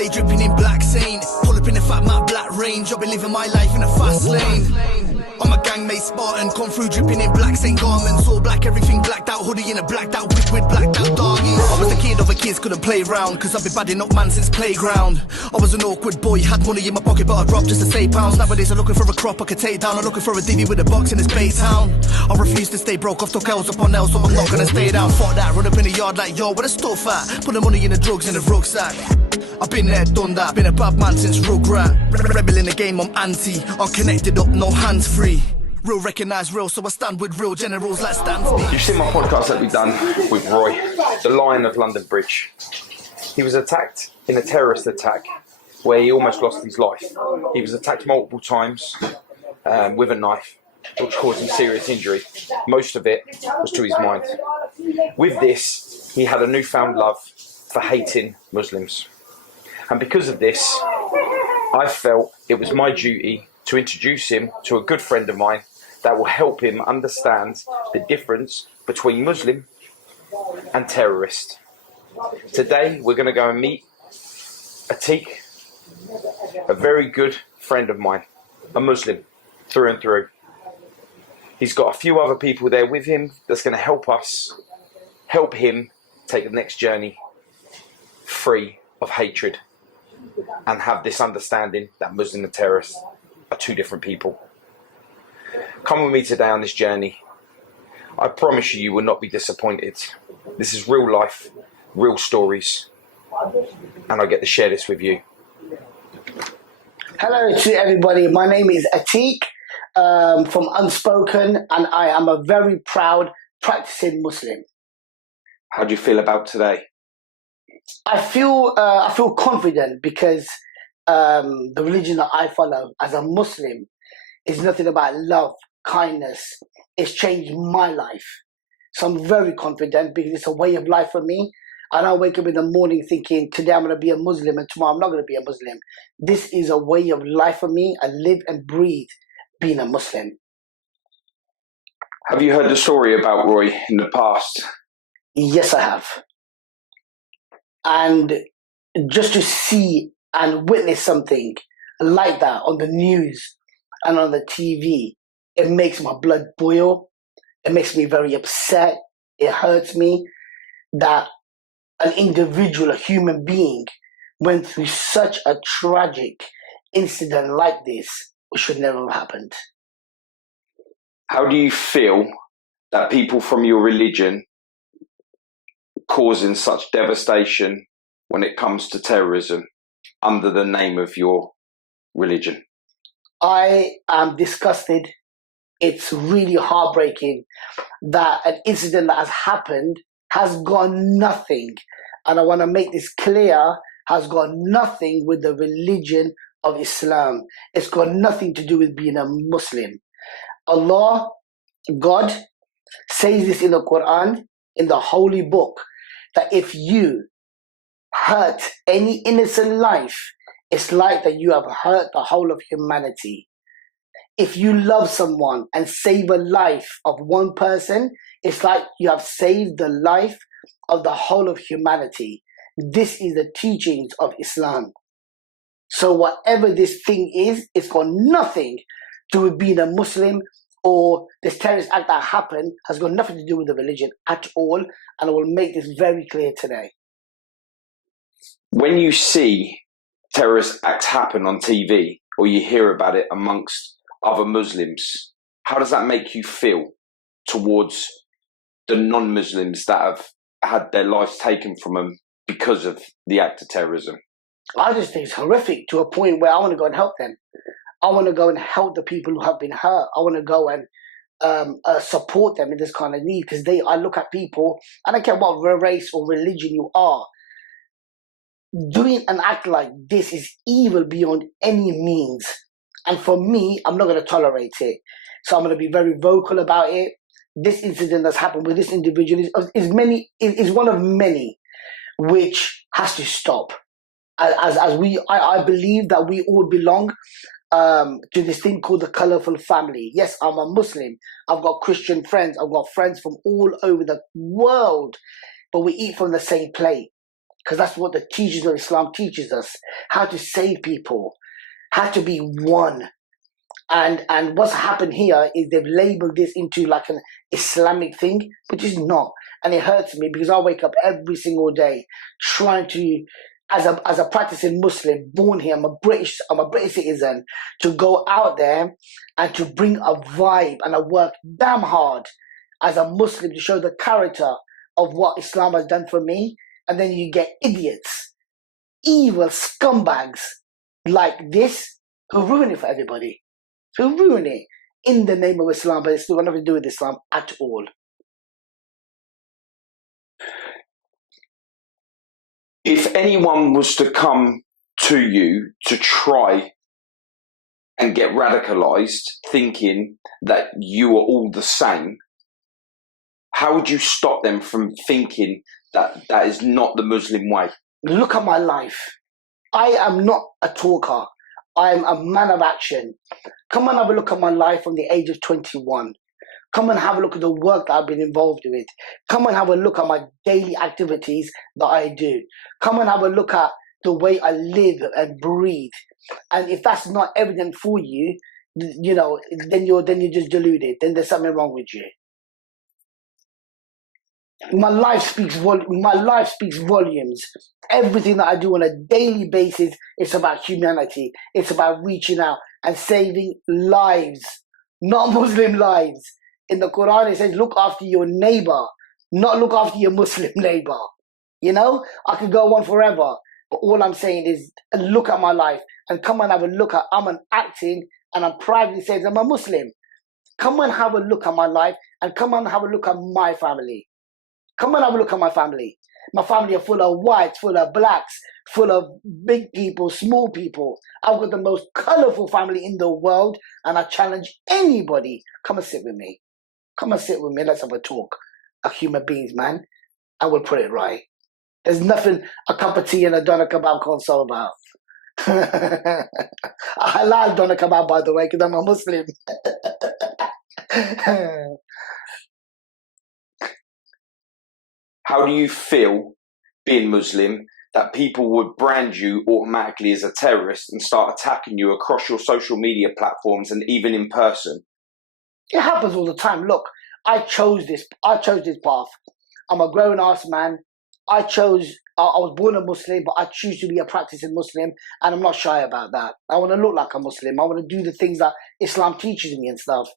day dripping in black Saint. Pull up in the fat Matt Black Range. I've been living my life in a fast lane. I'm a gangmate Spartan, come through dripping in black Saint garments. All black, everything blacked out, hoodie in a blacked out whip with blacked out doggies. I was the kid of a kids, couldn't play round, cause I've been badding up man since playground. I was an awkward boy, had money in my pocket but I dropped just to save pounds. Nowadays I'm looking for a crop I could take down. I'm looking for a divvy with a box in this Bay Town. I refuse to stay broke, I've took L's upon L's, so I'm not gonna stay down. Fuck that, run up in the yard like yo, where the stuff at? Put the money in the drugs in the rucksack. I've been there, done that, been a bad man since Rugrat. Rebel in the game, I'm anti, unconnected up, no hands free. Real recognise real, so I stand with real generals like Stansby. You've seen my podcast that we've done with Roy, the Lion of London Bridge. He was attacked in a terrorist attack where he almost lost his life. He was attacked multiple times with a knife, which caused him serious injury. Most of it was to his mind. With this, he had a newfound love for hating Muslims. And because of this, I felt it was my duty to introduce him to a good friend of mine that will help him understand the difference between Muslim and terrorist. Today, we're going to go and meet Atiq, a very good friend of mine, a Muslim through and through. He's got a few other people there with him that's going to help him take the next journey free of hatred and have this understanding that Muslim and terrorists are two different people. Come with me today on this journey. I promise you, you will not be disappointed. This is real life, real stories, and I get to share this with you. Hello to everybody. My name is Atiq from Unspoken, and I am a very proud practicing Muslim. How do you feel about today? I feel confident because the religion that I follow as a Muslim is nothing about love, kindness. It's changed my life. So I'm very confident because it's a way of life for me. I don't wake up in the morning thinking, today I'm going to be a Muslim and tomorrow I'm not going to be a Muslim. This is a way of life for me. I live and breathe being a Muslim. Have you heard the story about Roy in the past? Yes, I have. And just to see and witness something like that on the news and on the TV, it makes my blood boil. It makes me very upset. It hurts me that an individual, a human being, went through such a tragic incident like this, which should never have happened. How do you feel that people from your religion causing such devastation when it comes to terrorism under the name of your religion? I am disgusted. It's really heartbreaking that an incident that has happened has got nothing, and I want to make this clear, has got nothing with the religion of Islam. It's got nothing to do with being a Muslim. Allah, God, says this in the Quran, in the holy book, that if you hurt any innocent life, it's like that you have hurt the whole of humanity. If you love someone and save a life of one person, it's like you have saved the life of the whole of humanity. This is the teachings of Islam. So whatever this thing is, it's got nothing to do with being a Muslim, or this terrorist act that happened has got nothing to do with the religion at all, and I will make this very clear today. When you see terrorist acts happen on TV, or you hear about it amongst other Muslims, how does that make you feel towards the non-Muslims that have had their lives taken from them because of the act of terrorism? I just think it's horrific to a point where I want to go and help them. I want to go and help the people who have been hurt. I want to go and support them in this kind of need, because I look at people, I don't care what race or religion you are, doing an act like this is evil beyond any means. And for me, I'm not going to tolerate it. So I'm going to be very vocal about it. This incident that's happened with this individual is one of many which has to stop. I believe that we all belong to this thing called the colourful family. Yes, I'm a Muslim. I've got Christian friends. I've got friends from all over the world. But we eat from the same plate. because that's what the teachers of Islam teaches us, how to save people, how to be one. And what's happened here is they've labeled this into like an Islamic thing, which is not. And it hurts me because I wake up every single day trying to, as a practicing Muslim, born here, I'm a British citizen, to go out there and to bring a vibe, and I work damn hard as a Muslim to show the character of what Islam has done for me. And then you get idiots, evil scumbags like this who ruin it for everybody. Who ruin it in the name of Islam, but it's still got nothing to do with Islam at all. If anyone was to come to you to try and get radicalized, thinking that you are all the same, how would you stop them from thinking that that is not the Muslim way? Look at my life. I am not a talker. I'm a man of action. Come and have a look at my life from the age of 21. Come and have a look at the work that I've been involved with. Come and have a look at my daily activities that I do. Come and have a look at the way I live and breathe. And if that's not evident for you, you know, then you're just deluded. Then there's something wrong with you. My life speaks volumes. Everything that I do on a daily basis, it's about humanity. It's about reaching out and saving lives, not Muslim lives. In the Quran, it says, look after your neighbor, not look after your Muslim neighbor. You know, I could go on forever. But all I'm saying is, look at my life and come and have a look at, I'm acting and I'm proudly saying I'm a Muslim. Come and have a look at my life and come and have a look at my family. Come and have a look at my family. My family are full of whites, full of blacks, full of big people, small people. I've got the most colorful family in the world, and I challenge anybody. Come and sit with me. Come and sit with me. Let's have a talk. Like human beings, man. I will put it right. There's nothing a cup of tea and a doner kebab can't solve about. A halal doner kebab, by the way, because I'm a Muslim. How do you feel, being Muslim, that people would brand you automatically as a terrorist and start attacking you across your social media platforms and even in person? It happens all the time. Look, I chose this path. I'm a grown-ass man. I was born a Muslim, but I choose to be a practicing Muslim, and I'm not shy about that. I want to look like a Muslim. I want to do the things that Islam teaches me and stuff.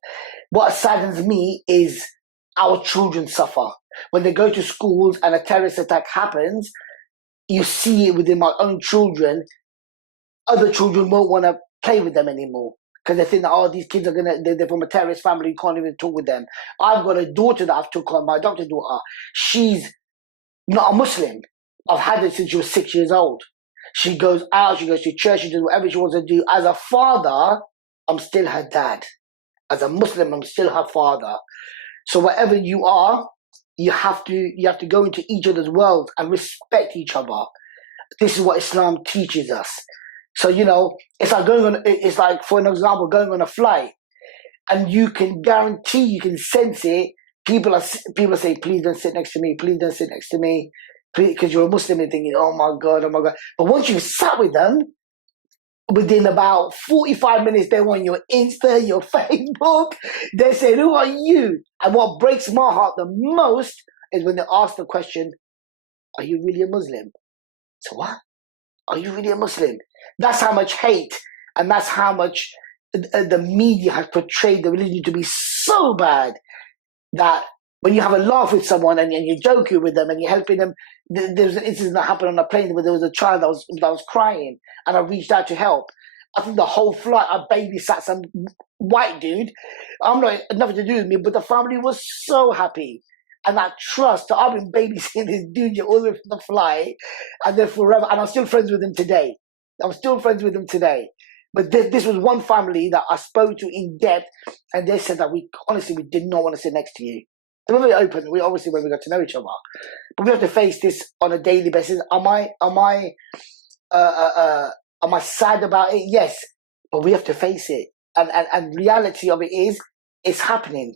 What saddens me is our children suffer. When they go to schools and a terrorist attack happens, you see it within my own children. Other children won't want to play with them anymore because they think that, oh, these kids they're from a terrorist family, you can't even talk with them. I've got a daughter that I've took on, my adopted daughter. She's not a Muslim. I've had her since she was 6 years old. She goes out, she goes to church, she does whatever she wants to do. As a father, I'm still her dad. As a Muslim, I'm still her father. So whatever you are, you have to go into each other's world and respect each other. This is what Islam teaches us. So, you know, it's like, for an example, going on a flight, and you can guarantee, you can sense it. People say, please don't sit next to me, please don't sit next to me, because you're a Muslim and thinking, oh my God. But once you've sat with them, within about 45 minutes, they're on your Insta, your Facebook. They say, who are you? And what breaks my heart the most is when they ask the question, are you really a Muslim? So what? Are you really a Muslim? That's how much hate, and that's how much the media has portrayed the religion to be so bad that when you have a laugh with someone and you're joking with them and you're helping them, there's an incident that happened on a plane where there was a child that was crying, and I reached out to help. I think the whole flight I babysat some white dude. I'm not, nothing to do with me, but the family was so happy. And that trust, that I've been babysitting this dude all the way from the flight, and then forever, and I'm still friends with him today. But this was one family that I spoke to in depth, and they said that we did not want to sit next to you. They were very open. We obviously, when we got to know each other, but we have to face this on a daily basis. Am I sad about it? Yes, but we have to face it. And reality of it is, it's happening.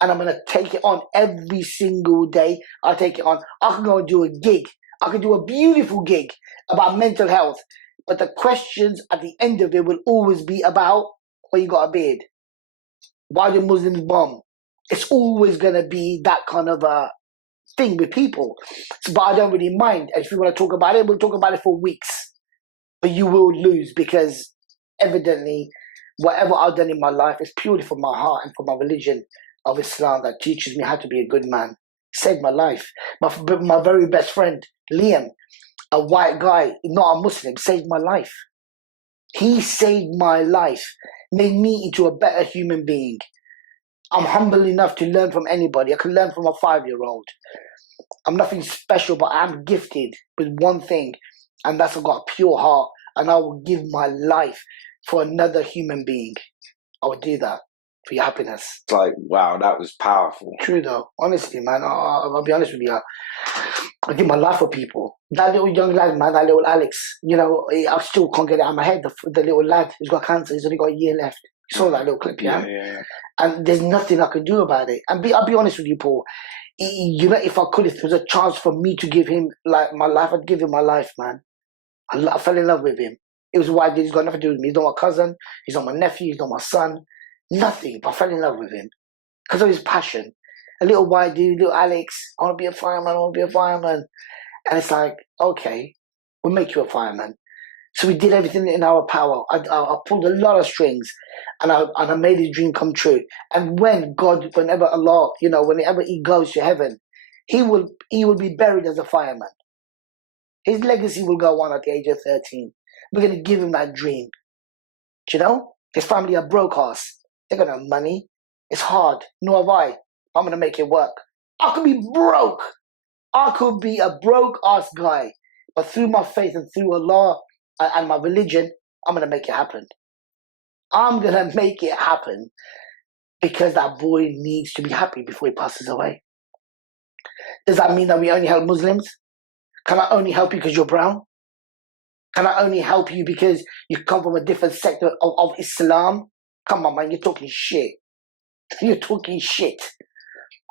And I'm going to take it on every single day. I take it on. I can go and do a gig. I could do a beautiful gig about mental health, but the questions at the end of it will always be about, why you got a beard? Why do Muslims bomb? It's always going to be that kind of a thing with people. But I don't really mind. If you want to talk about it, we'll talk about it for weeks. But you will lose, because evidently whatever I've done in my life is purely for my heart and for my religion of Islam that teaches me how to be a good man. Saved my life. My very best friend, Liam, a white guy, not a Muslim, saved my life. He saved my life, made me into a better human being. I'm humble enough to learn from anybody. I can learn from a 5-year-old. I'm nothing special, but I'm gifted with one thing, and that's I've got a pure heart, and I will give my life for another human being. I would do that for your happiness. It's like, wow, that was powerful. True though, honestly, man. I'll be honest with you. I give my life for people. That little young lad, man, that little Alex, you know, I still can't get it out of my head. The little lad who's got cancer, he's only got a year left. You saw that little clip, yeah? Yeah. And there's nothing I can do about it. And I'll be honest with you, Paul. You know, if I could, if there was a chance for me to give him like my life, I'd give him my life, man. I fell in love with him. It was why he's got nothing to do with me. He's not my cousin. He's not my nephew. He's not my son. Nothing. But I fell in love with him because of his passion. A little white dude, little Alex. I want to be a fireman. I want to be a fireman. And it's like, okay, we'll make you a fireman. So we did everything in our power. I pulled a lot of strings, and I made his dream come true. And whenever Allah, you know, whenever he goes to heaven, he will be buried as a fireman. His legacy will go on at the age of 13. We're going to give him that dream. Do you know? His family are broke ass. They got no money. It's hard. Nor have I. I'm going to make it work. I could be broke. I could be a broke ass guy. But through my faith and through Allah and my religion, I'm going to make it happen. I'm going to make it happen because that boy needs to be happy before he passes away. Does that mean that we only help Muslims? Can I only help you because you're brown? Can I only help you because you come from a different sector of Islam? Come on, man, you're talking shit. You're talking shit.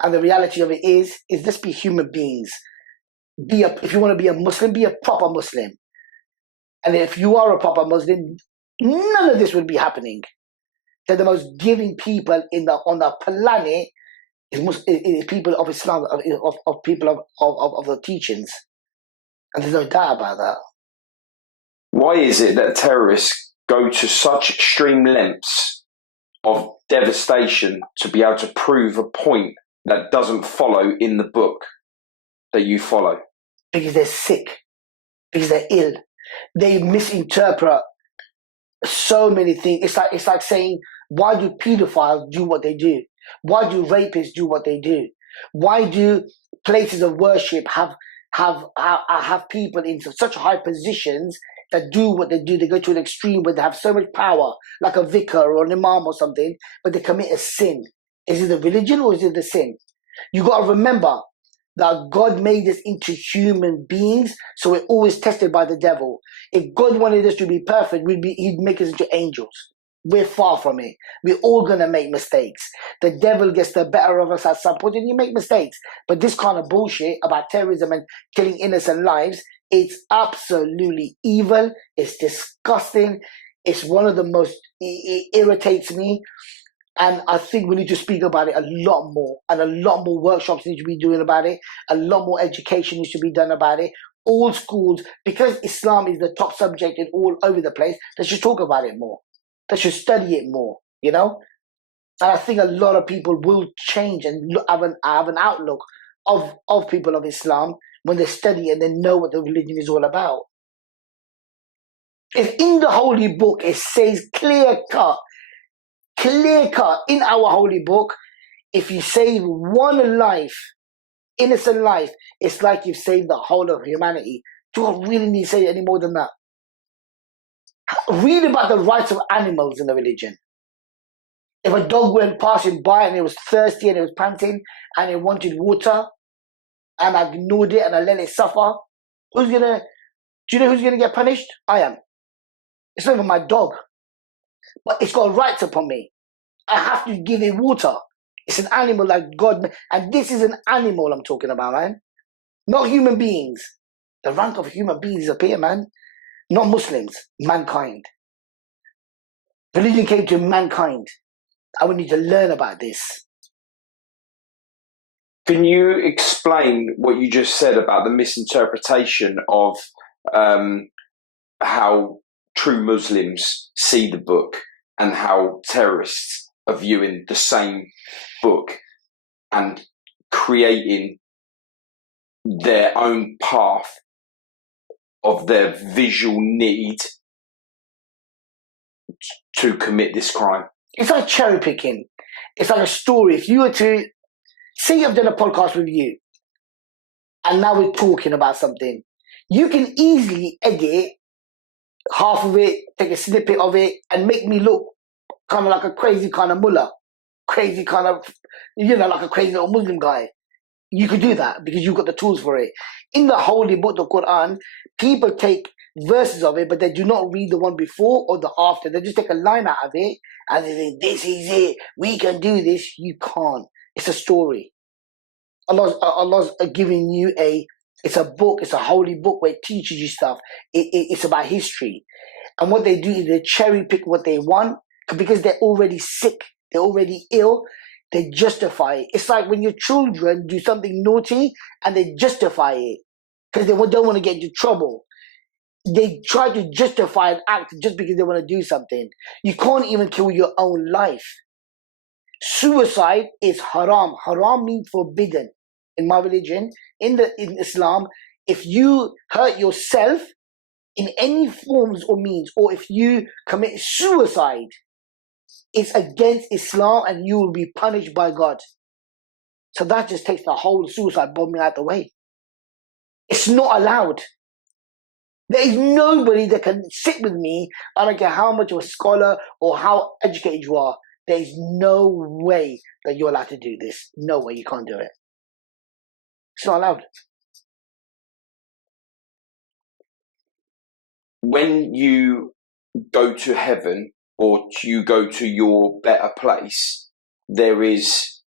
And the reality of it is let's be human beings. If you want to be a Muslim, be a proper Muslim. And if you are a proper Muslim, none of this would be happening. They're the most giving people on the planet is people of Islam, of people of the teachings. And there's no doubt about that. Why is it that terrorists go to such extreme lengths of devastation to be able to prove a point that doesn't follow in the book that you follow? Because they're sick. Because they're ill. They misinterpret so many things. It's like saying, why do pedophiles do what they do? Why do rapists do what they do? Why do places of worship have people in such high positions that do what they do? They go to an extreme where they have so much power, like a vicar or an imam or something, but they commit a sin. Is it the religion or is it the sin? You got to remember that God made us into human beings, so we're always tested by the devil. If God wanted us to be perfect, he'd make us into angels. We're far from it. We're all going to make mistakes. The devil gets the better of us at some point, and you make mistakes. But this kind of bullshit about terrorism and killing innocent lives, it's absolutely evil. It's disgusting. It's one of the most, it irritates me. And I think we need to speak about it a lot more. And a lot more workshops need to be doing about it. A lot more education needs to be done about it. All schools, because Islam is the top subject in all over the place, they should talk about it more. They should study it more, you know? And I think a lot of people will change and have an outlook of people of Islam when they study and they know what the religion is all about. If in the holy book it says clear cut in our holy book, if you save one life, innocent life, it's like you've saved the whole of humanity. Do I really need to say any more than that? Read about the rights of animals in the religion. If a dog went passing by and it was thirsty and it was panting and it wanted water and I ignored it and I let it suffer, do you know who's gonna get punished? I am. It's not even my dog. But it's got rights upon me. I have to give it water. It's an animal like God. And this is an animal I'm talking about, man. Not human beings. The rank of human beings appear, man. Not Muslims, mankind. Religion came to mankind. And we need to learn about this. Can you explain what you just said about the misinterpretation of how true Muslims see the book and how terrorists are viewing the same book and creating their own path of their visual need to commit this crime? It's like cherry picking. It's like a story. If you were to say I've done a podcast with you and now we're talking about something, you can easily edit half of it, take a snippet of it, and make me look kind of like a crazy kind of mullah, crazy kind of, like a crazy little Muslim guy. You could do that because you've got the tools for it. In the holy book, the Quran, people take verses of it, but they do not read the one before or the after. They just take a line out of it and they say, this is it, we can do this. You can't. It's a story. Allah's giving you it's a book, it's a holy book where it teaches you stuff. It's about history. And what they do is they cherry pick what they want because they're already sick, they're already ill. They justify it. It's like when your children do something naughty and they justify it because they don't want to get into trouble. They try to justify an act just because they want to do something. You can't even kill your own life. Suicide is haram. Haram means forbidden. In my religion, in Islam, if you hurt yourself in any forms or means, or if you commit suicide, it's against Islam and you will be punished by God. So that just takes the whole suicide bombing out the way. It's not allowed. There is nobody that can sit with me, I don't care how much of a scholar or how educated you are, there is no way that you're allowed to do this. No way, you can't do it. It's not allowed. When you go to heaven or you go to your better place, there is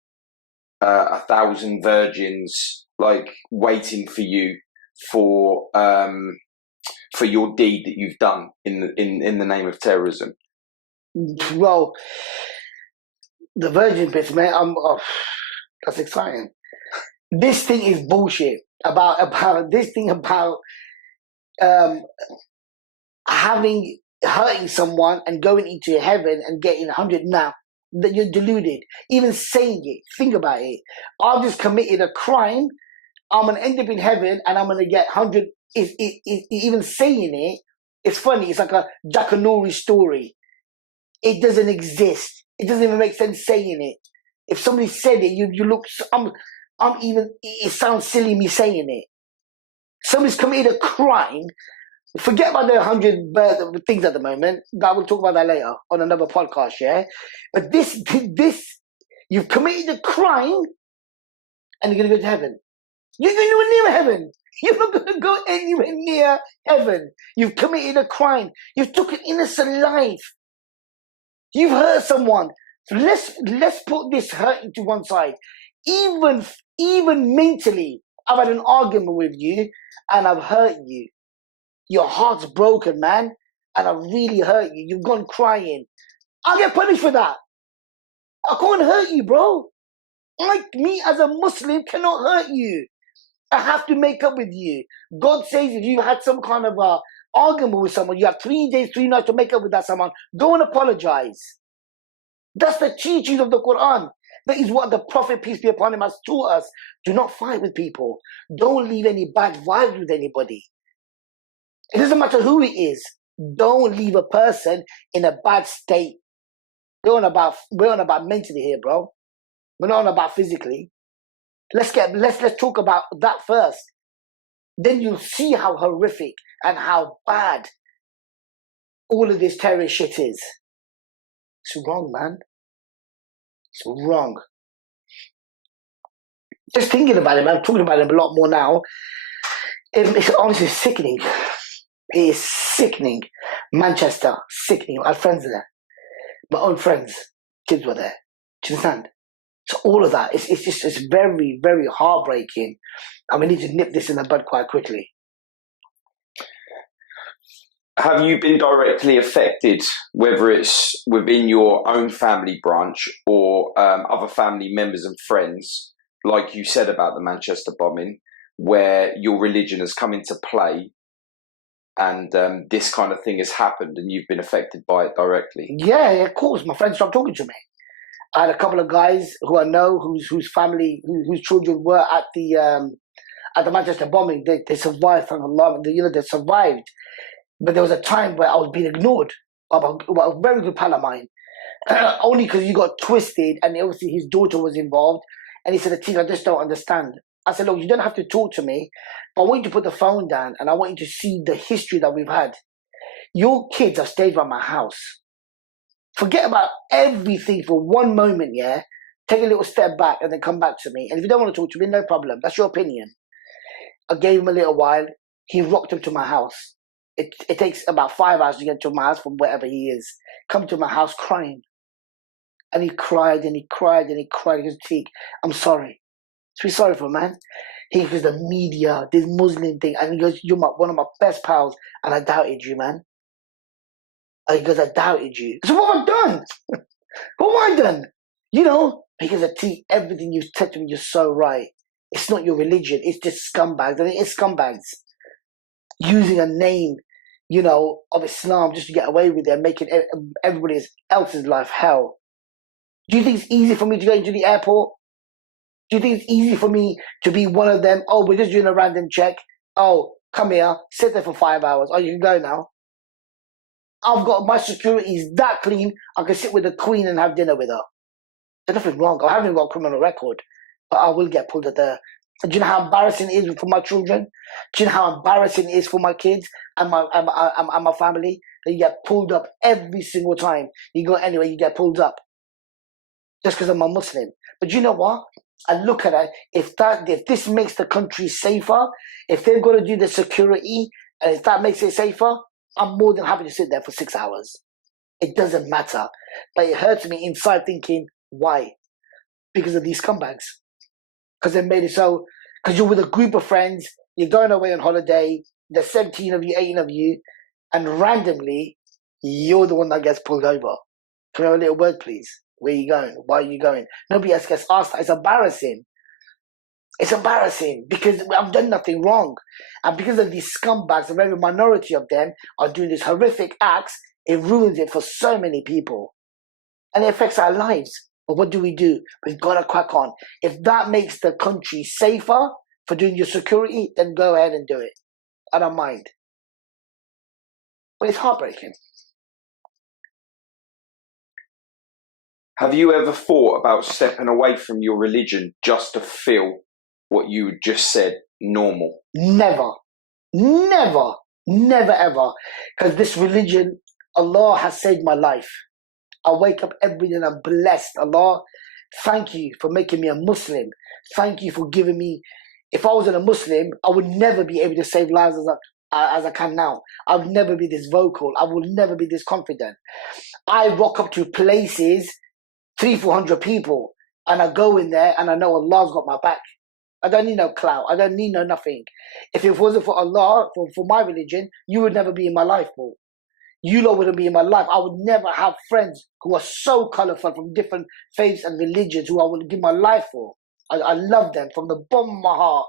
1,000 virgins like waiting for you for your deed that you've done in the name of terrorism. Well, the virgin bits, man, that's exciting. This thing is bullshit about hurting someone and going into heaven and getting 100 now. That you're deluded. Even saying it, think about it. I've just committed a crime. I'm gonna end up in heaven and I'm gonna get 100. Even saying it, it's funny. It's like a Jackanory story. It doesn't exist. It doesn't even make sense saying it. If somebody said it, you look. It sounds silly me saying it. Somebody's committed a crime. Forget about the 100 things at the moment. We'll talk about that later on another podcast, yeah? But this, you've committed a crime and you're going to go to heaven. You're nowhere near heaven. You're not going to go anywhere near heaven. You've committed a crime. You've took an innocent life. You've hurt someone. So let's put this hurt into one side. Even mentally, I've had an argument with you and I've hurt you. Your heart's broken, man, and I've really hurt you. You've gone crying. I'll get punished for that. I can't hurt you, bro. Me as a Muslim cannot hurt you. I have to make up with you. God says if you had some kind of argument with someone, you have 3 days, 3 nights to make up with that someone. Go and apologize. That's the teachings of the Quran. That is what the Prophet, peace be upon him, has taught us. Do not fight with people. Don't leave any bad vibes with anybody. It doesn't matter who it is. Don't leave a person in a bad state. We're on about mentally here, bro. We're not on about physically. Let's talk about that first. Then you'll see how horrific and how bad all of this terrorist shit is. It's wrong, man. It's wrong. Just thinking about it, man. I'm talking about it a lot more now. It's honestly sickening. It is sickening. Manchester, sickening. I had friends there. My own friends. Kids were there. Do you understand? So all of that, it's very, very heartbreaking. And we need to nip this in the bud quite quickly. Have you been directly affected, whether it's within your own family branch or other family members and friends, like you said about the Manchester bombing, where your religion has come into play and this kind of thing has happened and you've been affected by it directly? Yeah, of course. My friends stopped talking to me. I had a couple of guys who I know whose family, whose children were at the Manchester bombing. They survived, thank Allah. They survived. But there was a time where I was being ignored by a very good pal of mine, only because you got twisted, and obviously his daughter was involved. And he said, "Atiq, I just don't understand." I said, "Look, you don't have to talk to me, but I want you to put the phone down, and I want you to see the history that we've had. Your kids have stayed by my house. Forget about everything for one moment, yeah? Take a little step back and then come back to me. And if you don't want to talk to me, no problem. That's your opinion." I gave him a little while. He rocked him to my house. It takes about 5 hours to get to my house from wherever he is. Come to my house crying. And he cried and he cried and he cried. He goes, "Atiq, I'm sorry." So he's sorry for, man. He goes, "The media, this Muslim thing." And he goes, "You're one of my best pals, and I doubted you, man." And he goes, "I doubted you." So what have I done? What have I done? You know? He goes, "Atiq, everything you've said to me, you're so right. It's not your religion. It's just scumbags." And it is scumbags. Using a name, of Islam just to get away with it and making everybody else's life hell. Do you think it's easy for me to go into the airport? Do you think it's easy for me to be one of them? "Oh, we're just doing a random check. Oh, come here, sit there for 5 hours. Oh, you can go now." I've got my security is that clean. I can sit with the Queen and have dinner with her. There's nothing wrong. I haven't got a criminal record, but I will get pulled at the. Do you know how embarrassing it is for my children? Do you know how embarrassing it is for my kids and my family? That you get pulled up every single time you go anywhere. You get pulled up just because I'm a Muslim. But you know what? I look at it. If this makes the country safer, if they've got to do the security, and if that makes it safer, I'm more than happy to sit there for 6 hours. It doesn't matter. But it hurts me inside thinking, why? Because of these scumbags. Because they made it so, because you're with a group of friends, you're going away on holiday, there's 17 of you, 18 of you, and randomly, you're the one that gets pulled over. Can we have a little word, please? Where are you going? Why are you going? Nobody else gets asked that. It's embarrassing. It's embarrassing because I've done nothing wrong. And because of these scumbags, a very minority of them are doing these horrific acts, it ruins it for so many people. And it affects our lives. But what do? We've got to crack on. If that makes the country safer for doing your security, then go ahead and do it. I don't mind. But it's heartbreaking. Have you ever thought about stepping away from your religion just to feel what you just said normal? Never. Never. Never ever. Because this religion, Allah has saved my life. I wake up every day and I'm blessed. Allah, thank you for making me a Muslim. Thank you for giving me. If I wasn't a Muslim, I would never be able to save lives as I can now. I would never be this vocal. I would never be this confident. I rock up to places, 300-400 people, and I go in there and I know Allah's got my back. I don't need no clout. I don't need no nothing. If it wasn't for Allah, for my religion, you would never be in my life, Paul. You lot wouldn't be in my life. I would never have friends who are so colourful from different faiths and religions who I would give my life for. I love them from the bottom of my heart.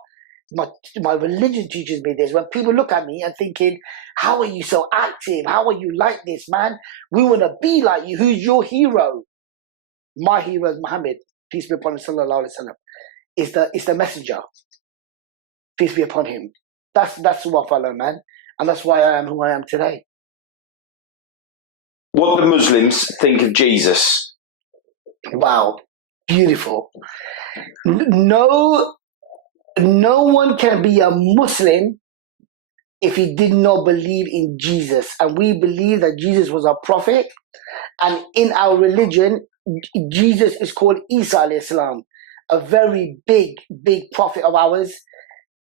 My religion teaches me this. When people look at me and thinking, how are you so active? How are you like this, man? We want to be like you. Who's your hero? My hero is Muhammad. Peace be upon him, sallallahu alaihi wasallam. It's the messenger. Peace be upon him. That's who I follow, man. And that's why I am who I am today. What do Muslims think of Jesus? Wow, beautiful. No one can be a Muslim if he did not believe in Jesus. And we believe that Jesus was a prophet. And in our religion, Jesus is called Isa alayhi salam, a very big prophet of ours.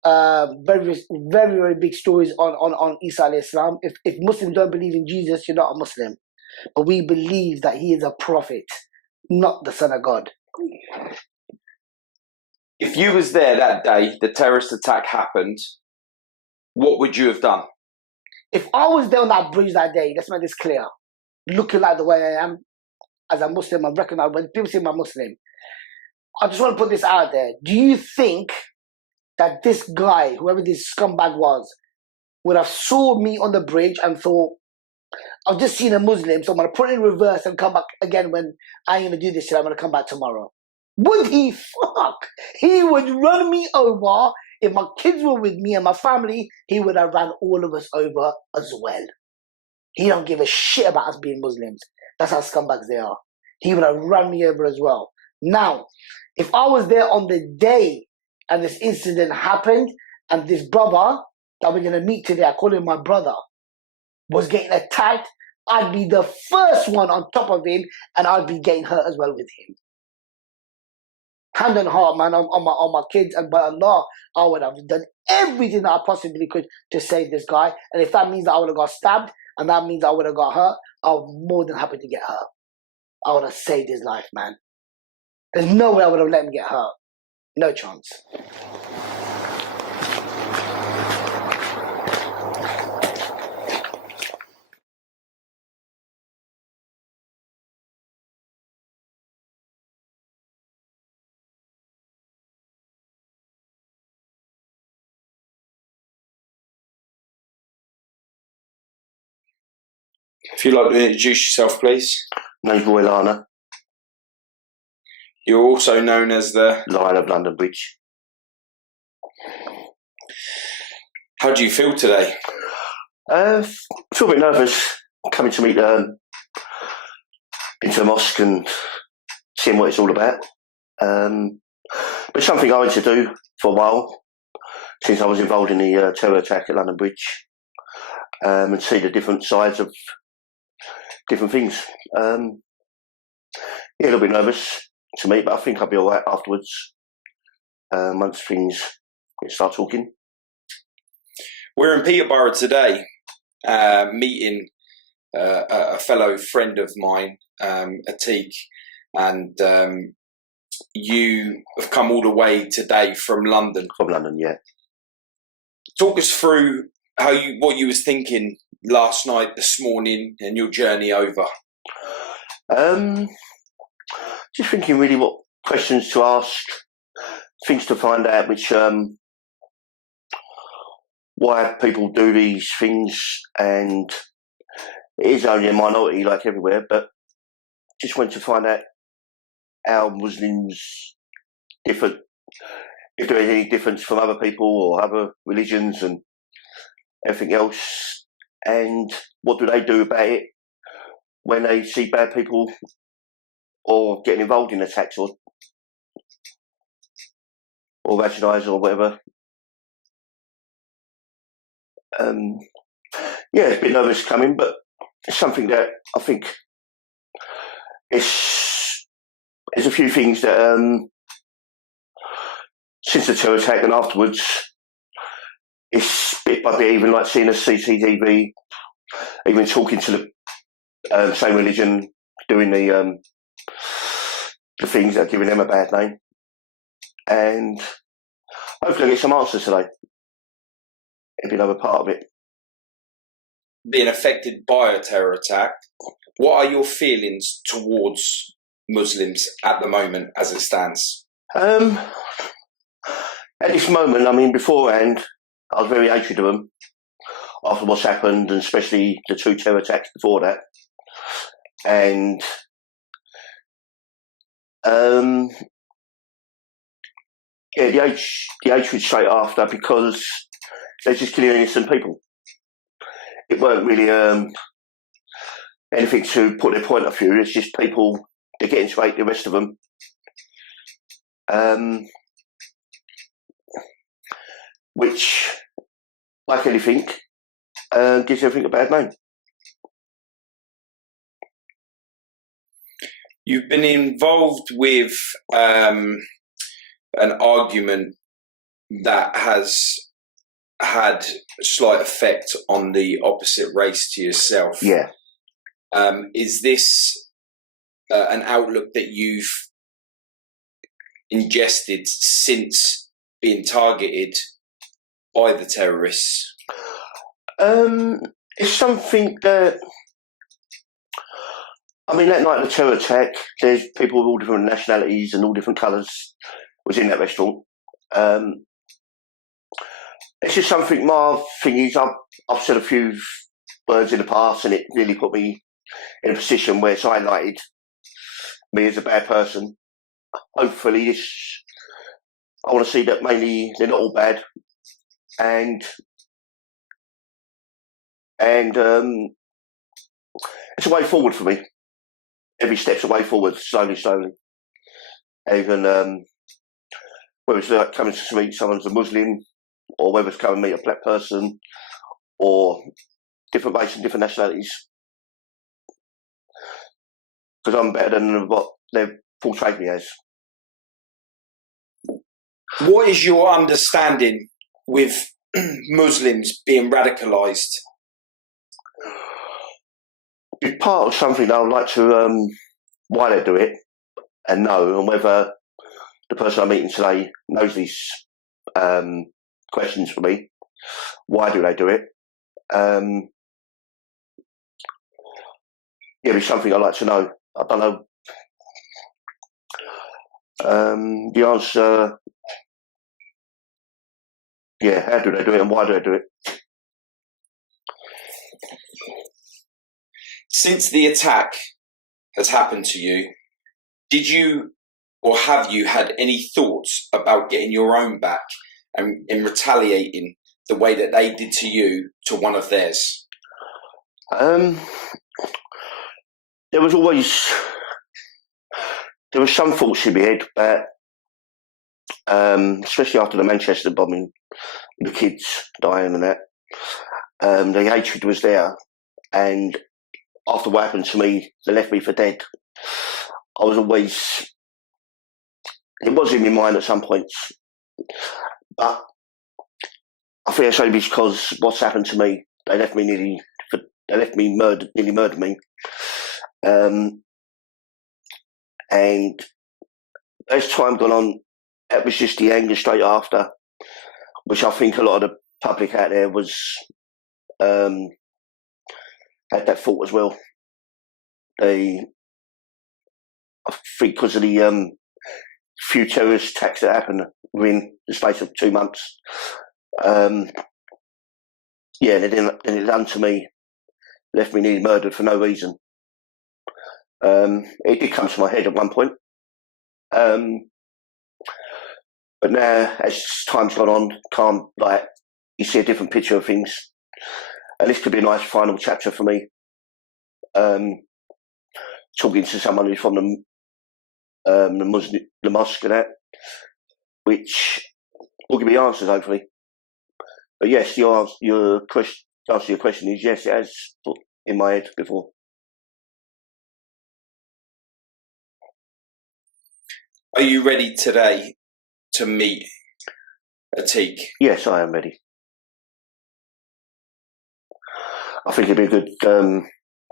Very, very, very big stories on Isa alayhi salam. If Muslims don't believe in Jesus, you're not a Muslim. But we believe that he is a prophet, not the Son of God. If you was there that day, the terrorist attack happened, what would you have done? if I was there on that bridge that day, let's make this clear, looking like the way I am as a Muslim, I recognize when people say I'm Muslim, I just want to put this out there. Do you think that this guy, whoever this scumbag was, would have saw me on the bridge and thought, I've just seen a Muslim, so I'm going to put it in reverse and come back again when I ain't going to do this shit, I'm going to come back tomorrow? Would he? Fuck! He would run me over. If my kids were with me and my family, he would have ran all of us over as well. He don't give a shit about us being Muslims. That's how scumbags they are. He would have run me over as well. Now, if I was there on the day and this incident happened and this brother that we're going to meet today, I call him my brother, was getting attacked, I'd be the first one on top of him and I'd be getting hurt as well with him. Hand on heart, man, on my kids, and by Allah, I would have done everything that I possibly could to save this guy. And if that means that I would have got stabbed and that means I would have got hurt, I'm more than happy to get hurt. I would have saved his life, man. There's no way I would have let him get hurt. No chance. If you'd like to introduce yourself, please. My name's Roy Larner, You're also known as the... Lion of London Bridge. How do you feel today? I feel a bit nervous coming to meet into the mosque and seeing what it's all about. But it's something I wanted to do for a while, since I was involved in the terror attack at London Bridge, and see the different sides of different things. Yeah, a little bit nervous to meet, but I think I'll be all right afterwards, once things start talking. We're in Peterborough today, meeting a fellow friend of mine, Atiq, and you have come all the way today from London. From London, yeah. Talk us through what you was thinking last night, this morning, and your journey over. Just thinking really what questions to ask, things to find out, which why people do these things, and it is only a minority like everywhere, but just want to find out how Muslims differ, if there is any difference from other people or other religions and everything else, and what do they do about it when they see bad people or getting involved in attacks or radicalised or whatever. Yeah, it's a bit nervous coming, but it's something that I think there's a few things that since the terror attack and afterwards, it's bit by bit, even like seeing a CCTV, even talking to the same religion, doing the things that are giving them a bad name, and hopefully I get some answers today. It'll be another part of it. Being affected by a terror attack, what are your feelings towards Muslims at the moment as it stands? At this moment, I mean, beforehand, I was very hatred of them after what's happened, and especially the 2 terror attacks before that. And yeah, the hatred straight after, because they're just killing innocent people. It weren't really anything to put their point of view. It's just people, they're getting straight, the rest of them. Which, like anything, gives everything a bad name. You've been involved with an argument that has had a slight effect on the opposite race to yourself. Yeah. Is this an outlook that you've ingested since being targeted by the terrorists? It's something that, I mean, that night of the terror attack, there's people with all different nationalities and all different colours was in that restaurant. It's just something, my thing is, I've said a few words in the past and it really put me in a position where it's highlighted me as a bad person. Hopefully I want to see that mainly they're not all bad, and it's a way forward for me. Every step's a way forward, slowly. Even whether it's like coming to meet someone's a Muslim, or whether it's coming to meet a black person, or different races and different nationalities, because I'm better than what they've portrayed me as. What is your understanding with Muslims being radicalised? It's part of something that I would like to why they do it and know, and whether the person I'm meeting today knows these questions for me. Why do they do it? Yeah, it's something I'd like to know. I don't know. The answer, yeah, how do they do it and why do they do it? Since the attack has happened to you, did you or have you had any thoughts about getting your own back and in retaliating the way that they did to you to one of theirs? There was some thoughts in my head, but especially after the Manchester bombing, the kids dying and that, the hatred was there, and after what happened to me, they left me for dead. I was always, it was in my mind at some points, but I think it's only because what's happened to me, nearly murdered me. And as time gone on, it was just the anger straight after, which I think a lot of the public out there was had that thought as well. I think because of the few terrorist attacks that happened within the space of 2 months, yeah, they done to me, left me nearly murdered for no reason. It did come to my head at one point. But now, as time's gone on, you see a different picture of things. And this could be a nice final chapter for me. Talking to someone who's from the mosque and that, which will give me answers, hopefully. But yes, your question is yes, it has put in my head before. Are you ready today to meet Atiq? Yes, I am ready. I think it'd be a good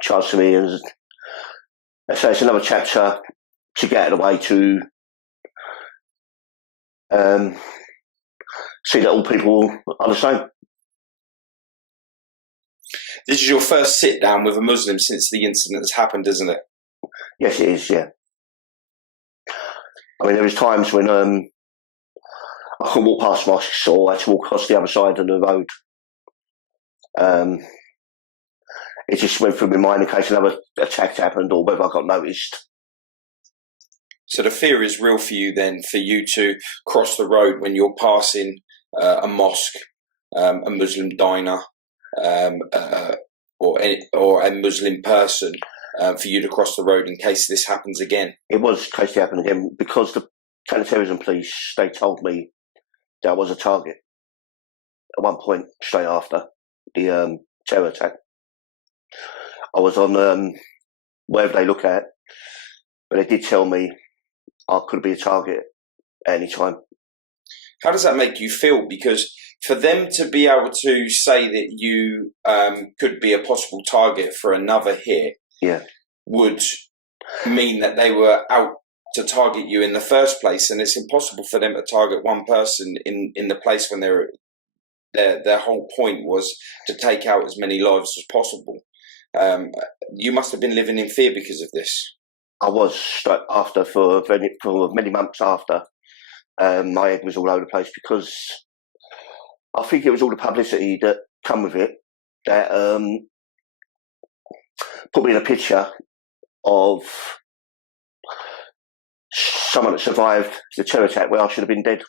chance for me, and let's say it's another chapter to get out of the way to see that all people are the same. This is your first sit down with a Muslim since the incident has happened, isn't it? Yes, it is, yeah. I mean, there was times when I couldn't walk past mosques, or I had to walk across the other side of the road. It just went through my mind in case another attack happened or whether I got noticed. So the fear is real for you then, for you to cross the road when you're passing a mosque, a Muslim diner, or a Muslim person, for you to cross the road in case this happens again. It was in case it happened again, because the counter-terrorism police, they told me that I was a target at one point straight after the terror attack. I was on wherever they look at, but they did tell me I could be a target at any time. How does that make you feel? Because for them to be able to say that you could be a possible target for another hit, yeah, would mean that they were out to target you in the first place, and it's impossible for them to target one person in the place when their whole point was to take out as many lives as possible. You must have been living in fear because of this. I was after for many months after. My head was all over the place because I think it was all the publicity that come with it that put me in a picture of someone that survived the terror attack where I should have been dead.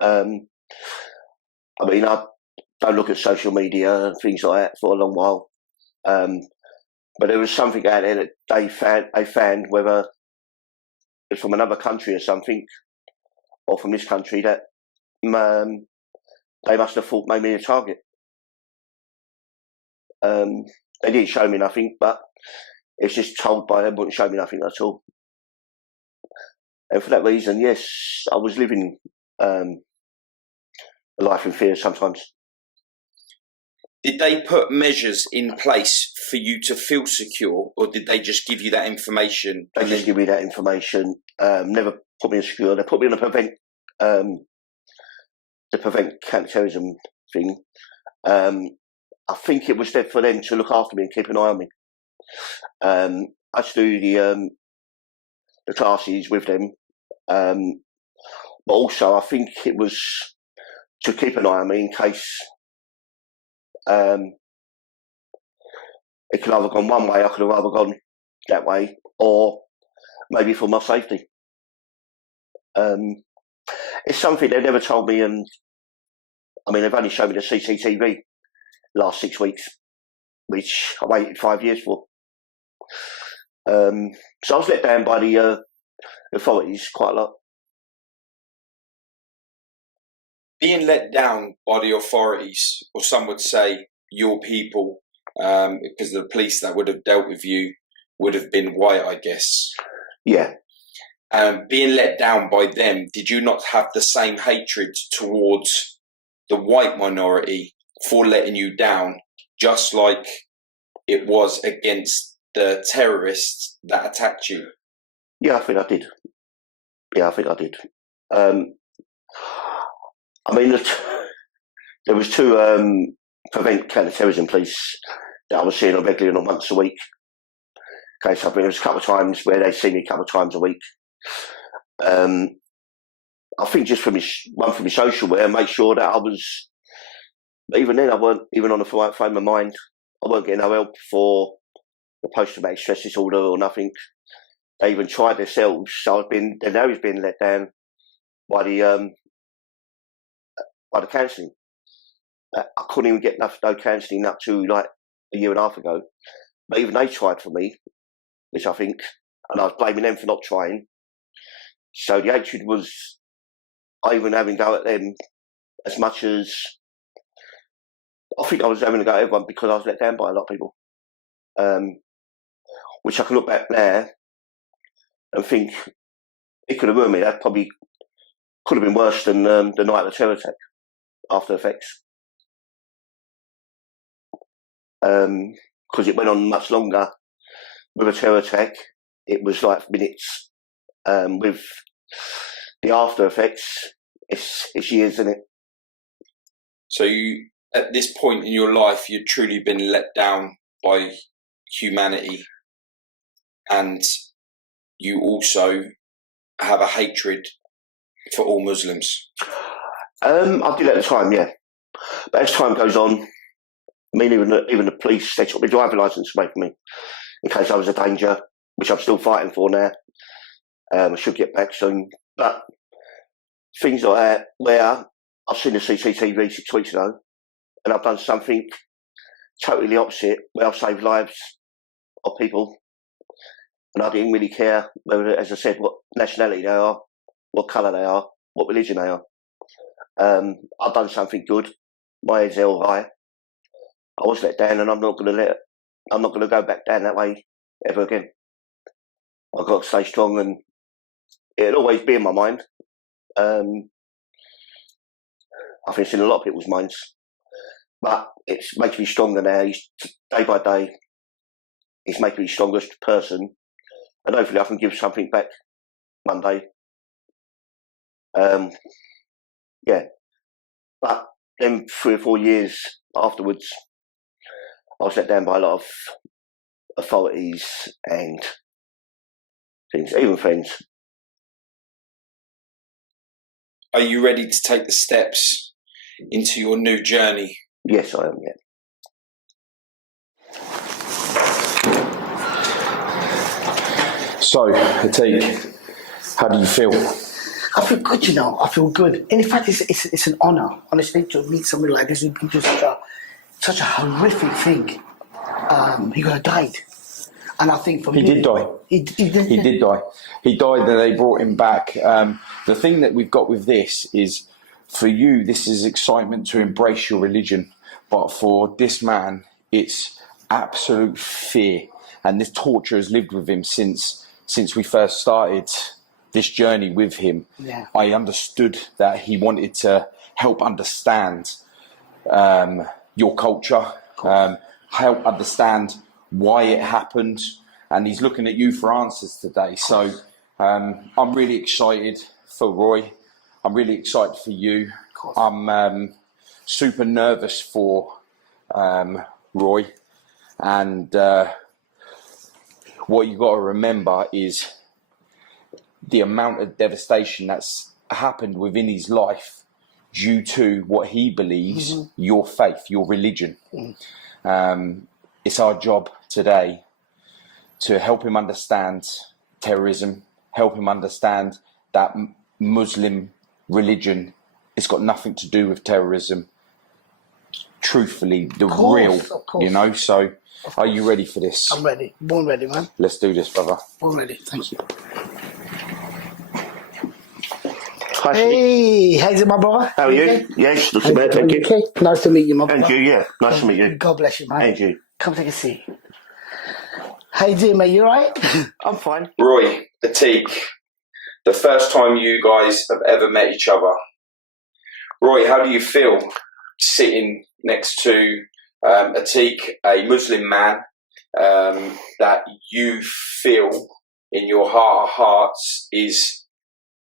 I mean, I don't look at social media and things like that for a long while, but there was something out there that they found, whether it's from another country or something, or from this country, that they must have thought made me a target. They didn't show me nothing, but it's just told by them, wouldn't show me nothing at all. And for that reason, yes, I was living a life in fear sometimes. Did they put measures in place for you to feel secure, or did they just give you that information? They just give me that information. Never put me in secure. They put me on the prevent counter-terrorism thing. I think it was there for them to look after me and keep an eye on me. I had to do the classes with them, but also I think it was to keep an eye on me in case it could have either gone one way, I could have either gone that way, or maybe for my safety. It's something they never told me, and I mean, they've only shown me the CCTV last 6 weeks, which I waited 5 years for. So I was let down by the authorities quite a lot. Being let down by the authorities, or some would say your people, because the police that would have dealt with you would have been white, I guess. Yeah. Being let down by them, did you not have the same hatred towards the white minority for letting you down, just like it was against the terrorists that attacked you? Yeah, I think I did. I mean, there was two prevent counter-terrorism police that I was seeing regularly on once a week. Okay, so I mean, there was a couple of times where they see me a couple of times a week. I think just from my social wear, make sure that I was, even then I weren't even on the right frame of mind. I weren't getting no help for the post-traumatic stress disorder or nothing. They even tried themselves. So now he's been let down by the counselling. I couldn't even get no counselling up to like a year and a half ago. But even they tried for me, which I think, and I was blaming them for not trying. So the hatred was, I even having to go at them as much as, I think I was having to go at everyone because I was let down by a lot of people. Which I can look back now and think it could have ruined me. That probably could have been worse than the night of the terror attack, after effects. Because it went on much longer. With a terror attack, it was like minutes. With the after effects, it's years, isn't it? So you, at this point in your life, you'd truly been let down by humanity, and you also have a hatred for all Muslims. I did at the time, yeah. But as time goes on, I mean, even the police, they took my driving licence away from me in case I was a danger, which I'm still fighting for now. I should get back soon. But things like that, where I've seen the CCTV 6 weeks ago, and I've done something totally opposite, where I've saved lives of people, and I didn't really care whether, as I said, what nationality they are, what colour they are, what religion they are. I've done something good. My head's held high. I was let down, and I'm not going to go back down that way ever again. I've got to stay strong, and it'll always be in my mind. I think it's in a lot of people's minds, but it makes me stronger now. Day by day, it's making me the strongest person, and hopefully I can give something back one day. Yeah, but then 3 or 4 years afterwards, I was let down by a lot of authorities and things, even friends. Are you ready to take the steps into your new journey? Yes, I am, yeah. So, Atiq, how do you feel? I feel good, you know. I feel good. And in fact, it's an honour, honestly, to meet somebody like this who's been through such a horrific thing. He could have died. And I think for me... He did die. He did. He did die. He died and they brought him back. The thing that we've got with this is, for you, this is excitement to embrace your religion. But for this man, it's absolute fear. And this torture has lived with him since we first started this journey with him. Yeah. I understood that he wanted to help understand your culture, help understand why it happened, and he's looking at you for answers today. So I'm really excited for Roy. I'm really excited for you. I'm super nervous for Roy, and what you got to remember is the amount of devastation that's happened within his life due to what he believes, your faith, your religion. It's our job today to help him understand terrorism, help him understand that Muslim religion has got nothing to do with terrorism. Truthfully, the real, you know. So, are you ready for this? I'm ready. Born ready, man. Let's do this, brother. Born ready. Thank you. Hi, Hey, how's it, my brother? how are you? Okay? Yes, not too bad, thank you. Okay. Nice to meet you, my brother. And you, yeah. Nice to meet you. God bless you, man. And you. Come take a seat. How you doing, mate? You all right? I'm fine. Roy, Atiq, the first time you guys have ever met each other. Roy, how do you feel sitting next to Atiq, a Muslim man, that you feel in your heart of hearts is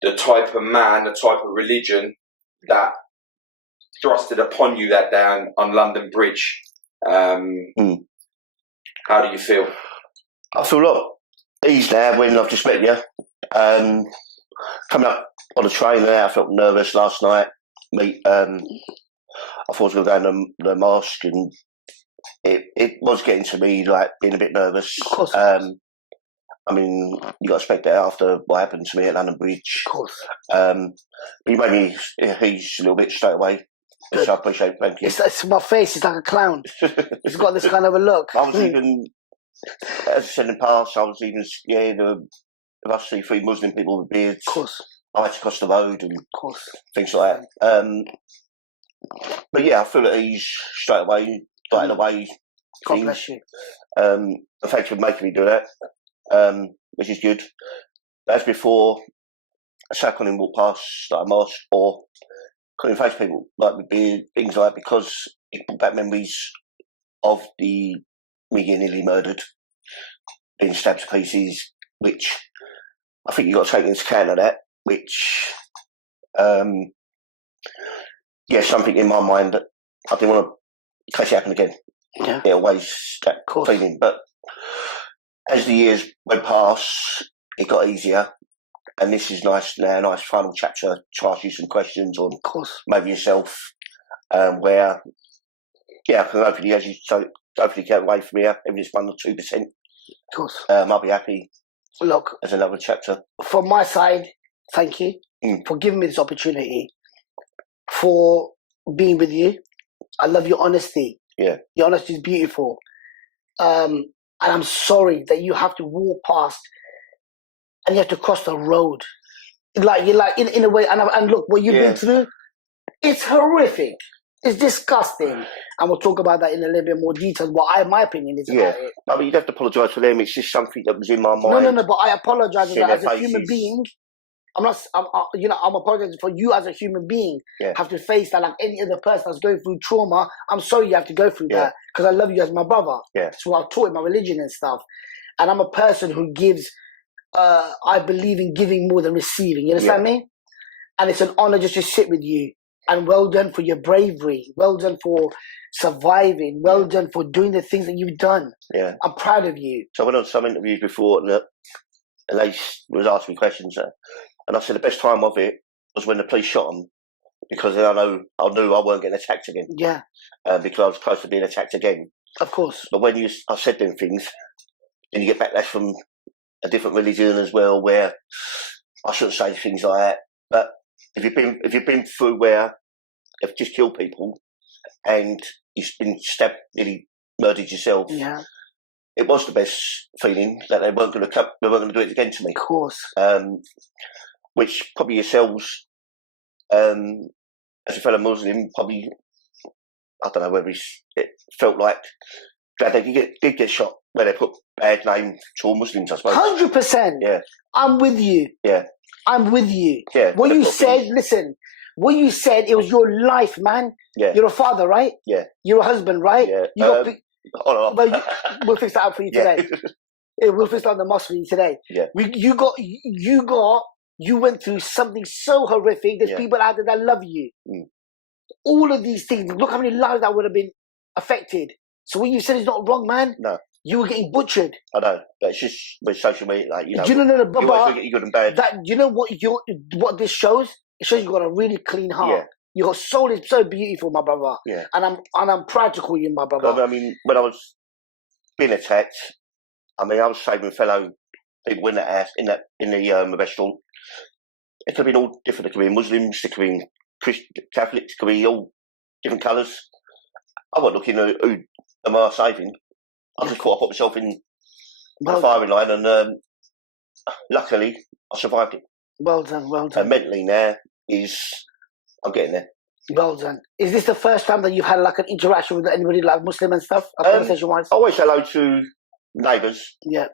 the type of man, the type of religion that thrusted upon you that day on London Bridge? How do you feel? I feel a lot eased now when I've just met you. Coming up on the train there, I felt nervous last night. I thought I was going to go in the mosque, and it was getting to me, like, being a bit nervous. Of course. I mean, you got to expect that after what happened to me at London Bridge. Of course. You made me ease a little bit straight away, which I appreciate. Thank you. It's my face is like a clown. It's got this kind of a look. I was even, as I said in the past, I was even scared of us see 3 Muslim people with beards. Of course. I had to cross the road and Of course. things like that. But yeah, I feel at ease straight away, right away. God bless you. And thanks for making me do that, which is good. As before, I sat on him walk past like a mosque, or couldn't face people like with beard, things like that, because it brought back memories of me getting nearly murdered, being stabbed to pieces, which I think you've got to take into account of that, which, something in my mind that I didn't want to, in case it happened again. Yeah. It always that feeling. But as the years went past, it got easier. And this is nice now, nice final chapter to ask you some questions on, Of course. maybe yourself, where, I can hopefully, as you so hopefully get away from here, even if it's 1 or 2%. Of course. I'll be happy. Look, as another chapter. From my side, thank you for giving me this opportunity, for being with you. I love your honesty. Yeah. Your honesty is beautiful. And I'm sorry that you have to walk past and you have to cross the road. Like you're like in a way, and look, what you've been through, it's horrific. It's disgusting. And we'll talk about that in a little bit more detail. What my opinion is about it. I mean, you'd have to apologise for them. It's just something that was in my mind. No, but I apologise as a human being. I'm apologizing for you as a human being. Have to face that like any other person that's going through trauma. I'm sorry you have to go through that, because I love you as my brother. So I taught in my religion and stuff. And I'm a person who gives, I believe in giving more than receiving. You understand me? And it's an honor just to sit with you And well done for your bravery. Well done for surviving. Well done for doing the things that you've done. Yeah. I'm proud of you. So I went on some interviews before, and they was asking me questions, and I said the best time of it was when the police shot them, because I knew I weren't getting attacked again. Yeah. Because I was close to being attacked again. Of course. But when I said them things, and you get backlash from a different religion as well, where I shouldn't say things like that. But if you've been through where they've just killed people and you've been stabbed, nearly murdered yourself, it was the best feeling that they weren't going to do it again to me. Of course. Which probably yourselves, as a fellow Muslim, probably, I don't know whether it felt like that they did get shot where they put bad name to all Muslims, I suppose. 100%. Yeah. I'm with you. Yeah. I'm with you. Yeah. What you said, listen, what you said, it was your life, man. Yeah. You're a father, right? Yeah. You're a husband, right? Yeah. You got Well, we'll fix that up for you today. We'll fix that on the mosque for you today. Yeah. You went through something so horrific. There's people out there that love you. Mm. All of these things. Look how many lives that would have been affected. So what you said is not wrong, man. No. You were getting butchered. I know. But it's just with social media, like, you know. Do you know, you always get good and bad. You know what this shows? It shows you got a really clean heart. Yeah. Your soul is so beautiful, my brother. Yeah. And I'm proud to call you my brother. I mean, when I was being attacked, I was saving fellow people in that house, in the restaurant. It could have been all different. It could be Muslims, it could be Christian, Catholics, it could be all different colours. I wasn't looking at who am I saving. I just put myself in the firing line, and luckily I survived it. Well done, well done. And mentally now I'm getting there. Well done. Is this the first time that you've had like an interaction with anybody like Muslim and stuff? Conversation-wise? I always say hello to neighbours. Yeah.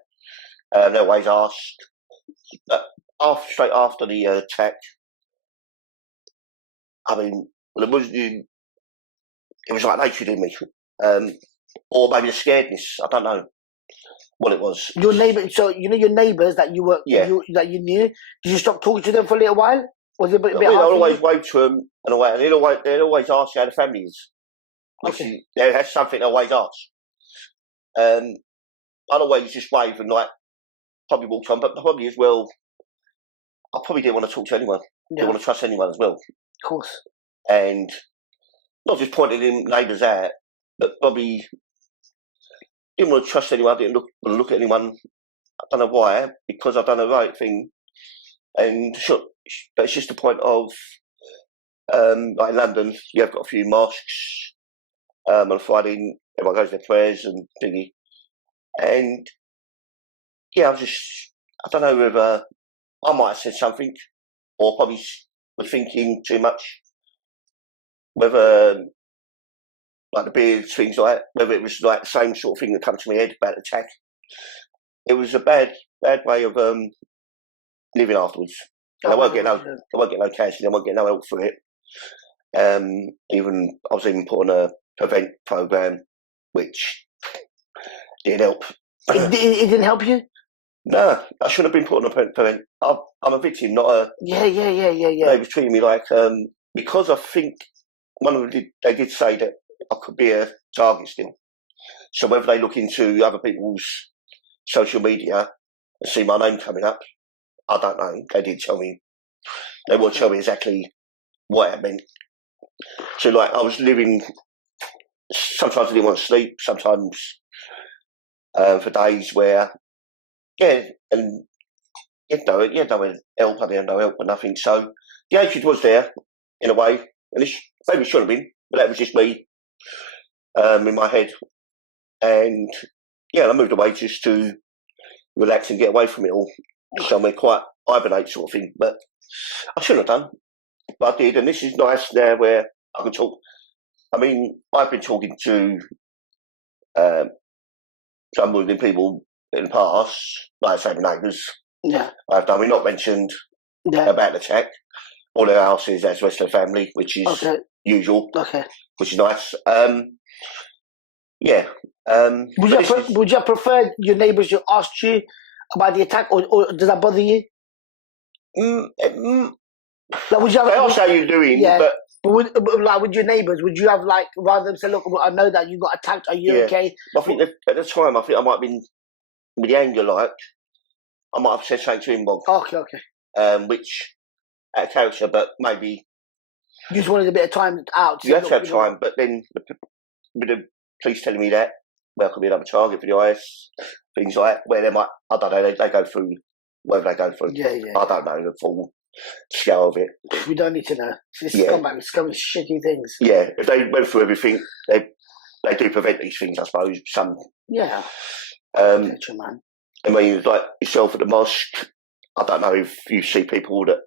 They always asked. Straight after the attack, it was like hatred in me. Or maybe the scaredness. I don't know what it was. Your neighbour, so you know your neighbours that you were, that you knew. Did you stop talking to them for a little while? Was it a bit hard? I always wave to them and they'd always ask how the family is. Okay. That's something they always ask. I'd always just wave and probably walked on, but probably as well, I probably didn't want to talk to anyone. Didn't want to trust anyone as well. Of course. And not just pointing in neighbours out, but probably didn't want to trust anyone. Didn't look at anyone. I don't know why, because I've done the right thing. And sure, but it's just the point of, like in London, you have got a few mosques. On Friday, everyone goes to their prayers and thingy. And yeah, I don't know whether I might have said something, or probably was thinking too much. Whether, like the beards, things like that, whether it was like the same sort of thing that came to my head about the attack. It was a bad way of living afterwards. And I won't get no counselling, I won't get no help for it. I was even put on a prevent program, which didn't help. It didn't help you? No, I should have been put on a prevent. I'm a victim, not a. Yeah. They were treating me like because I think one of them they did say that I could be a target still. So whether they look into other people's social media and see my name coming up, I don't know. They did tell me. They won't tell me exactly what it meant. So I was living. Sometimes I didn't want to sleep. Sometimes for days where, and you had no help. I didn't have no help or nothing. So the hatred was there in a way, and maybe it shouldn't have been, but that was just me in my head. And I moved away just to relax and get away from it all. Somewhere quite hibernate sort of thing, but I shouldn't have done, but I did. And this is nice now where I can talk. I've been talking to some Muslim people in the past, like I say, my neighbours. Yeah. I've done. We're not mentioned about the attack. All their houses as the rest of the family, which is usual. Okay. Which is nice. Would you have preferred your neighbours to ask you about the attack, or does that bother you? I'll say how you're doing, but But with your neighbours, would you have like rather than say, "Look, I know that you got attacked. Are you okay?" I think at the time, I think I might have been with the anger, like I might have said something to him, Bob. Okay. Which out of character, but maybe you just wanted a bit of time out. You have to have time, but then with the police telling me that, well, could be another target for the IS, things like that, where they might, I don't know, they go through whatever they go through. Yeah. I don't know the full scale of it. We don't need to know. It's scumbag, scummy, shitty things. Yeah, if they went through everything, they do prevent these things, I suppose. Some. Yeah. Man. I mean, like yourself at the mosque, I don't know if you see people that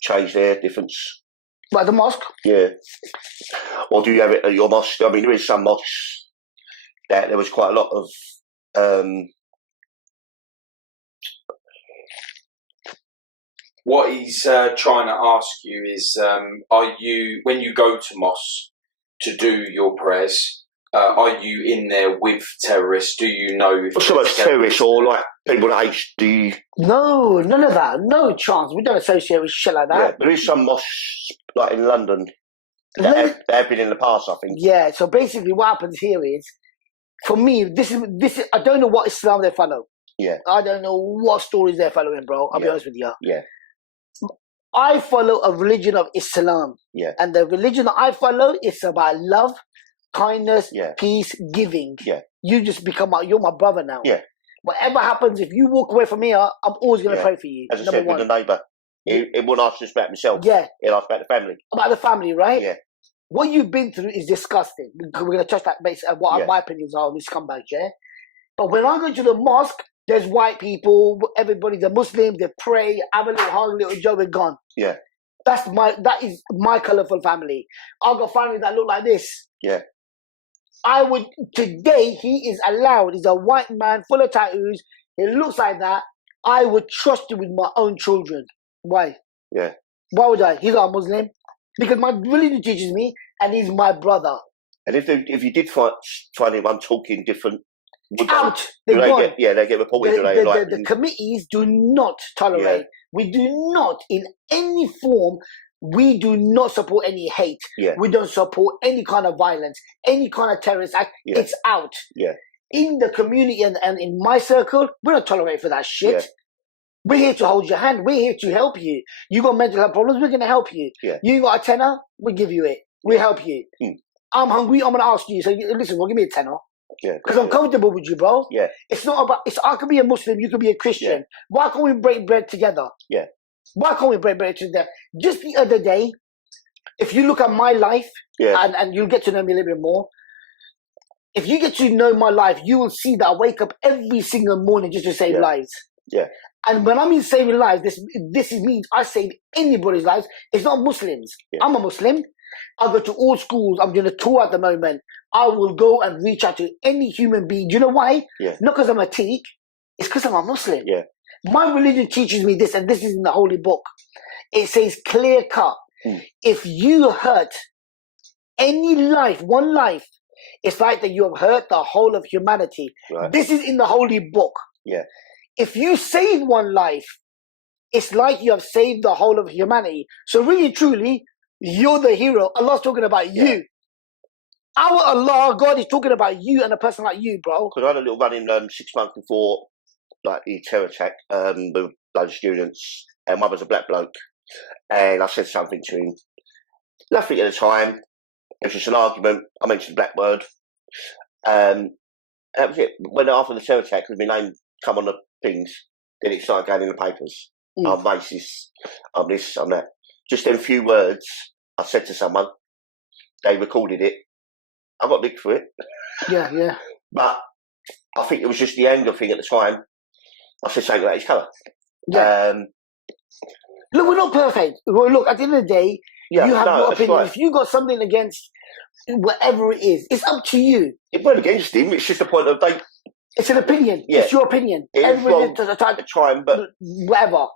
change their difference. Like the mosque? Yeah. Or do you have it at your mosque? I mean, there is some mosques that there was quite a lot of. What he's trying to ask you is, are you, when you go to mosque to do your prayers, are you in there with terrorists? Do you know if so much terrorists or like people that HD? No, none of that. No chance. We don't associate with shit like that. Yeah, there is some mosques like in London that have been in the past, I think. Yeah. So basically, what happens here is, for me, this is. I don't know what Islam they follow. Yeah. I don't know what stories they're following, bro. I'll be honest with you. Yeah. I follow a religion of Islam. Yeah. And the religion that I follow is about love, kindness, peace, giving. Yeah. You just become you're my brother now. Yeah. Whatever happens, if you walk away from here, I'm always going to pray for you. As I said, with the neighbour, it won't ask just about himself. Yeah. It'll ask about the family. About the family, right? Yeah. What you've been through is disgusting. We're going to touch that base and what my opinions are on this comeback, yeah? But when I go to the mosque, there's white people, everybody's a Muslim, they pray, have a little hug, a little joke, and gone. Yeah. That is my colourful family. I've got family that look like this. Yeah. Today, he is allowed, he's a white man full of tattoos, he looks like that, I would trust him with my own children. Why? Yeah. Why would I? He's not a Muslim. Because my religion teaches me, and he's my brother. And if you did find anyone talking different, out. They get reported. The committees do not tolerate. We do not, in any form, we do not support any hate. Yeah. We don't support any kind of violence, any kind of terrorist act. Yeah. It's out. Yeah. In the community and in my circle, we're not tolerating for that shit. Yeah. We're here to hold your hand. We're here to help you. You got mental health problems, we're going to help you. Yeah. You got a tenner, we'll give you it. We'll help you. I'm hungry, I'm going to ask you. So listen, well, give me a tenner. Yeah. Because I'm comfortable with you, bro. Yeah. It's not about, I could be a Muslim, you could be a Christian. Yeah. Why can't we break bread together? Yeah. Why can't we break bread together? Just the other day, if you look at my life, and you'll get to know me a little bit more, if you get to know my life, you will see that I wake up every single morning just to save lives. Yeah. And when I mean saving lives, this means I save anybody's lives. It's not Muslims. Yeah. I'm a Muslim. I go to all schools. I'm doing a tour at the moment. I will go and reach out to any human being. Do you know why? Yeah. Not because I'm a Atiq. It's because I'm a Muslim. Yeah. My religion teaches me this, and this is in the Holy Book. It says clear cut. If you hurt any life, one life, it's like that you have hurt the whole of humanity. Right. This is in the Holy Book. Yeah. If you save one life, it's like you have saved the whole of humanity. So really, truly, you're the hero. Allah's talking about you. Our Allah, God is talking about you and a person like you, bro. Because I had a little run in 6 months before, like the terror attack, with loads of students, and one was a black bloke, and I said something to him. Nothing at the time. It was just an argument. I mentioned the black word. That was it. When after the terror attack, because my name come on the things, then it started going in the papers. I'm racist, I'm this, I'm that. Just them few words I said to someone, they recorded it. I got licked for it. Yeah, yeah. But I think it was just the anger thing at the time. I said something about his colour. Yeah. Look, we're not perfect. Look, at the end of the day, you have your opinion. Right. If you got something against whatever it is, it's up to you. It wasn't against him. It's just a point of they. It's an opinion. Yeah. It's your opinion. Everybody at the time, but whatever.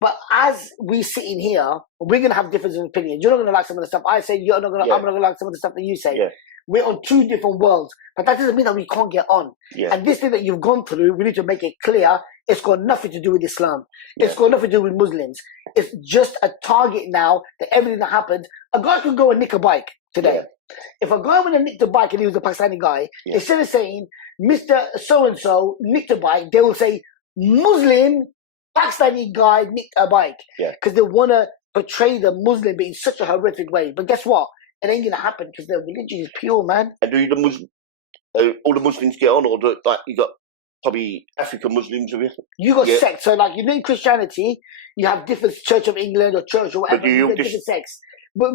But as we sit in here, we're gonna have difference of opinion. You're not gonna like some of the stuff I say. You're not gonna. I'm not gonna like some of the stuff that you say. Yeah. We're on two different worlds, but that doesn't mean that we can't get on. Yeah. And this thing that you've gone through, we need to make it clear. It's got nothing to do with Islam. It's got nothing to do with Muslims. It's just a target now that everything that happened. A guy could go and nick a bike today. Yeah. If a guy went and nicked a bike and he was a Pakistani guy, instead of saying Mr. So-and-so nicked a bike, they will say Muslim Pakistani guy nicked a bike. Because they want to portray the Muslim but in such a horrific way. But guess what? It ain't going to happen because their religion is pure, man. And do all the Muslims get on, or like you got probably African Muslims with you? You got sects. So like, you know, in Christianity, you have different Church of England or Church or whatever. You get different sects. But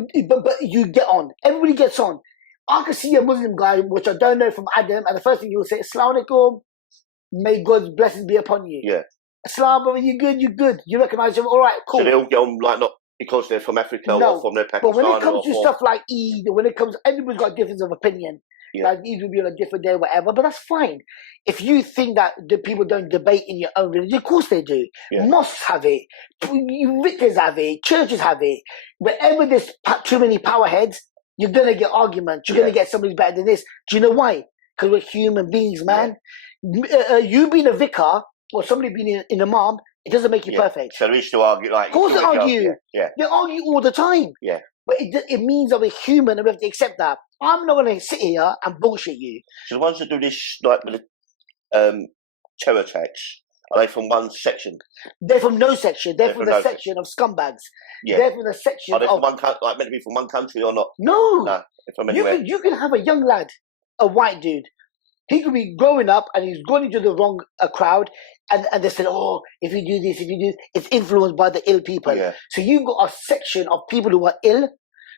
you get on. Everybody gets on. I can see a Muslim guy, which I don't know from Adam, and the first thing he will say, Assalamu alaikum, may God's blessings be upon you. Yeah. Assalamu alaikum, you good, you good. You recognise him, all right, cool. So they all get on, like, not because they're from Africa or from their Pakistan. But when it comes to stuff like Eid, when it comes, everybody's got a difference of opinion. Like Eid will be on a different day, whatever, but that's fine. If you think that the people don't debate in your own religion, of course they do. Mosques have it, vicars have it, churches have it. Wherever there's too many power heads, you're going to get arguments. You're going to get somebody better than this. Do you know why? Because we're human beings, man. You being a vicar or somebody being an imam, it doesn't make you perfect. So they used to argue like... Of course they argue. They argue all the time. But it means that we're human and we have to accept that. I'm not going to sit here and bullshit you. So the ones that do this, like with the terror attacks, are they from one section? They're from no section. They're from the section of scumbags. They're from the section of... Are they from one country, like meant to be from one country or not? No. They're from anywhere. You can have a young lad, a white dude. He could be growing up and he's gone into the wrong crowd and they said, oh, if you do this, it's influenced by the ill people. So you've got a section of people who are ill,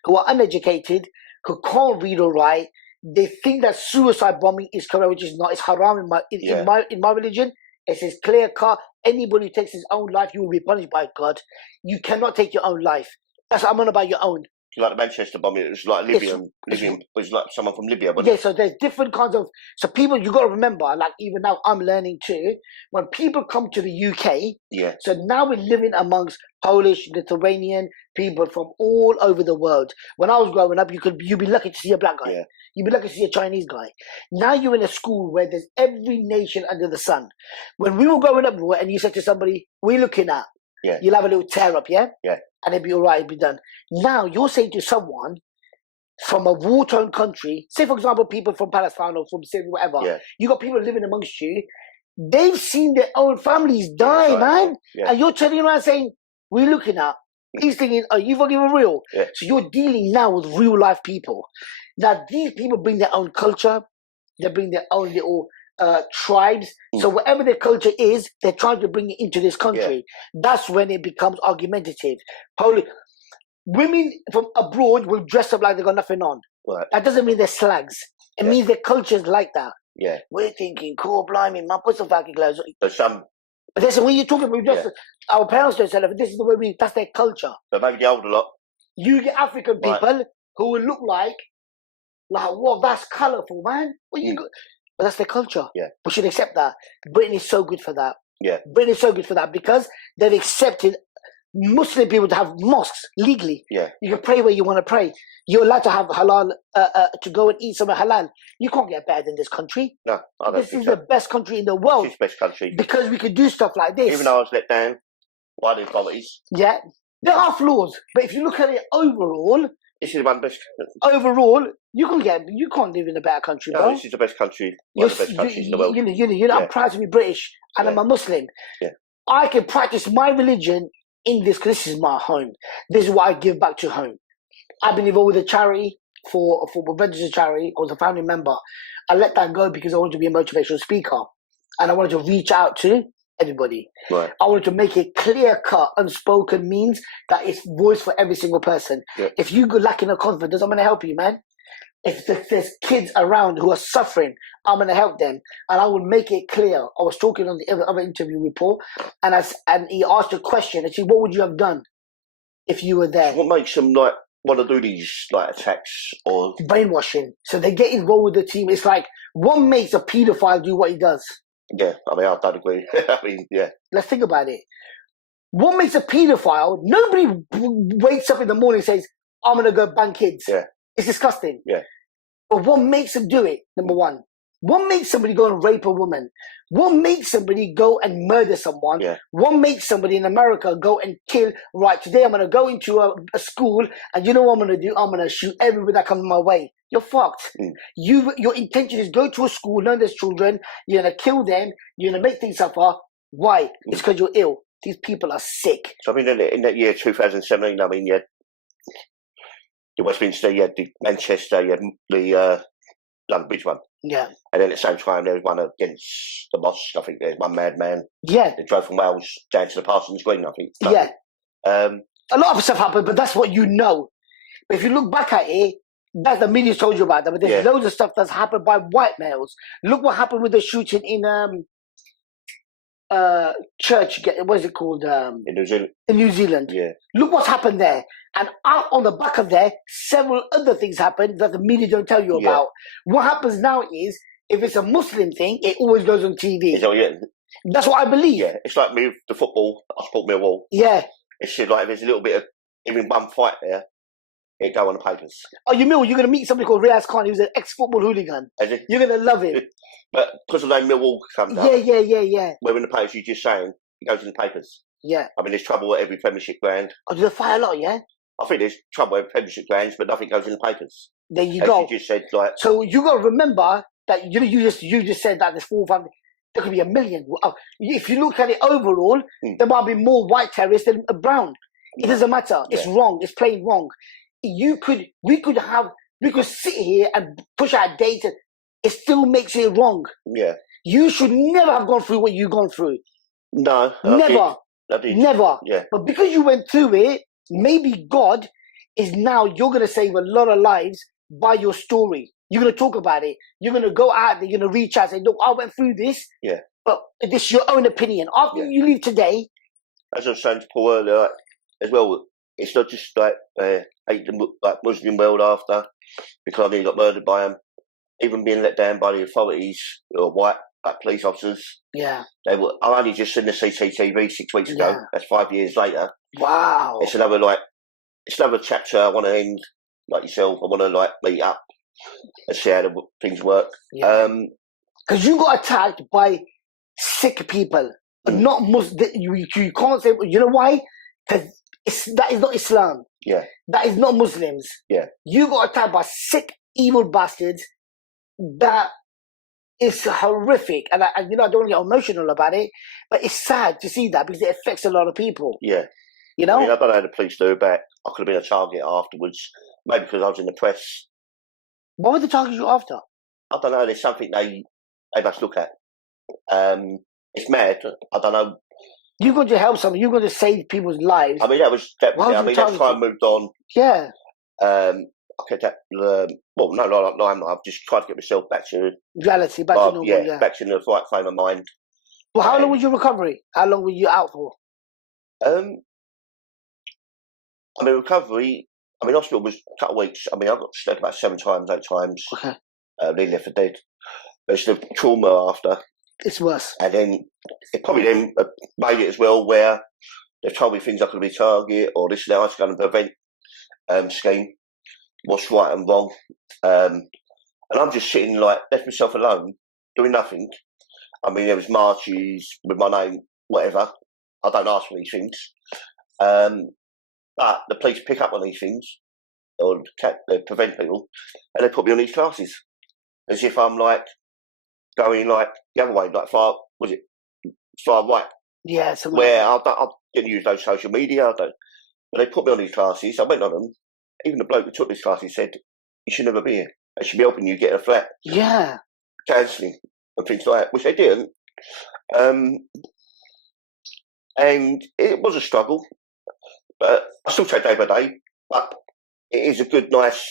who are uneducated, who can't read or write. They think that suicide bombing is correct, which is not. It's haram in my religion. It says clear cut. Anybody who takes his own life, you will be punished by God. You cannot take your own life. That's what I'm on about, your own. Like the Manchester bombing, it was like Libyan. It was like someone from Libya. Wasn't it? So there's different kinds of... So people, you got to remember, like even now I'm learning too, when people come to the UK, so now we're living amongst Polish, Lithuanian, people from all over the world. When I was growing up, you'd be lucky to see a black guy. You'd be lucky to see a Chinese guy. Now you're in a school where there's every nation under the sun. When we were growing up, Roy, and you said to somebody, what are you looking at? You'll have a little tear up, and it'd be all right, it'd be done. Now you're saying to someone from a war-torn country, say for example, people from Palestine or from Syria, whatever, you got people living amongst you, they've seen their own families die, man. And you're turning around saying, what are you looking at? He's thinking, are you fucking real? So you're dealing now with real life people. Now these people bring their own culture, they bring their own little tribes. So whatever their culture is, they're trying to bring it into this country. That's when it becomes argumentative. Women from abroad will dress up like they got nothing on. That doesn't mean they're slags. It means their culture is like that. We're thinking, cool, blimey, man, put some fucking clothes on. But listen, when you're talking about our parents don't say that, this is the way that's their culture. But maybe the older lot. You get African people who will look like, wow, that's colourful, man. But that's their culture. We should accept that. Britain is so good for that. Britain is so good for that because they've accepted Muslim people to have mosques legally. You can pray where you want to pray. You're allowed to have halal, to go and eat somewhere halal. You can't get better than this country. No, I don't This think is so. the best country in the world. It's the best country. Because we could do stuff like this. Even though I was let down by the authorities. There are flaws. But if you look at it overall, this is one best. Overall, you can't live in a better country, bro. No, this is the best country. One of the best countries in the world. I'm proud to be British and I'm a Muslim. I can practice my religion in this because this is my home. This is what I give back to home. I've been involved with a charity for registered charity. I was a founding member. I let that go because I wanted to be a motivational speaker and I wanted to reach out to everybody. I wanted to make it clear cut. Unspoken means that it's voice for every single person. If you go lacking of confidence, I'm going to help you, man. If there's kids around who are suffering, I'm going to help them. And I will make it clear. I was talking on the other interview with Paul, and he asked a question. I said, what would you have done if you were there? What makes them want to do these attacks or brainwashing? So they get involved with the team. It's like, what makes a paedophile do what he does? I don't agree. Let's think about it. What makes a paedophile? Nobody wakes up in the morning and says, I'm going to go bang kids. It's disgusting. But what makes them do it? Number one, What makes somebody go and rape a woman? What makes somebody go and murder someone? Yeah. What makes somebody in America go and kill? Right, today I'm going to go into a school, and you know what I'm going to do? I'm going to shoot everybody that comes my way. You're fucked. Your intention is go to a school, learn there's children, you're going to kill them, you're going to make things suffer. Why? It's because you're ill. These people are sick. So I mean, in that year 2017, I mean, you had the Westminster, you had the Manchester, you had the London Bridge one. Yeah. And then at the same time, there was one against the mosque. I think there's one madman. Yeah. That drove from Wales down to the Parsons Green, I think. Yeah. A lot of stuff happened, but that's what you know. But if you look back at it, that's the media told you about that. But there's loads of stuff that's happened by white males. Look what happened with the shooting in church. What is it called? In New Zealand. In New Zealand. Yeah. Look what's happened there. And out on the back of there, several other things happened that the media don't tell you about. What happens now is, if it's a Muslim thing, it always goes on TV. That's what I believe. Yeah, it's like me with the football. I support Millwall. Yeah. It's like if there's a little bit of even one fight there, it go on the papers. Oh, you're going to meet somebody called Riaz Khan, who's an ex-football hooligan. You're going to love him. But because of the name Millwall comes up. Yeah. Where in the papers, you're just saying, it goes in the papers. Yeah. I mean, there's trouble at every Premiership ground. Oh, do they fight a lot, yeah? I think there's trouble at Premiership grounds, but nothing goes in the papers. There you As go. You just said, like... So you got to remember that you just said that there's 4 or 5... There could be 1 million. If you look at it overall, there might be more white terrorists than brown. It doesn't matter. It's wrong. It's plain wrong. We could sit here and push our data. It still makes it wrong. Yeah. You should never have gone through what you've gone through. No. Never. Never. Yeah. But because you went through it, maybe God is now, you're going to save a lot of lives by your story. You're going to talk about it. You're going to go out there, you're going to reach out and say, look, I went through this. Yeah. But this is your own opinion. After you leave today. As I was saying to Paul earlier, as well, it's not just like hate the Muslim world after because I nearly got murdered by them. Even being let down by the authorities or white police officers. Yeah. I only just seen the CCTV 6 weeks ago. Yeah. That's 5 years later. Wow. It's another chapter I want to end like yourself. I want to meet up and see how things work. Yeah. Because you got attacked by sick people, not Muslim. You can't say. You know why? Because that is not Islam. Yeah. That is not Muslims. Yeah. You got attacked by sick, evil bastards. That is horrific, and I don't want to get emotional about it, but it's sad to see that because it affects a lot of people. Yeah. You know. I don't know how the police do, but I could have been a target afterwards. Maybe because I was in the press. What were the targets you after? I don't know. There's something they must look at. It's mad. I don't know. You're going to help someone. You're going to save people's lives. I mean, that was definitely. I mean, as time moved on. Yeah. I kept that. Well, no, I'm not. I've just tried to get myself back to reality, back to normal. Yeah, back to the right frame of mind. Well, how long was your recovery? How long were you out for? I mean, recovery. I mean, hospital was a couple of weeks. I mean, I got stabbed about 7 times, 8 times. Okay. Nearly left for dead. But it's the trauma after. It's worse. And then it probably then made it as well where they've told me things I could be target or this now it's going to prevent scheme. What's right and wrong. And I'm just sitting left myself alone, doing nothing. I mean, there was marches with my name, whatever. I don't ask for these things. But the police pick up on these things or they prevent people and they put me on these classes as if I'm going the other way, far right. Yeah, where I didn't use those social media. But they put me on these classes. I went on them. Even the bloke who took this class, he said, "You should never be here. They should be helping you get a flat." Yeah, counselling and things like that, which they didn't. And it was a struggle, but I still take day by day. But it is a good, nice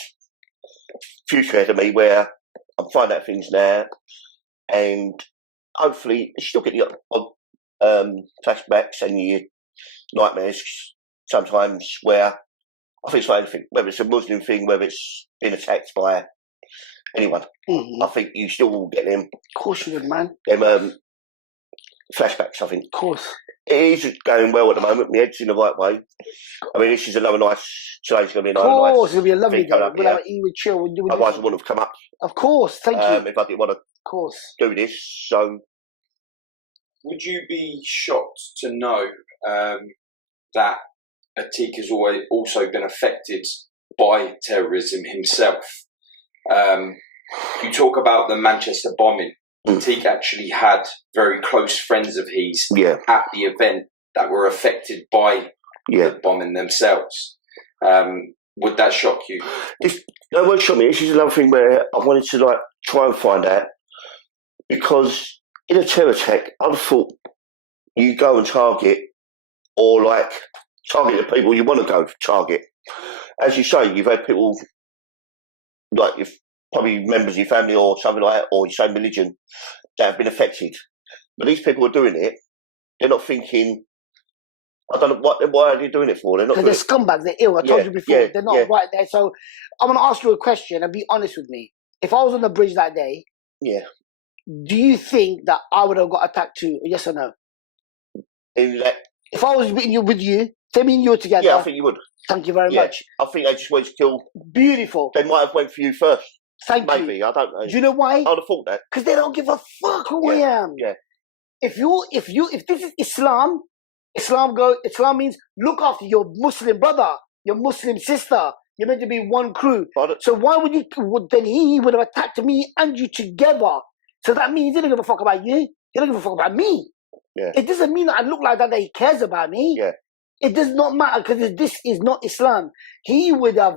future ahead of me where I'm finding out things now, and hopefully you still get the odd flashbacks and your nightmares sometimes where I think it's like anything, whether it's a Muslim thing, whether it's been attacked by anyone. Mm-hmm. I think you still will get them. Of course you would, man. Them flashbacks, I think. Of course. It is going well at the moment. My head's in the right way. I mean, this is another nice. Today's going to be another nice. Of course, it's going to be a lovely thing coming day. up We'll here. have an with chill. Otherwise, I wouldn't have come up. Of course, thank you. If I didn't want to Of course. do this, so. Would you be shocked to know that Atiq has also been affected by terrorism himself? You talk about the Manchester bombing. Atiq actually had very close friends of his at the event that were affected by the bombing themselves. Would that shock you? No, it won't shock me. This is another thing where I wanted to try and find out, because in a terror attack, I thought you go and target or target the people you want to go target. As you say, you've had people if probably members of your family or something like that, or your same religion, that have been affected. But these people are doing it. They're not thinking. I don't know why are they doing it for? They're not. Because they're scumbags. They're ill. I told you before. They're not right there. So I'm going to ask you a question and be honest with me. If I was on the bridge that day, do you think that I would have got attacked too? Yes or no? If I was with you, say me and you were together. Yeah, I think you would. Thank you very much. I think they just wanted to kill. Beautiful. They might have went for you first. Thank you. Maybe, I don't know. Do you know why? I'd have thought that. Because they don't give a fuck who I am. Yeah. If this is Islam, Islam means look after your Muslim brother, your Muslim sister. You're meant to be one crew. So why would then he would have attacked me and you together? So that means he doesn't give a fuck about you. He doesn't give a fuck about me. Yeah. It doesn't mean that I look like that he cares about me. Yeah. It does not matter, because this is not Islam. He would have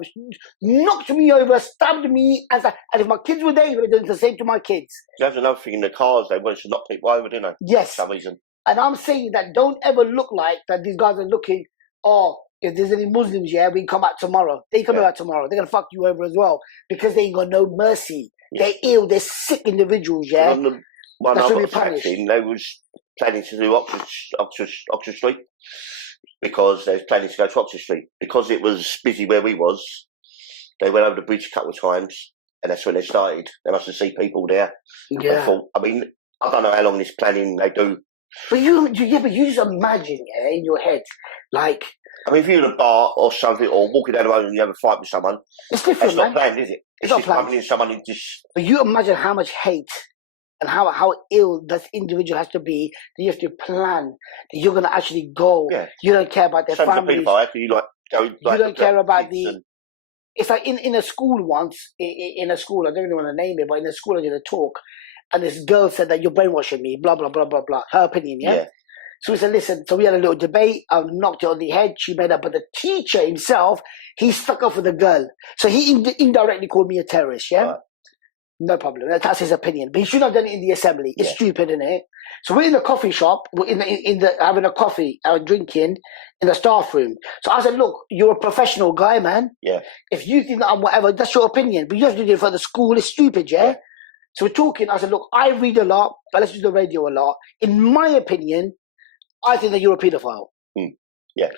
knocked me over, stabbed me, and if my kids were there, he would have done the same to my kids. There's another thing in the cars, they wanted to knock people over, didn't they? Yes. For some reason. And I'm saying that don't ever look like that these guys are looking, if there's any Muslims here, we can come out tomorrow. They come out tomorrow. They're going to fuck you over as well, because they ain't got no mercy. Yeah. They're ill, they're sick individuals, yeah? On the one I got attacked in, they was planning to do Oxford Street. Because they were planning to go to Oxford Street. Because it was busy where we was, they went over the bridge a couple of times, and that's when they started. They must have seen people there. Yeah. I don't know how long this planning they do. But you just imagine, in your head, if you're in a bar or something, or walking down the road and you have a fight with someone, it's different, it's not planned, is it? It's not planned. Coming in someone in just... But you imagine how much hate and how ill this individual has to be, that you have to plan, that you're going to actually go. Yeah. You don't care about their families. You don't care about the... It's like in a school once, in a school, I don't even want to name it, but in a school I did a talk, and this girl said that you're brainwashing me, blah, blah, blah, blah, blah. Her opinion, yeah? So we said, listen, so we had a little debate, I knocked her on the head, she made up, but the teacher himself, he stuck up for the girl. So he indirectly called me a terrorist, yeah? No problem. That's his opinion. But he should have done it in the assembly. It's stupid, isn't it? So we're in the coffee shop, we're having a coffee, drinking in the staff room. So I said, look, you're a professional guy, man. Yeah. If you think that I'm whatever, that's your opinion. But you have to do it for the school. It's stupid, yeah? So we're talking. I said, look, I read a lot, I listen to the radio a lot. In my opinion, I think that you're a paedophile. Yeah.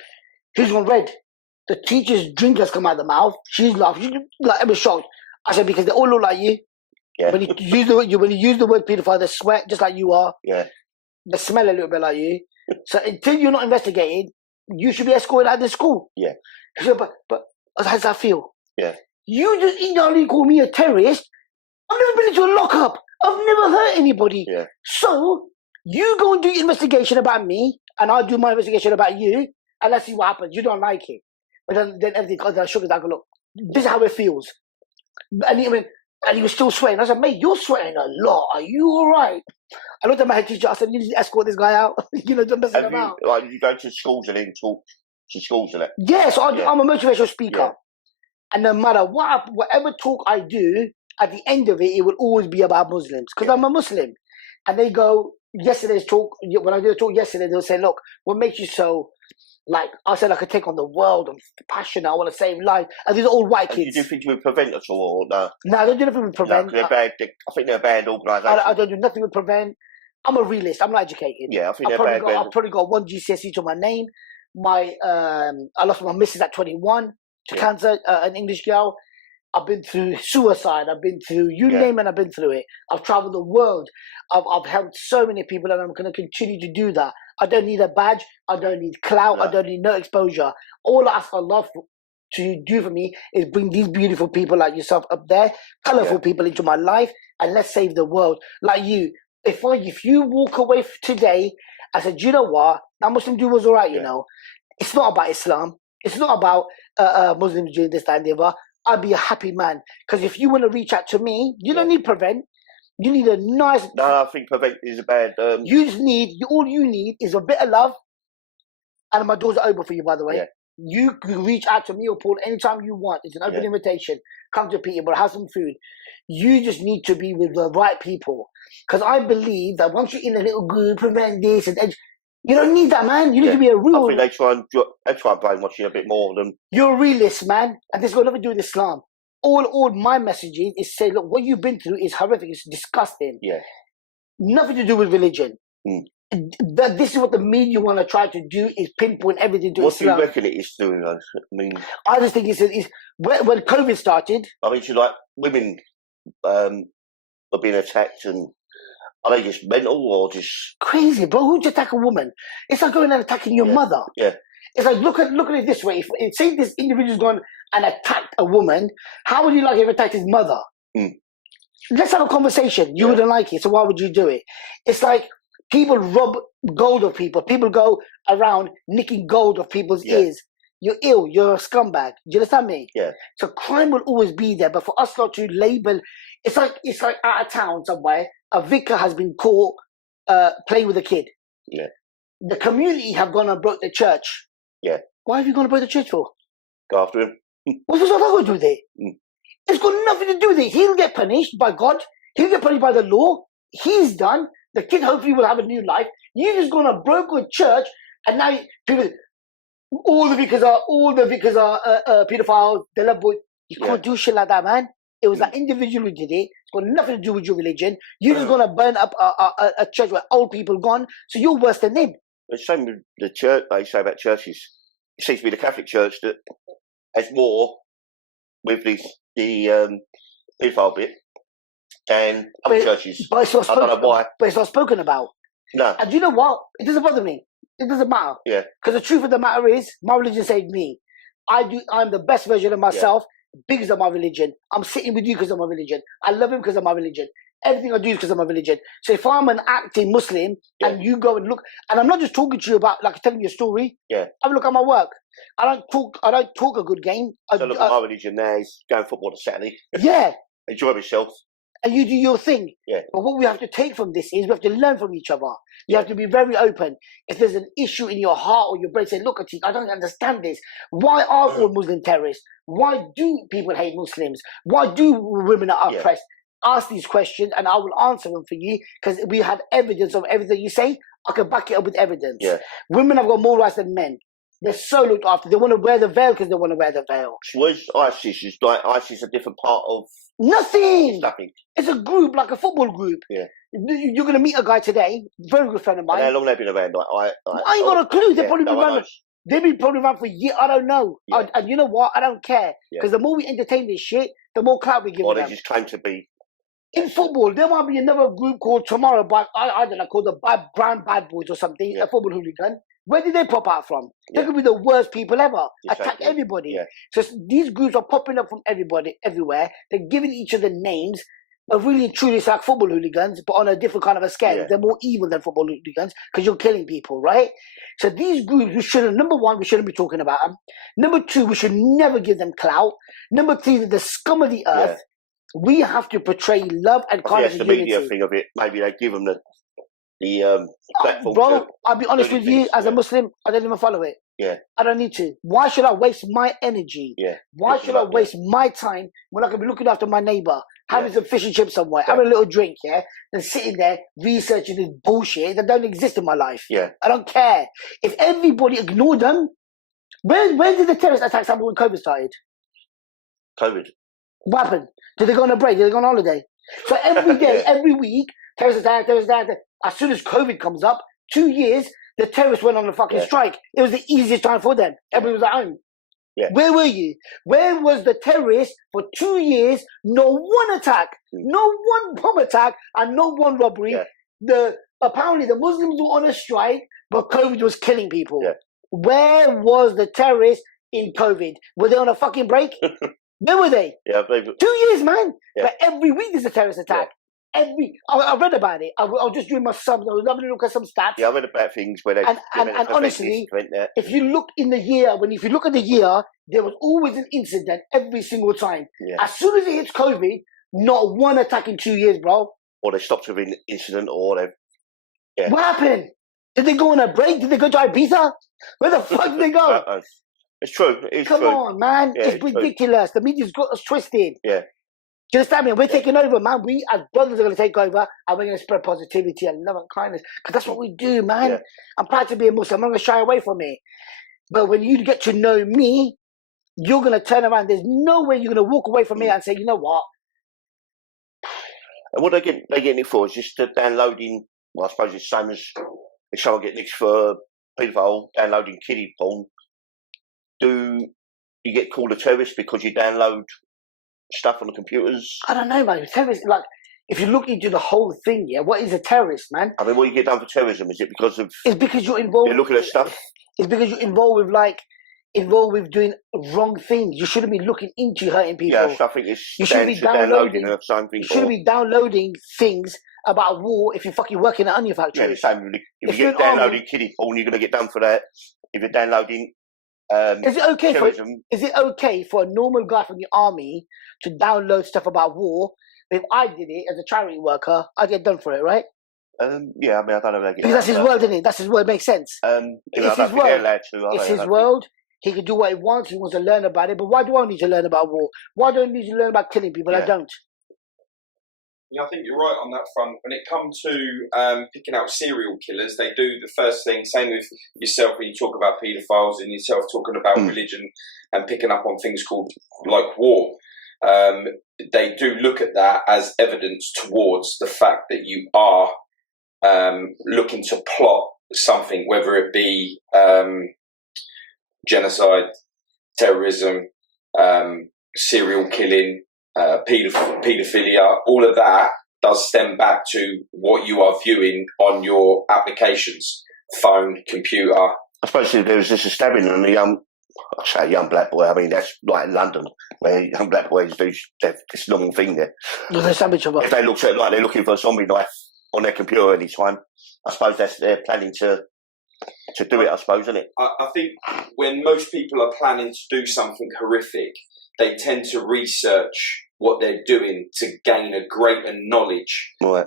Here's one red. The teacher's drink has come out of the mouth. She's laughing. I was shocked. I said, because they all look like you. Yeah. When you use the word paedophile, they sweat just like you are. Yeah. They smell a little bit like you. So until you're not investigated, you should be escorted out of the school. Yeah. So, but how does that feel? Yeah. You just indirectly call me a terrorist. I've never been into a lockup. I've never hurt anybody. Yeah. So you go and do your investigation about me, and I'll do my investigation about you, and let's see what happens. You don't like it, but then everything goes down. Sugar, I go, look, this is how it feels. And he was still sweating. I said, mate, you're sweating a lot. Are you all right? I looked at my head teacher. I said, you need to escort this guy out. Don't mess him out. You go to schools and then talk to schools and that? Yeah, so I'm a motivational speaker. Yeah. And no matter whatever talk I do, at the end of it, it will always be about Muslims. Because I'm a Muslim. And they go, yesterday's talk, when I did a talk yesterday, they'll say, look, what makes you so... I said I could take on the world. I'm passionate. I want to save life. And these are all white kids. Do you think you would prevent at all? Or no? No, I don't do nothing with prevent. No, I think they're a bad organisation. I don't do nothing with prevent. I'm a realist. I'm not educated. Yeah, I think they're bad. I've probably got one GCSE to my name. I lost my missus at 21 to cancer, an English girl. I've been through suicide. I've been through, you Yeah. name it, I've been through it. I've traveled the world. I've helped so many people, and I'm going to continue to do that. I don't need a badge. I don't need clout. No. I don't need no exposure. All I ask Allah to do for me is bring these beautiful people like yourself up there, colourful people into my life, and let's save the world. Like you, if you walk away today, I said, you know what? That Muslim dude was all right, you know. It's not about Islam. It's not about Muslims doing this, that, and the other. I'd be a happy man. Because if you want to reach out to me, you don't need prevent. You need a nice... No, I think prevent is a bad... You just need... All you need is a bit of love. And my doors are open for you, by the way. Yeah. You can reach out to me or Paul anytime you want. It's an open invitation. Come to Peterborough, have some food. You just need to be with the right people. Because I believe that once you're in a little group, prevent this and you don't need that, man. You need to be a real... I think they try and brainwash you a bit more than... You're a realist, man. And this has got nothing to do with Islam. All my messages is say, look, what you've been through is horrific. It's disgusting. Yeah. Nothing to do with religion. This is what the media want to try to do, is pinpoint everything to Islam. What do you reckon it is doing, though? I mean... I just think it's when COVID started... I mean, like, women are being attacked, and are they just mental or just... Crazy, bro. Who'd you attack a woman? It's like going and attacking your mother. Yeah. It's like, look at it this way. If say this individual's gone and attacked a woman, how would you like if he attacked his mother? Let's have a conversation. You wouldn't like it, so why would you do it? It's like people rob gold of people. People go around nicking gold of people's ears. You're ill. You're a scumbag. Do you understand me? Yeah. So crime will always be there, but for us not to label, it's like out of town somewhere, a vicar has been caught playing with a kid. Yeah. The community have gone and broke the church. Yeah. Why have you gone to break the church for? Go after him. What's that got to do with it? It's got nothing to do with it. He'll get punished by God. He'll get punished by the law. He's done. The kid hopefully will have a new life. You just gone and broke a church, and now people, all the vicars are pedophiles. They love boys. You can't do shit like that, man. It was that individual who did it. It's got nothing to do with your religion. You're just gonna burn up a church where old people gone. So you're worse than them. The same with the church. They say about churches. It seems to be the Catholic Church that has more with the pedophile bit than other churches. But it's not I don't know why. But it's not spoken about. No. And you know what? It doesn't bother me. It doesn't matter. Yeah. Because the truth of the matter is, my religion saved me. I'm the best version of myself because of my religion. I'm sitting with you because of my religion. I love him because of my religion. Everything I do is because of my religion. So if I'm an acting Muslim and you go and look, and I'm not just talking to you about like telling you a story. Yeah. Have a look at my work. I don't talk a good game. So look at my religion now is going football on Saturday. Yeah. Enjoy myself. And you do your thing. Yeah. But what we have to take from this is we have to learn from each other. You have to be very open. If there's an issue in your heart or your brain, say, look, Atiq, I don't understand this. Why are all Muslim terrorists? Why do people hate Muslims? Why do women are oppressed? Ask these questions and I will answer them for you because we have evidence of everything you say. I can back it up with evidence. Yeah. Women have got more rights than men. They're so looked after. They want to wear the veil because they want to wear the veil. Where's ISIS? Is like ISIS a different part of... Nothing. Nothing. It's a group, like a football group. Yeah. You're going to meet a guy today, very good friend of mine. And how long they've been around? I ain't got a clue. They've probably been around. They've been probably around for years. I don't know. Yeah. And you know what? I don't care. Because the more we entertain this shit, the more clout we give them. Or they just claim to be... In football, there might be another group called tomorrow, but I don't know, called the Brown Bad Boys or something, a football hooligan. Where did they pop out from? They could be the worst people ever. Attack everybody. Yeah. So these groups are popping up from everywhere. They're giving each other names, but really and truly it's like football hooligans, but on a different kind of a scale. Yeah. They're more evil than football hooligans because you're killing people, right? So these groups, number one, we shouldn't be talking about them. Number two, we should never give them clout. Number three, they're the scum of the earth. Yeah. We have to portray love and kindness. That's the media thing of it. Maybe they give them the platform. Bro, I'll be honest with you. As a Muslim, I don't even follow it. Yeah. I don't need to. Why should I waste my energy? Yeah. Why should I waste my time when I could be looking after my neighbour, having some fish and chips somewhere, having a little drink, and sitting there researching this bullshit that don't exist in my life? Yeah. I don't care. If everybody ignored them, when did the terrorist attacks happen when COVID started? COVID. What happened? Did they go on a break? Did they go on holiday? So every day, every week, terrorist attack. As soon as COVID comes up, 2 years, the terrorists went on a fucking strike. It was the easiest time for them. Everybody was at home. Yeah. Where were you? Where was the terrorists for 2 years? No one attack, no one bomb attack, and no one robbery. Yeah. Apparently the Muslims were on a strike, but COVID was killing people. Yeah. Where was the terrorists in COVID? Were they on a fucking break? Where were they? Yeah, I believe it. 2 years, man. Yeah. But every week there's a terrorist attack. I read about it. I was just doing my subs. I was having a look at some stats. Yeah, I read about things where they and honestly, if you look in the year, if you look at the year, there was always an incident every single time. Yeah. As soon as it hits COVID, not one attack in 2 years, bro. Or they stopped with an incident, or they. Yeah. What happened? Did they go on a break? Did they go to Ibiza? Where the fuck did they go? It's true. It's Come true. on, man. Yeah, it's ridiculous. True. The media's got us twisted. Yeah. Do you understand me? We're taking over, man. We as brothers are going to take over, and we're going to spread positivity and love and kindness, because that's what we do, man. Yeah. I'm proud to be a Muslim. I'm not going to shy away from it. But when you get to know me, you're going to turn around. There's no way you're going to walk away from me and say, you know what? And what they're getting it for is just downloading. Well, I suppose it's the same as if someone gets nicked for paedophile, downloading kiddie porn. Do you get called a terrorist because you download stuff on the computers? I don't know, man. Terrorist, like, if you look into the whole thing, yeah, what is a terrorist, man? I mean, what you get done for terrorism? Is it because of? It's because you're involved. You're looking at stuff. It's because you're involved with doing wrong things. You shouldn't be looking into hurting people. Yeah, so I think it's you shouldn't be downloading something. You shouldn't be downloading things about war if you're fucking working at an onion factory. Yeah, the same. If you get downloading kiddie porn, you're going to get done for that. If you're downloading. Is it okay for a normal guy from the army to download stuff about war? If I did it as a charity worker, I'd get done for it, right? Yeah, I mean, I don't know if they get. Because that's his world, isn't it? That's his world. Makes sense. It's his world. It's his world. He can do what he wants. He wants to learn about it. But why do I need to learn about war? Why do I need to learn about killing people? I don't. Yeah, I think you're right on that front. When it comes to picking out serial killers, they do the first thing, same with yourself when you talk about paedophiles and yourself talking about religion and picking up on things called like war. They do look at that as evidence towards the fact that you are looking to plot something, whether it be genocide, terrorism, serial killing, paedophilia, all of that does stem back to what you are viewing on your applications, phone, computer. I suppose there was just a stabbing on a young black boy. I mean, that's like in London, where young black boys do this normal thing there. If they look at it like they're looking for a zombie knife on their computer any time, I suppose they're planning to do it, I suppose, isn't it? I think when most people are planning to do something horrific, they tend to research what they're doing to gain a greater knowledge. Right.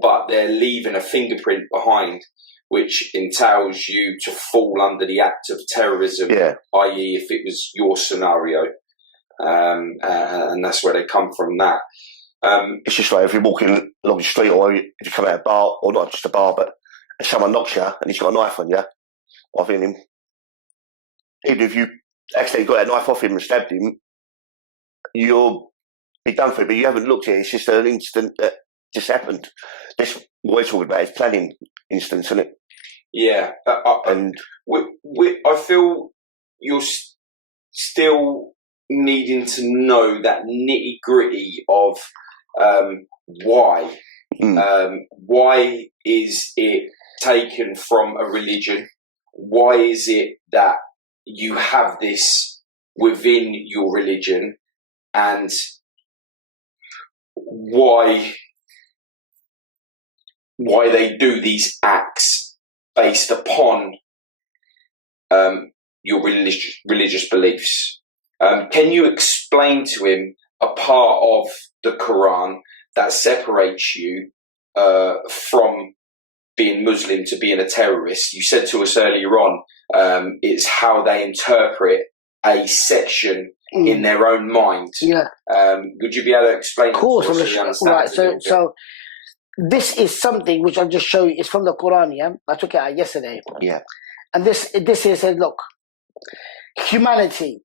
But they're leaving a fingerprint behind, which entails you to fall under the act of terrorism, i.e. if it was your scenario. And that's where they come from, that. It's just like if you're walking along the street, or if you come out of a bar, or not just a bar, but if someone knocks you and he's got a knife on you, I think even if you actually got that knife off him and stabbed him, you'll be done for it, but you haven't looked at it. It's just an incident that just happened. This what we're talking about is planning instance, isn't it? Yeah. And I feel you're still needing to know that nitty gritty of why. Why is it taken from a religion? Why is it that you have this within your religion, and why they do these acts based upon your religious beliefs? Can you explain to him a part of the Quran that separates you from being Muslim to being a terrorist? You said to us earlier on, it's how they interpret a section in their own mind. Yeah. Would you be able to explain? Of course. Right. So this is something which I'll just show you. It's from the Quran. Yeah, I took it out yesterday. Yeah. And this here says, look, humanity.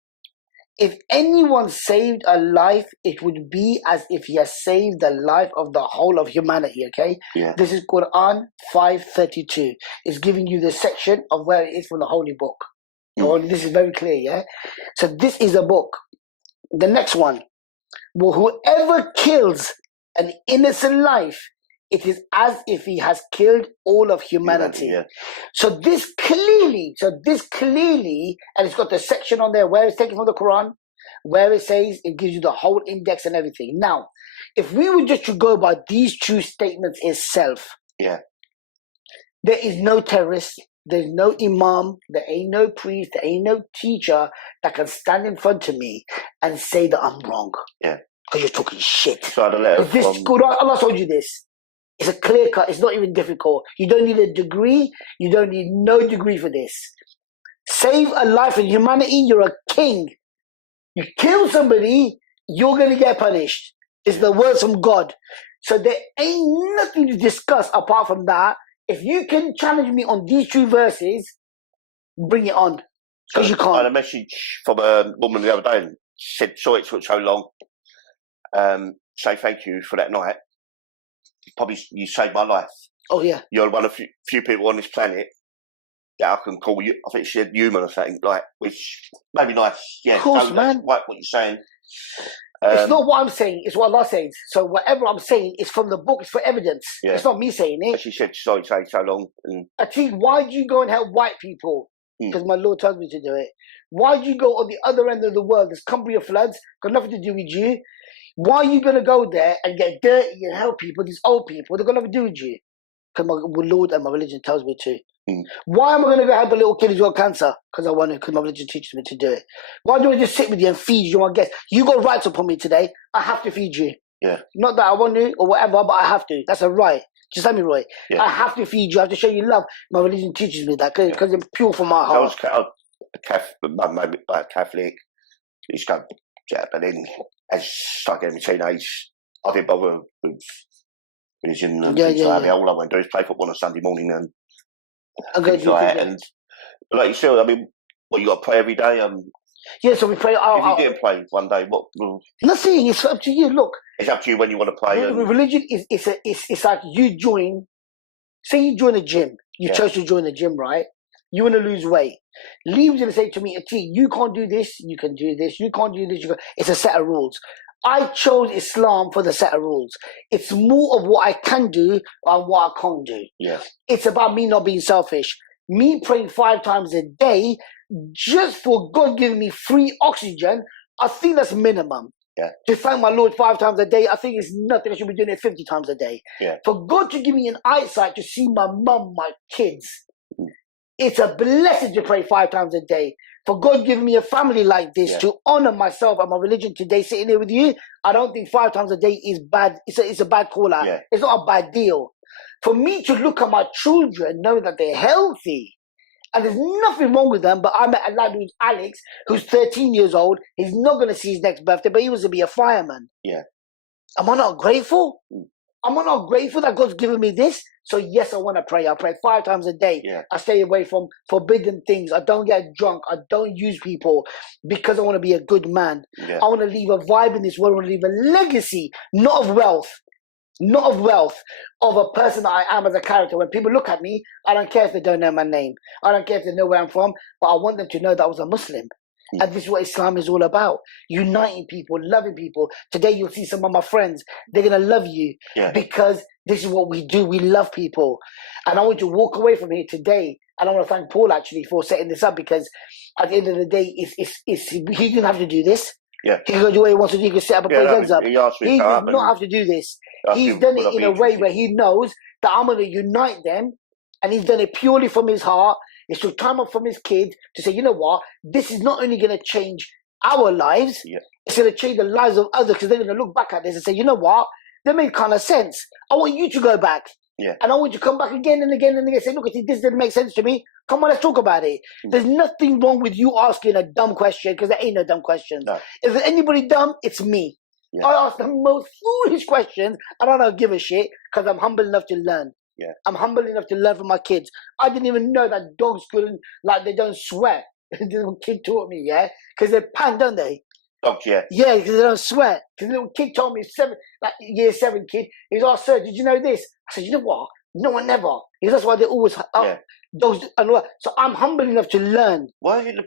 If anyone saved a life, it would be as if he has saved the life of the whole of humanity, okay? Yeah. This is Quran 5:32. It's giving you the section of where it is from the Holy Book, Oh, this is very clear, yeah? So this is a book. The next one. Well, whoever kills an innocent life, it is as if he has killed all of humanity. Yeah. So this clearly, and it's got the section on there where it's taken from the Quran, where it says, it gives you the whole index and everything. Now, if we were just to go by these two statements itself, yeah, there is no terrorist, there's no imam, there ain't no priest, there ain't no teacher that can stand in front of me and say that I'm wrong. Yeah. Because you're talking shit. So I had a letter from... Allah told you this. It's a clear cut. It's not even difficult. You don't need a degree. You don't need no degree for this. Save a life in humanity. You're a king. You kill somebody, you're going to get punished. It's the words from God. So there ain't nothing to discuss apart from that. If you can challenge me on these two verses, bring it on. Because you can't. I had a message from a woman the other day and said, sorry it took so long. Say thank you for that night. Probably you saved my life. Oh, yeah. You're one of few people on this planet that I can call you. I think she said human or something, like, which maybe nice. Yeah, of course, man. Right, what you're saying. It's not what I'm saying, it's what Allah says. So whatever I'm saying is from the book, it's for evidence. Yeah. It's not me saying it. She said, sorry to take so long. Atiq, why do you go and help white people? Because my Lord tells me to do it. Why do you go on the other end of the world? There's Cumbria floods, got nothing to do with you. Why are you going to go there and get dirty and help people, these old people? They're got nothing to do with you. Because my Lord and my religion tells me to. Why am I going to go help a little kid who's got cancer? Because I want to, because my religion teaches me to do it. Why do I just sit with you and feed you? I guess you got rights upon me today. I have to feed you. Yeah. Not that I want to or whatever, but I have to. That's a right. Just let me, Roy. Yeah. I have to feed you. I have to show you love. My religion teaches me that because it's pure from my heart. I was a Catholic. Used to go, yeah, but then as I get in my teenage, I didn't bother with religion and things like that. All I want to do is play football on a Sunday morning and things like that. And like you said, I mean, what, you got to pray every day? Yeah, so we pray. If you didn't pray one day, what? Nothing. It's up to you. Look, it's up to you when you want to play. Religion it's like you join. Say you join a gym. You chose to join a gym, right? You want to lose weight. Leaves going to say to me, Atiq, you can't do this. You can do this. You can't do this. It's a set of rules. I chose Islam for the set of rules. It's more of what I can do and what I can't do. Yeah. It's about me not being selfish. Me praying 5 times a day just for God giving me free oxygen, I think that's minimum. Yeah. To thank my Lord 5 times a day, I think it's nothing. I should be doing it 50 times a day. Yeah. For God to give me an eyesight to see my mum, my kids, it's a blessing to pray 5 times a day. For God giving me a family like this to honor myself and my religion today, sitting here with you, I don't think 5 times a day is bad. It's a bad call out. Yeah. It's not a bad deal. For me to look at my children, knowing that they're healthy, and there's nothing wrong with them, but I met a lad who's Alex, who's 13 years old. He's not going to see his next birthday, but he wants to be a fireman. Yeah. Am I not grateful? Am I not grateful that God's given me this? So yes, I want to pray. I pray 5 times a day. Yeah. I stay away from forbidden things. I don't get drunk. I don't use people because I want to be a good man. Yeah. I want to leave a vibe in this world. I want to leave a legacy, not of wealth. Not of wealth, of a person that I am as a character. When people look at me, I don't care if they don't know my name. I don't care if they know where I'm from, but I want them to know that I was a Muslim. And this is what Islam is all about. Uniting people, loving people. Today you'll see some of my friends, they're going to love you because this is what we do. We love people. And I want to walk away from here today. And I want to thank Paul actually for setting this up because at the end of the day, he didn't have to do this. Yeah. He can do what he wants to do. He can set up and put his legs up. He does not have to do this. He's done it in a way where he knows that I'm going to unite them, and he's done it purely from his heart. He took time up from his kid to say, you know what, this is not only going to change our lives, it's going to change the lives of others because they're going to look back at this and say, you know what, that made kind of sense. I want you to go back. Yeah. And I want you to come back again and again and again. Say, look, this didn't make sense to me. Come on, let's talk about it. There's nothing wrong with you asking a dumb question because there ain't no dumb questions. No. If there's anybody dumb, it's me. Yeah. I ask the most foolish questions and I don't give a shit because I'm humble enough to learn. Yeah. I'm humble enough to learn from my kids. I didn't even know that dogs couldn't, like, they don't sweat. The little kid taught me, because they pan, don't they? Dogs, yeah. Yeah, because they don't sweat. Because the little kid told me, year 7 kid, he was like, sir, did you know this? I said, you know what? No one never. Because that's why they always those. So I'm humble enough to learn. Why is it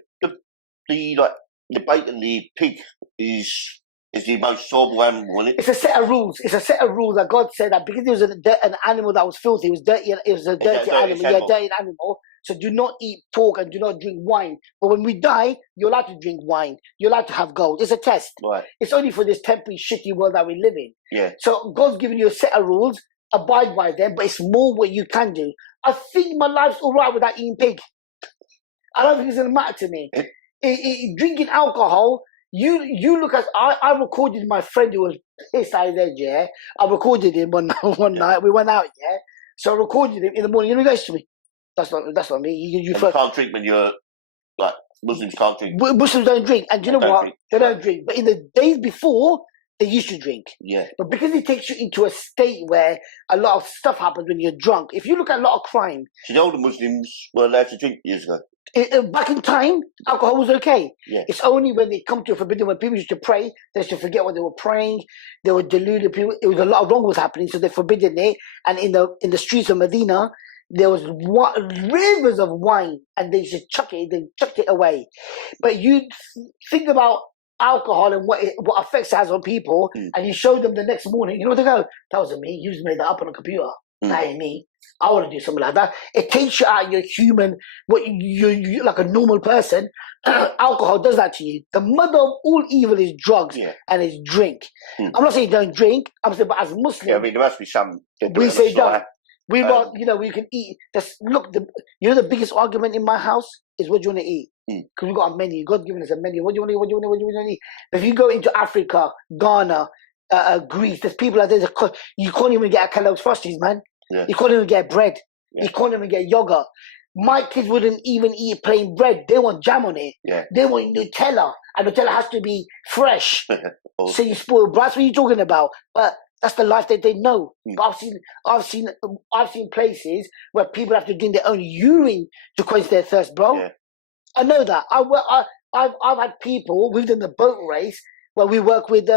the bacon, the pig is the most horrible animal, isn't it? It's a set of rules. It's a set of rules that God said that because it was an animal that was filthy, it was dirty. It was a dirty animal. Yeah, dirty animal. So do not eat pork and do not drink wine. But when we die, you're allowed to drink wine. You're allowed to have gold. It's a test. Right. It's only for this temporary, shitty world that we live in. Yeah. So God's given you a set of rules. Abide by them, but it's more what you can do. I think my life's all right without eating pig. I don't think it's going to matter to me. Drinking alcohol, you look at... I recorded my friend who was pissed out of his head, yeah? I recorded him one night. We went out, yeah? So I recorded him in the morning. And he goes to me, that's not me. You can't drink when you're... Like, Muslims can't drink. Muslims don't drink. And do you know what? Drink. They don't drink. But in the days before... they used to drink. Yeah. But because it takes you into a state where a lot of stuff happens when you're drunk. If you look at a lot of crime... So the older Muslims were allowed to drink years ago? Back in time, alcohol was okay. Yeah. It's only when they come to a forbidden, when people used to pray, they used to forget what they were praying. They were deluded. People, it was a lot of wrong was happening, so they forbidden it. And in the streets of Medina, there was rivers of wine, and they just chucked it away. But you think about alcohol and what effects it has on people, and you show them the next morning, you know what they go, that wasn't me, you just made that up on a computer. That ain't me. I want to do something like that. It takes you out of your human, what you like a normal person. Alcohol does that to you. The mother of all evil is drugs and is drink. I'm not saying don't drink. I'm saying, but as Muslims, yeah, I mean there must be some. We say don't. We want, we can eat. Look, the biggest argument in my house is what do you want to eat? Because we've got a menu. God's given us a menu. What do you want to eat? What do you want to eat? If you go into Africa, Ghana, Greece, there's people out there that you can't even get a Kellogg's Frosties, man. Yeah. You can't even get bread. Yeah. You can't even get yogurt. My kids wouldn't even eat plain bread. They want jam on it. Yeah. They want Nutella. And Nutella has to be fresh. So you spoil brats. What are you talking about? But that's the life that they know. But I've seen places where people have to drink their own urine to quench their thirst, bro. Yeah. I know that. I've had people. We've done the boat race where we work with.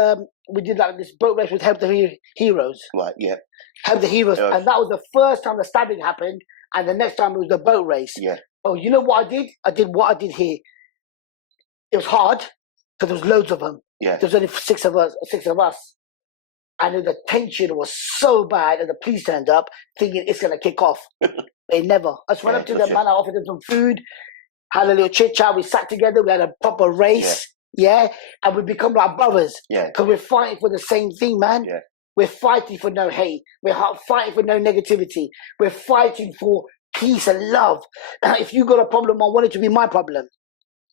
We did like this boat race with Help the Heroes. Right. Yeah. Help the Heroes, and that was the first time the stabbing happened, and the next time it was the boat race. Yeah. Oh, you know what I did? I did what I did here. It was hard because there was loads of them. Yeah. There was only six of us. And the tension was so bad, and the police turned up thinking it's gonna kick off. They never. I just went up to them, man. I offered them some food, had a little chit chat. We sat together. We had a proper race. Yeah. And we become like brothers. Yeah. Because we're fighting for the same thing, man. Yeah. We're fighting for no hate. We're fighting for no negativity. We're fighting for peace and love. If you got a problem, I want it to be my problem.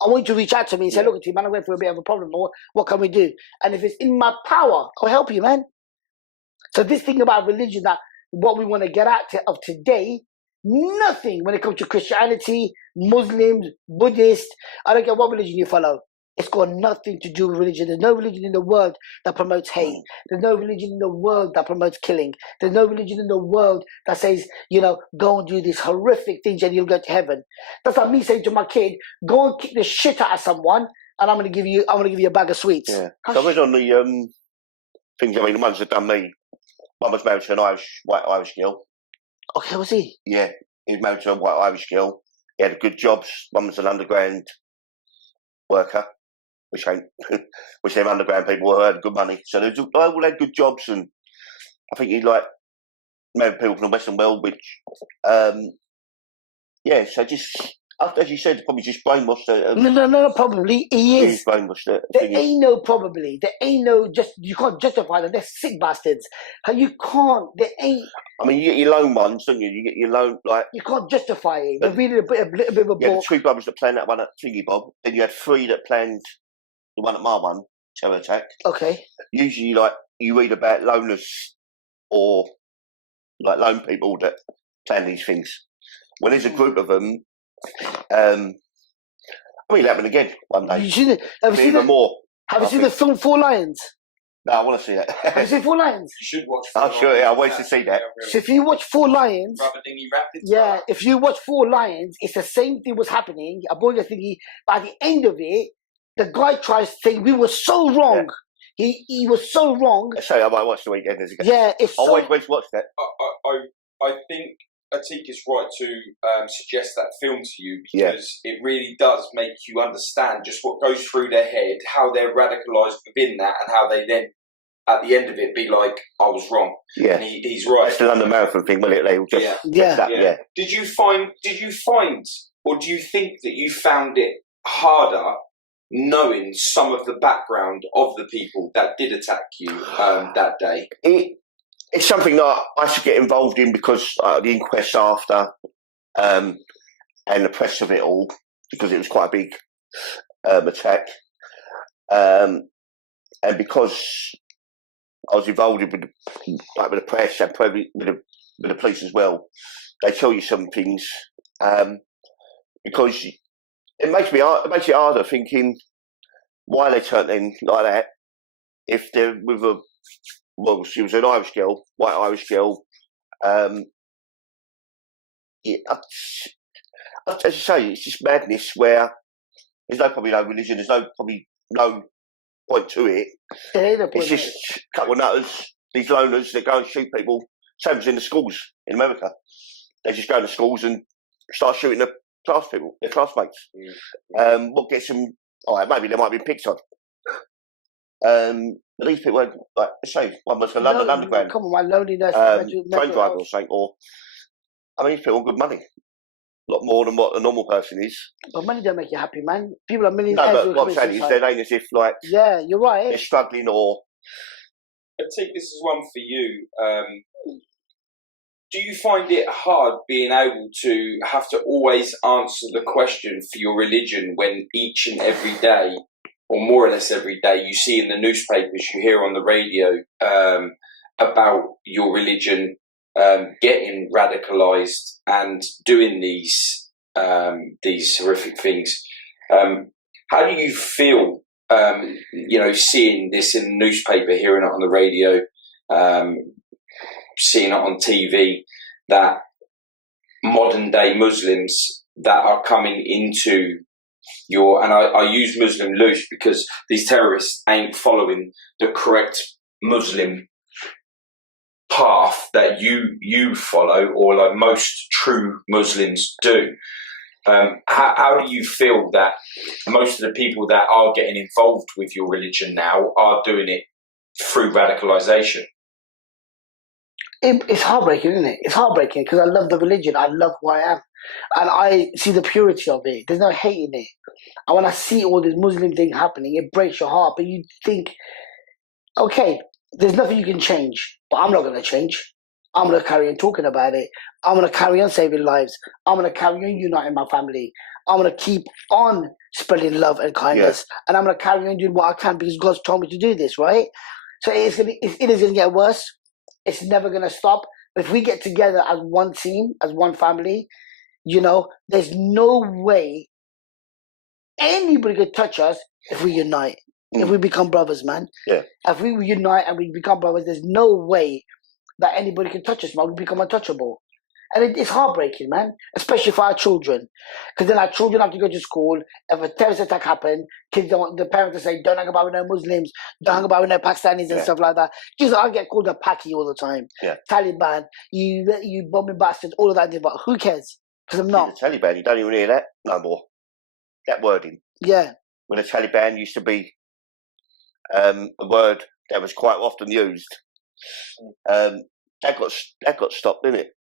I want you to reach out to me and say, look, man, I'm going through a bit of a problem. What can we do? And if it's in my power, I'll help you, man. So this thing about religion, that what we want to get out of today, nothing when it comes to Christianity, Muslims, Buddhists, I don't care what religion you follow. It's got nothing to do with religion. There's no religion in the world that promotes hate. There's no religion in the world that promotes killing. There's no religion in the world that says, go and do these horrific things and you'll go to heaven. That's like me saying to my kid, go and kick the shit out of someone and I'm going to give you a bag of sweets. Yeah. So I was on the things, the ones that done me. One was married to an white Irish girl. Okay, was he? Yeah, he was married to a white Irish girl. He had good jobs. One was an underground worker. Which them underground people earned good money. So they all had good jobs, and I think he married people from the Western world, which, so just, as you said, probably just brainwashed. No, probably he is. He's brainwashed. There ain't no probably. There ain't no you can't justify them. They're sick bastards. You can't. There ain't. I mean, you get your lone ones, don't you? You get your lone, you can't justify it. They're reading a little bit of a book. You had 3 brothers that planned that one at Thingy Bob. Then you had 3 that planned the one at my one, Terror Attack. Okay. Usually, you read about loners or lone people that plan these things. When there's a group of them, it'll happen again one day. Have you seen the film 4 Lions? No, I want to see that. Have you seen 4 Lions? You should watch. I'm sure. Yeah, I wait to see that. So if you watch 4 Lions, if you watch 4 Lions, it's the same thing was happening. A boy was thinking, but at the end of it, the guy tries to say we were so wrong. Yeah. He was so wrong. So I might watch the weekend as it goes. Yeah, it's I'll wait to watch that. I think Atiq is right to suggest that film to you, because it really does make you understand just what goes through their head, how they're radicalised within that, and how they then, at the end of it, be like, I was wrong. Yeah. And he's right. It's the London Marathon thing, will it? They all just yeah. Did you find, or do you think that you found it harder knowing some of the background of the people that did attack you that day? It's something that I should get involved in because the inquest after and the press of it all, because it was quite a big attack. And because I was involved with the press and probably with the police as well, they tell you some things because it makes it harder thinking why they turned in like that if they're with she was an Irish girl, white Irish girl. As I say, it's just madness where there's probably no religion, there's probably no point to it. It's just a couple of nutters, these loners that go and shoot people, same as in the schools in America. They just go into schools and start shooting the their classmates. What gets them, maybe they might be picked on. These people, like say, one was for London Underground. Come on, my loneliness. Train driver or something, these people on good money. A lot more than what a normal person is. But money don't make you happy, man. People are millionaires. No, but what I'm saying is, they ain't as if, yeah, you're right. They're struggling or. I think this is one for you. Do you find it hard being able to have to always answer the question for your religion when each and every day, or more or less every day, you see in the newspapers, you hear on the radio about your religion getting radicalised and doing these horrific things? How do you feel, seeing this in the newspaper, hearing it on the radio, seeing it on TV, that modern day Muslims that are coming into and I use Muslim loose because these terrorists ain't following the correct Muslim path that you follow, or like most true Muslims do. How do you feel that most of the people that are getting involved with your religion now are doing it through radicalisation? It's heartbreaking, isn't it? It's heartbreaking because I love the religion. I love who I am. And I see the purity of it. There's no hate in it. And when I see all this Muslim thing happening, it breaks your heart. But you think, okay, there's nothing you can change. But I'm not going to change. I'm going to carry on talking about it. I'm going to carry on saving lives. I'm going to carry on uniting my family. I'm going to keep on spreading love and kindness. Yeah. And I'm going to carry on doing what I can because God's told me to do this, right? So it is going to get worse. It's never going to stop. If we get together as one team, as one family, there's no way anybody could touch us if we unite. If we become brothers, man. Yeah. If we unite and we become brothers, there's no way that anybody can touch us, man. We become untouchable. And it's heartbreaking, man, especially for our children. Because then our children have to go to school. If a terrorist attack happens, the parents will say, don't hang about with no Muslims, don't hang about with no Pakistanis and stuff like that. Just I get called a Paki all the time. Yeah. Taliban, you bombing bastards, all of that. But who cares? Because I'm not. The Taliban, you don't even hear that no more. That wording. Yeah. When the Taliban used to be a word that was quite often used, that got stopped, didn't it?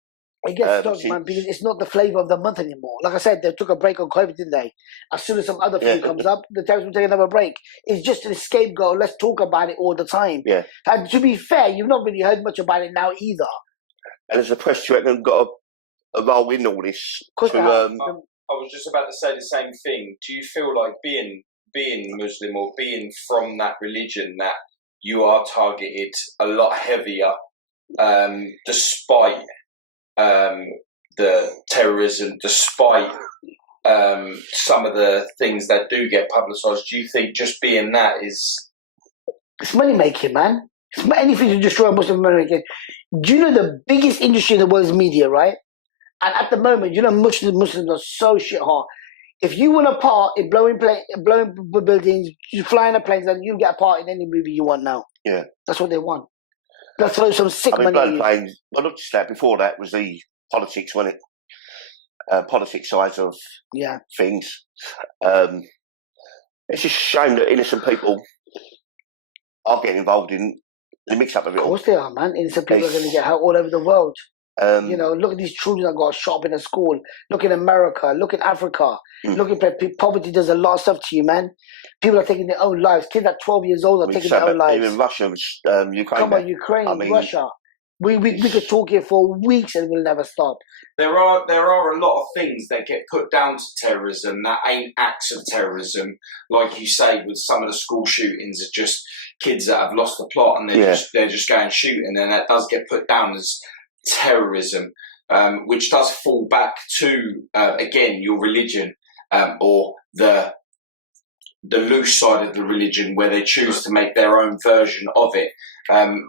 It gets stopped, man, because it's not the flavour of the month anymore. Like I said, they took a break on COVID, didn't they? As soon as some other thing comes up, the terrorists will take another break. It's just an scapegoat. Let's talk about it all the time. Yeah. And to be fair, you've not really heard much about it now either. And as the press, you reckon, got a role in all this? I was just about to say the same thing. Do you feel like being Muslim or being from that religion that you are targeted a lot heavier, despite the terrorism, despite some of the things that do get publicised? Do you think just being that is... It's money making, man. It's anything to destroy Muslim money making. Do you know the biggest industry in the world is media, right? And at the moment, Muslims are so shit hot. If you want a part in blowing buildings, flying a planes, then you get a part in any movie you want now. Yeah. That's what they want. Let's throw some sick money. Blowing planes, I looked at that before that was the politics, wasn't it? Politics sides of things. It's just a shame that innocent people are getting involved in the mix-up of it all. Of course they are, man. Innocent people are going to get hurt all over the world. Look at these children that got shot up in a school. Look in America. Look in Africa. Look at poverty does a lot of stuff to you, man. People are taking their own lives. Kids at 12 years old are taking their own lives. Even Russia, Ukraine. Come on, Ukraine, Russia. We could talk here for weeks and we'll never stop. There are a lot of things that get put down to terrorism that ain't acts of terrorism. Like you say, with some of the school shootings, are just kids that have lost the plot and they're just going shooting, and that does get put down as terrorism, which does fall back to again your religion or the loose side of the religion, where they choose to make their own version of it, and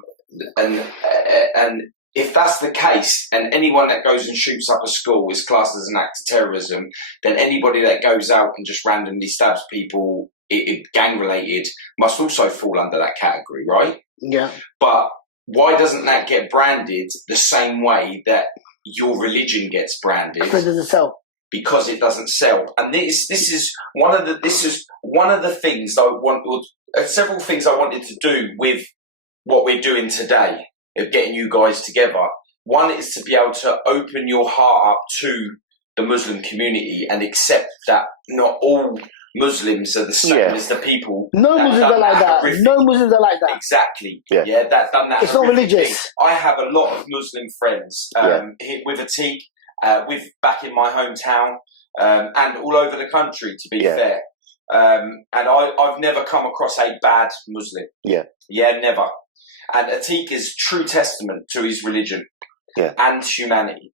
if that's the case, and anyone that goes and shoots up a school is classed as an act of terrorism, then anybody that goes out and just randomly stabs people, gang related, must also fall under that category, right? Yeah. But why doesn't that get branded the same way that your religion gets branded? Because it doesn't sell. Because it doesn't sell. And this is one of the things I want, or several things I wanted to do with what we're doing today, of getting you guys together. One is to be able to open your heart up to the Muslim community and accept that not all Muslims are the same as the people. No Muslims are like that. No Muslims are like that. Exactly. Yeah. That done that. It's not religious. Thing. I have a lot of Muslim friends here with Atiq, with back in my hometown, and all over the country, to be fair. And I've never come across a bad Muslim. Yeah. Yeah, never. And Atiq is true testament to his religion and humanity.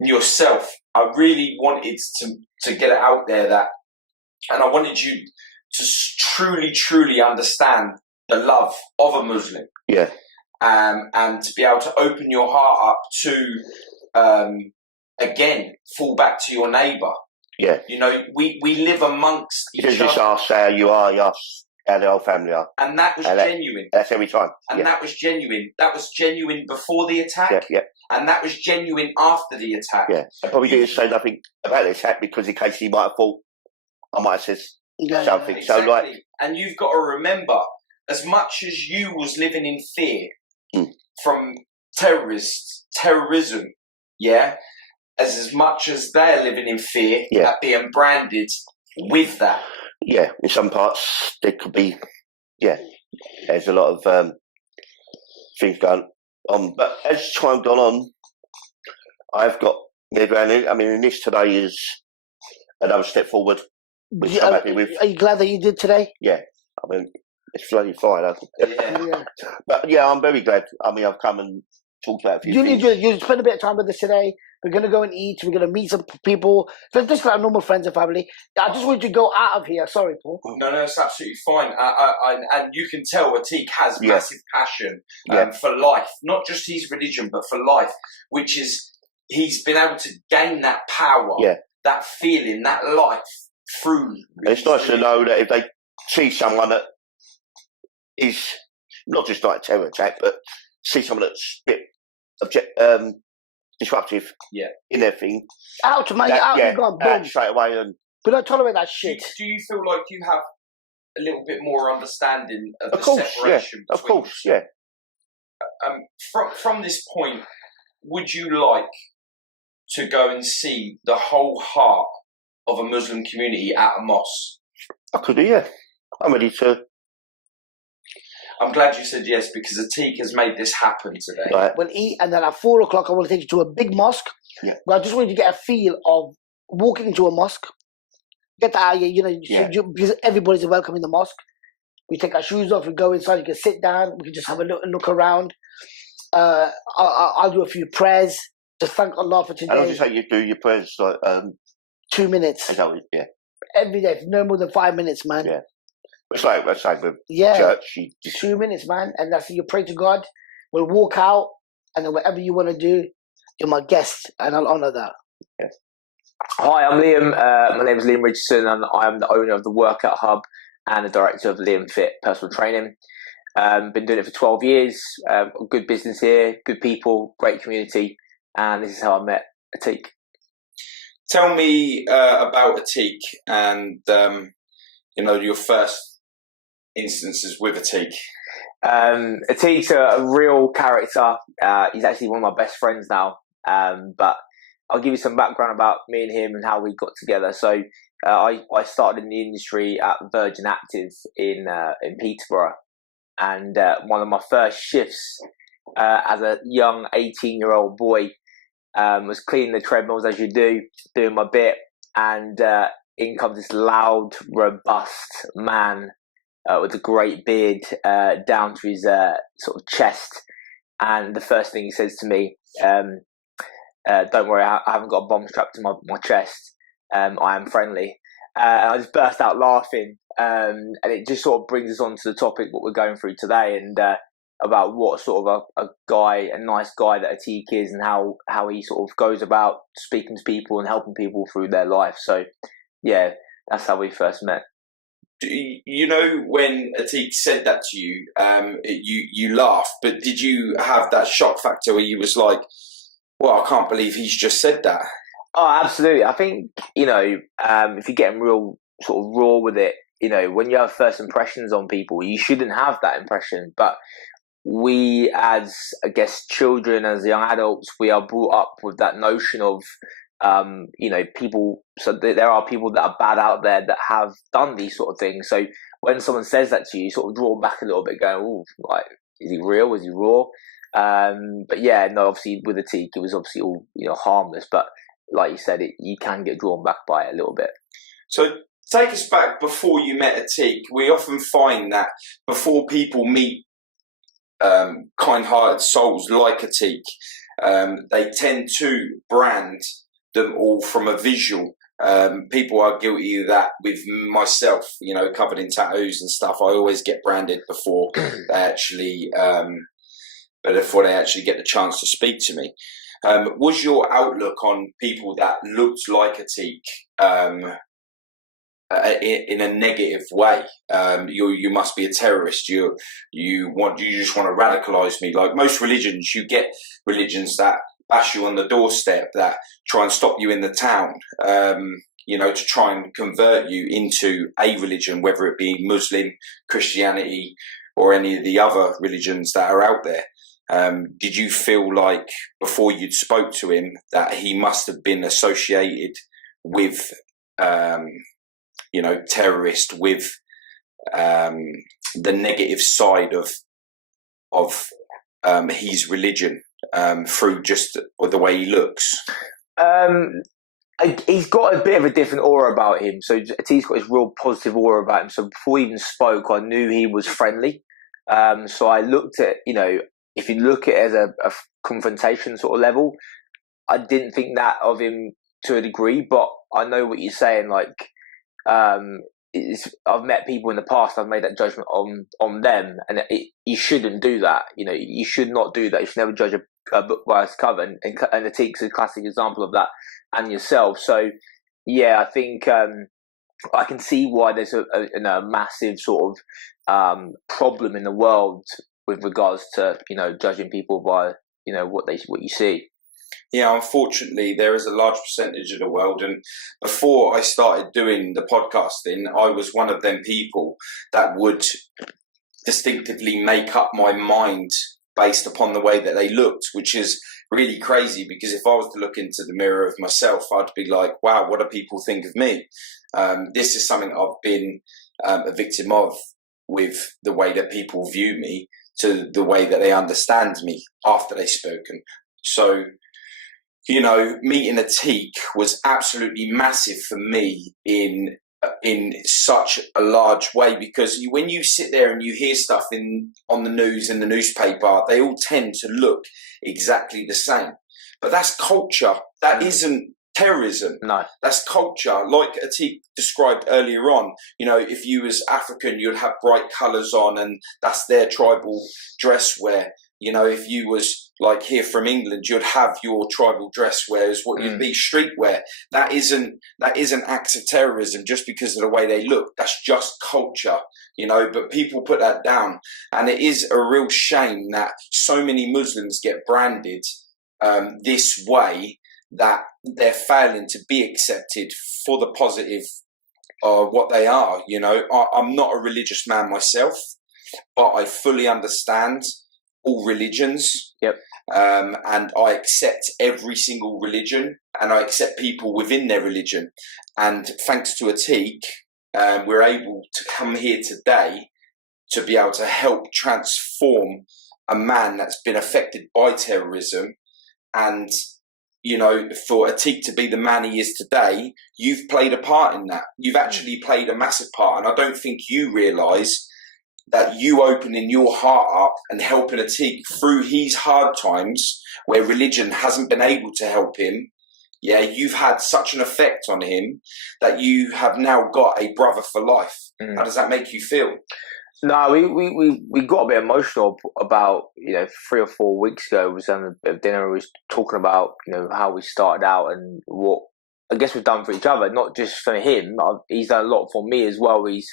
Yourself, I really wanted to get it out there and I wanted you to truly, truly understand the love of a Muslim. Yeah. And to be able to open your heart up to, again, fall back to your neighbour. Yeah. You know, we live amongst each other. Just ask how you are, how the whole family are. And that was genuine. That's every time. And that was genuine. That was genuine before the attack. Yeah. And that was genuine after the attack. Yeah. I probably didn't say nothing about the attack because in case he might have thought I might have said something. Exactly. So like, and you've got to remember, as much as you was living in fear from terrorism, as much as they're living in fear at being branded with that. Yeah, in some parts there could be, there's a lot of things going on. But as time gone on, I've got around it. I mean, and this today is another step forward. Which I'm happy with. Are you glad that you did today? Yeah, I mean, it's bloody fine. But yeah, I'm very glad. I mean, I've come and talked about a few things. You spend a bit of time with us today. We're going to go and eat. We're going to meet some people. Just like normal friends and family. I just want you to go out of here. Sorry, Paul. No, it's absolutely fine. And you can tell Atiq has massive passion for life. Not just his religion, but for life. Which is, he's been able to gain that power, that feeling, that life through. And it's nice to know that if they see someone that is not just like a terror attack, but see someone that's a bit disruptive in their thing. Out, man, you're out, you're gone, boom. Straight away. And we don't tolerate that shit. Do you feel like you have a little bit more understanding of the separation? Of course, yeah. From this point, would you like to go and see the whole heart of a Muslim community at a mosque? I could do, yeah. I'm ready to. I'm glad you said yes, because Atiq has made this happen today. Right. We'll eat, and then at 4 o'clock, I want to take you to a big mosque. Yeah. But I just want you to get a feel of walking into a mosque. Get that idea, because everybody's welcome in the mosque. We take our shoes off, we go inside, you can sit down, we can just have a look around. I'll do a few prayers to thank Allah for today. And I'll just say you do your prayers like 2 minutes. Yeah. Every day, no more than 5 minutes, man. Yeah. It's like with church. 2 minutes, man. And that's you pray to God. We'll walk out, and then whatever you want to do, you're my guest, and I'll honour that. Yeah. Hi, I'm Liam. My name is Liam Richardson, and I'm the owner of the Workout Hub and the director of Liam Fit Personal Training. Been doing it for 12 years. Good business here, good people, great community, and this is how I met Atiq. Tell me about Atiq and your first instances with Atiq. Atiq's a real character. He's actually one of my best friends now. But I'll give you some background about me and him and how we got together. So I started in the industry at Virgin Active in Peterborough, and one of my first shifts as a young 18-year-old boy was cleaning the treadmills, as you do, doing my bit, and in comes this loud, robust man with a great beard down to his sort of chest, and the first thing he says to me, don't worry, I haven't got a bomb strapped to my chest. I am friendly. And I just burst out laughing. And it just sort of brings us on to the topic, what we're going through today, and about what sort of a nice guy that Atiq is, and how he sort of goes about speaking to people and helping people through their life. So, yeah, that's how we first met. You know, when Atiq said that to you, you laughed, but did you have that shock factor where you was like, well, I can't believe he's just said that? Oh, absolutely. I think, if you're getting real sort of raw with it, when you have first impressions on people, you shouldn't have that impression. But we, as, I guess, children, as young adults, we are brought up with that notion of, people. So there are people that are bad out there that have done these sort of things. So when someone says that to you, you sort of draw back a little bit, going, "Oh, like, is he real? Is he raw?" But yeah, no, obviously with Atiq, it was obviously all harmless. But like you said, you can get drawn back by it a little bit. So take us back before you met Atiq. We often find that before people meet kind-hearted souls like Atiq, they tend to brand them all from a visual. People are guilty of that with myself, covered in tattoos and stuff. I always get branded before they actually get the chance to speak to me. Was your outlook on people that looked like Atiq in a negative way? You must be a terrorist. You just want to radicalise me. Like most religions, you get religions that bash you on the doorstep, that try and stop you in the town. To try and convert you into a religion, whether it be Muslim, Christianity, or any of the other religions that are out there. Did you feel like before you'd spoke to him that he must have been associated with, terrorist, with the negative side of his religion through just the way he looks? He's got a bit of a different aura about him. So Atiq's got this real positive aura about him. So before we even spoke, I knew he was friendly. So I looked at, if you look at it as a confrontation sort of level, I didn't think that of him to a degree, but I know what you're saying. Like, I've met people in the past, I've made that judgment on them, and you shouldn't do that. You should not do that. You should never judge a book by its cover, and Atiq's a classic example of that, and yourself. So, yeah, I think I can see why there's a massive sort of problem in the world with regards to judging people by what you see. Yeah, unfortunately, there is a large percentage of the world, and before I started doing the podcasting, I was one of them people that would distinctively make up my mind based upon the way that they looked, which is really crazy, because if I was to look into the mirror of myself, I'd be like, wow, what do people think of me? This is something I've been a victim of, with the way that people view me to the way that they understand me after they've spoken. So, meeting Atiq was absolutely massive for me in such a large way, because when you sit there and you hear stuff on the news and the newspaper, they all tend to look exactly the same. But that's culture. That isn't terrorism. No. That's culture. Like Atiq described earlier on, if you was African, you'd have bright colours on, and that's their tribal dress wear. If you was like here from England, you'd have your tribal dress wear as what you'd be streetwear. That isn't acts of terrorism just because of the way they look. That's just culture, but people put that down. And it is a real shame that so many Muslims get branded this way, that they're failing to be accepted for the positive of what they are. You know, I'm not a religious man myself, but I fully understand all religions. Yep. And I accept every single religion, and I accept people within their religion. And thanks to Atiq, we're able to come here today to be able to help transform a man that's been affected by terrorism. And, you know, for Atiq to be the man he is today, you've played a part in that. You've actually played a massive part. And I don't think you realise that you opening your heart up and helping Atiq through his hard times where religion hasn't been able to help him, yeah, you've had such an effect on him that you have now got a brother for life. How does that make you feel? No, we got a bit emotional about, 3 or 4 weeks ago. We was having a bit of dinner. We was talking about, how we started out and what I guess we've done for each other, not just for him. He's done a lot for me as well. He's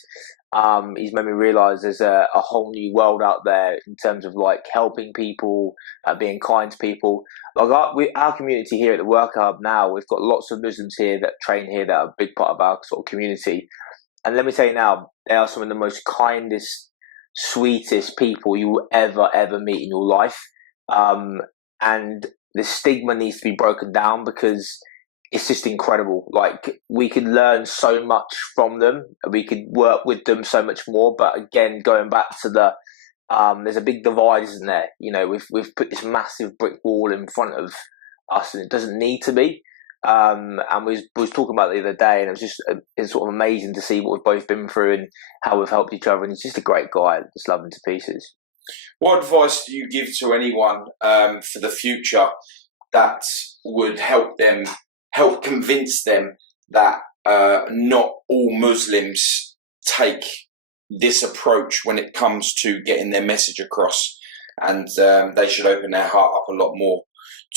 made me realise there's a whole new world out there in terms of like helping people, being kind to people. Like our community here at the Work Hub now, we've got lots of Muslims here that train here that are a big part of our sort of community. And let me tell you now, they are some of the most kindest, sweetest people you will ever meet in your life. And the stigma needs to be broken down because it's just incredible. Like, we could learn so much from them. We could work with them so much more. But again, going back to there's a big divide, isn't there? We've put this massive brick wall in front of us, and it doesn't need to be. And we was talking about it the other day, and it's sort of amazing to see what we've both been through and how we've helped each other. And he's just a great guy. I just love him to pieces. What advice do you give to anyone for the future that would help convince them that not all Muslims take this approach when it comes to getting their message across, and they should open their heart up a lot more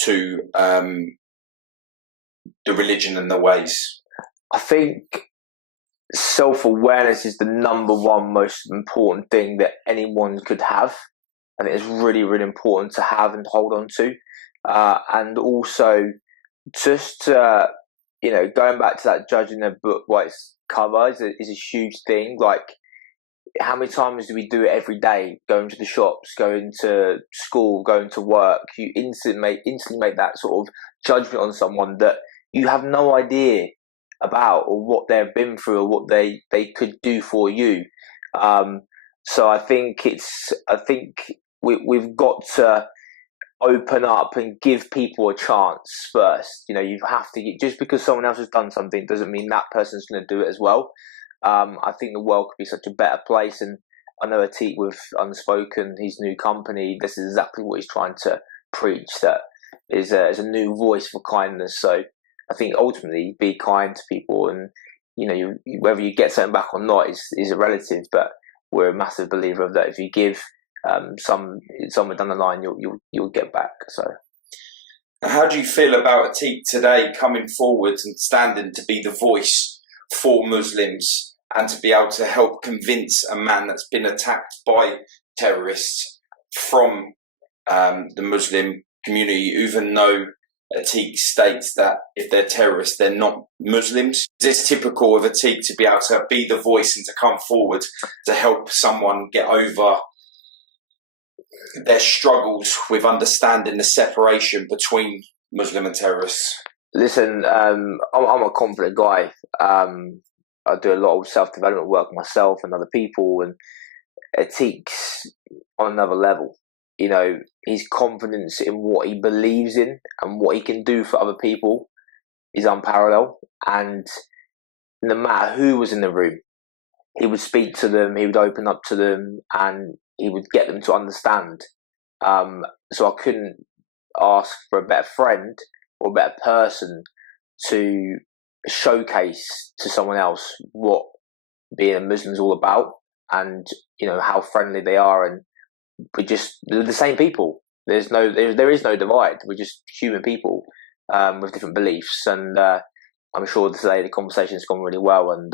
to the religion and the ways? I think self-awareness is the number one most important thing that anyone could have. I think it's really, really important to have and hold on to. And also just, going back to that judging a book by its cover is a huge thing. Like, how many times do we do it every day? Going to the shops, going to school, going to work. You instantly make that sort of judgment on someone that you have no idea about, or what they've been through, or what they could do for you. So I think we've got to open up and give people a chance first. You have to just because someone else has done something doesn't mean that person's going to do it as well. I think the world could be such a better place, and I know Atiq with Unspoken, his new company, this is exactly what he's trying to preach, that is a new voice for kindness. So I think ultimately be kind to people, and whether you get something back or not is a relative, but we're a massive believer of that. If you give somewhere down the line, you'll get back. So how do you feel about Atiq today coming forward and standing to be the voice for Muslims and to be able to help convince a man that's been attacked by terrorists from the Muslim community, even though Atiq states that if they're terrorists, they're not Muslims? Is this typical of Atiq to be able to be the voice and to come forward to help someone get over their struggles with understanding the separation between Muslim and terrorists? Listen, I'm a confident guy. I do a lot of self-development work myself and other people, and Atiq's on another level. His confidence in what he believes in and what he can do for other people is unparalleled. And no matter who was in the room, he would speak to them, he would open up to them, and he would get them to understand. So I couldn't ask for a better friend or a better person to showcase to someone else what being a Muslim is all about, and how friendly they are, and they're the same people. There is no divide. We're just human people with different beliefs, and I'm sure today the conversation's gone really well, and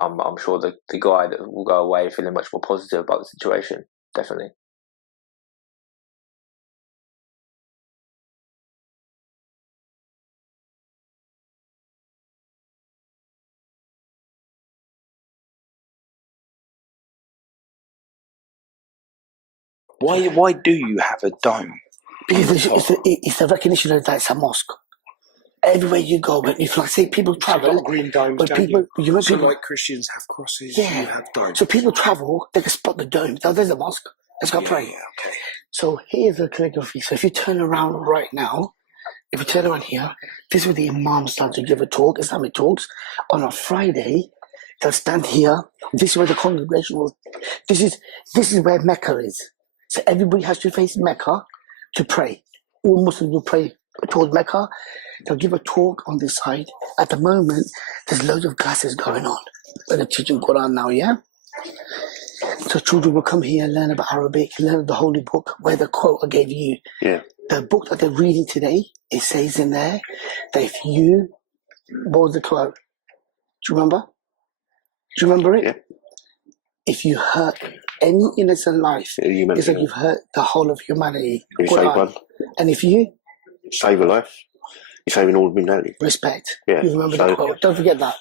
I'm sure the guy that will go away feeling much more positive about the situation. Definitely. Why do you have a dome? Because it's a recognition that it's a mosque. Everywhere you go, but if, like, say, people travel, got green domes, but don't people, you? know, So people, like Christians have crosses, yeah. you have domes. So people travel, they can spot the dome. Now, there's a mosque. Let's go pray. Yeah, okay. So here's the calligraphy. So if you turn around right now, if you turn around here, this is where the imam starts to give a talk, Islamic talks. On a Friday, they'll stand here. This is where the congregation will. This is where Mecca is. So everybody has to face Mecca to pray. All Muslims will pray towards Mecca. They'll give a talk on this side. At the moment, there's loads of classes going on. Where they're teaching Quran now, yeah? So children will come here, learn about Arabic, learn the Holy Book, where the quote I gave you. Yeah. The book that they're reading today, it says in there that if you, what was the quote? Do you remember? Do you remember it? Yeah. If you hurt any innocent life, it's like you've hurt the whole of humanity. You save one. And if you save a life, you're saving all of humanity. Respect. Yeah. You remember that quote. Don't forget that.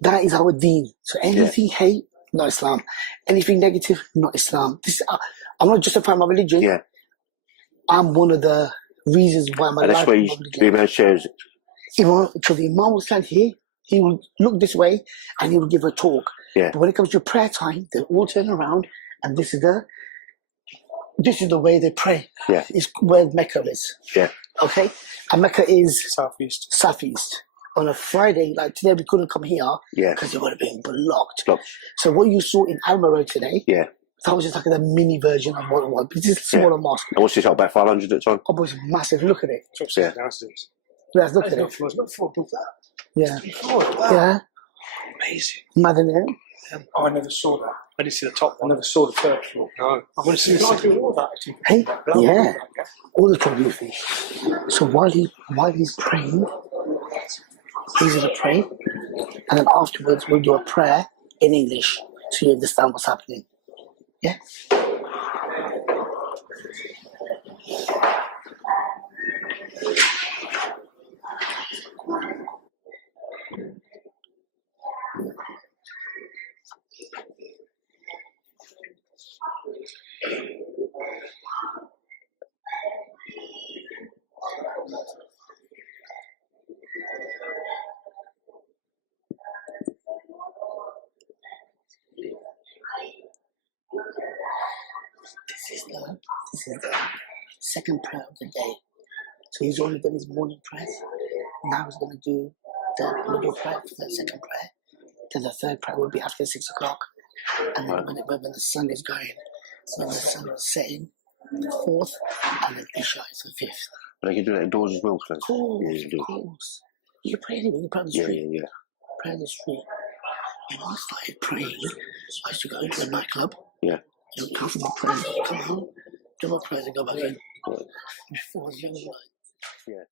That is our deen. So anything hate, not Islam. Anything negative, not Islam. This I'm not justifying my religion. Yeah. I'm one of the reasons why my and life that's where is the Imam shares it. So the Imam will stand here, he will look this way, and he will give a talk. Yeah. But when it comes to prayer time, they all turn around, and this is the way they pray. Yeah. It's where Mecca is. Yeah. Okay? And Mecca is Southeast. On a Friday, like today, we couldn't come here because it would have been blocked. So what you saw in Almaro today, that was just like a mini version of what it was. It's just a smaller mosque. And what's this, about 500 at the time? Oh, but it's massive. Look at it. Upstairs, downstairs. Let's look at it. It's not floor above that. Yeah. Floor above that. Yeah. Amazing. Mad in it. I never saw that. I didn't see the top. I never saw the third floor. No. I want to see the second floor. Hey, yeah. All the calligraphy. So while he's praying, he's going to pray, and then afterwards we'll do a prayer in English so you understand what's happening. Yeah? This is the second prayer of the day. So he's already done his morning prayers. Now he's going to do the middle prayer for the second prayer. Then the third prayer will be after 6 o'clock. And then when the sun is going, when the sun is setting, the fourth, and then Isha is the fifth. But they can do that indoors as well, Of course. You can pray anywhere, you can pray on the street. Yeah. Pray on the street. When I started praying, I used to go into a nightclub. Yeah. You know, come from my prayers, come home, do my prayers and go back in. Before I was young, Yeah.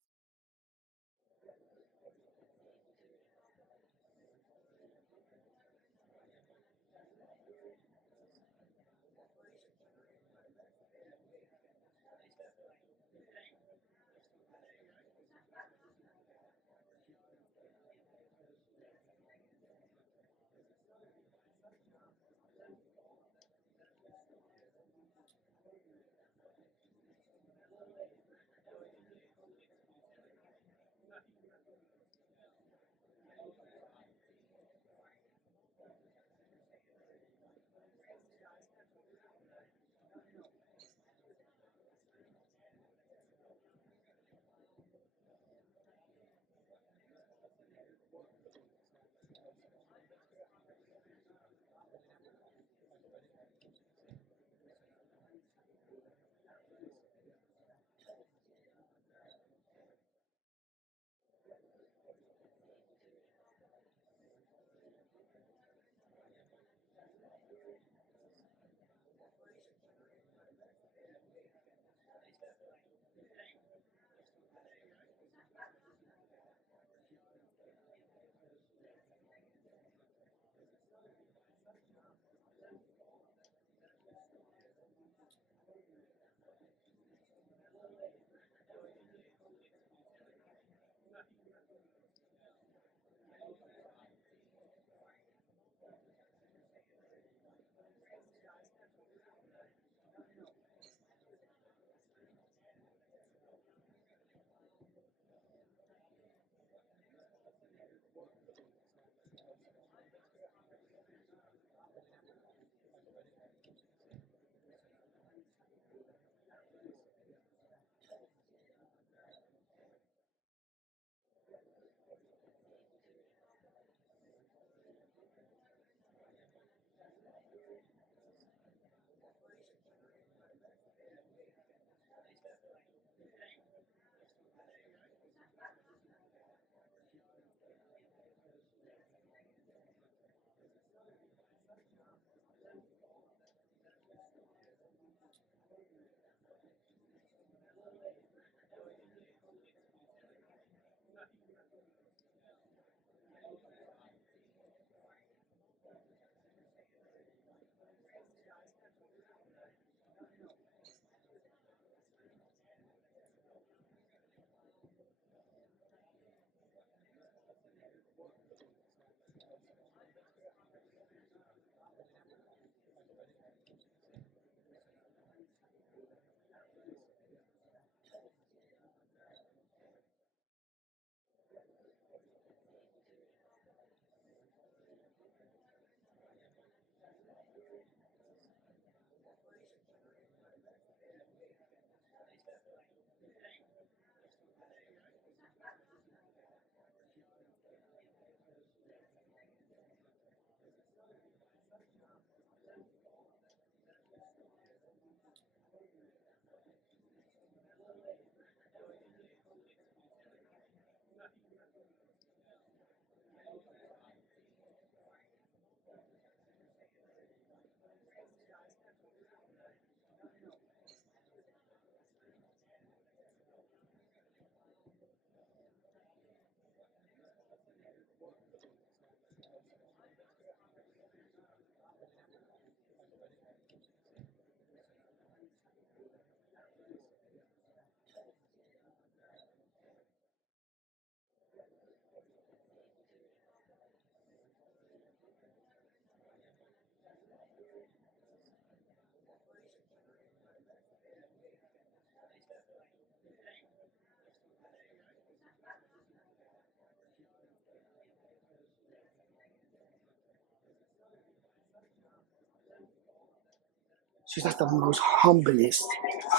She's like the most humblest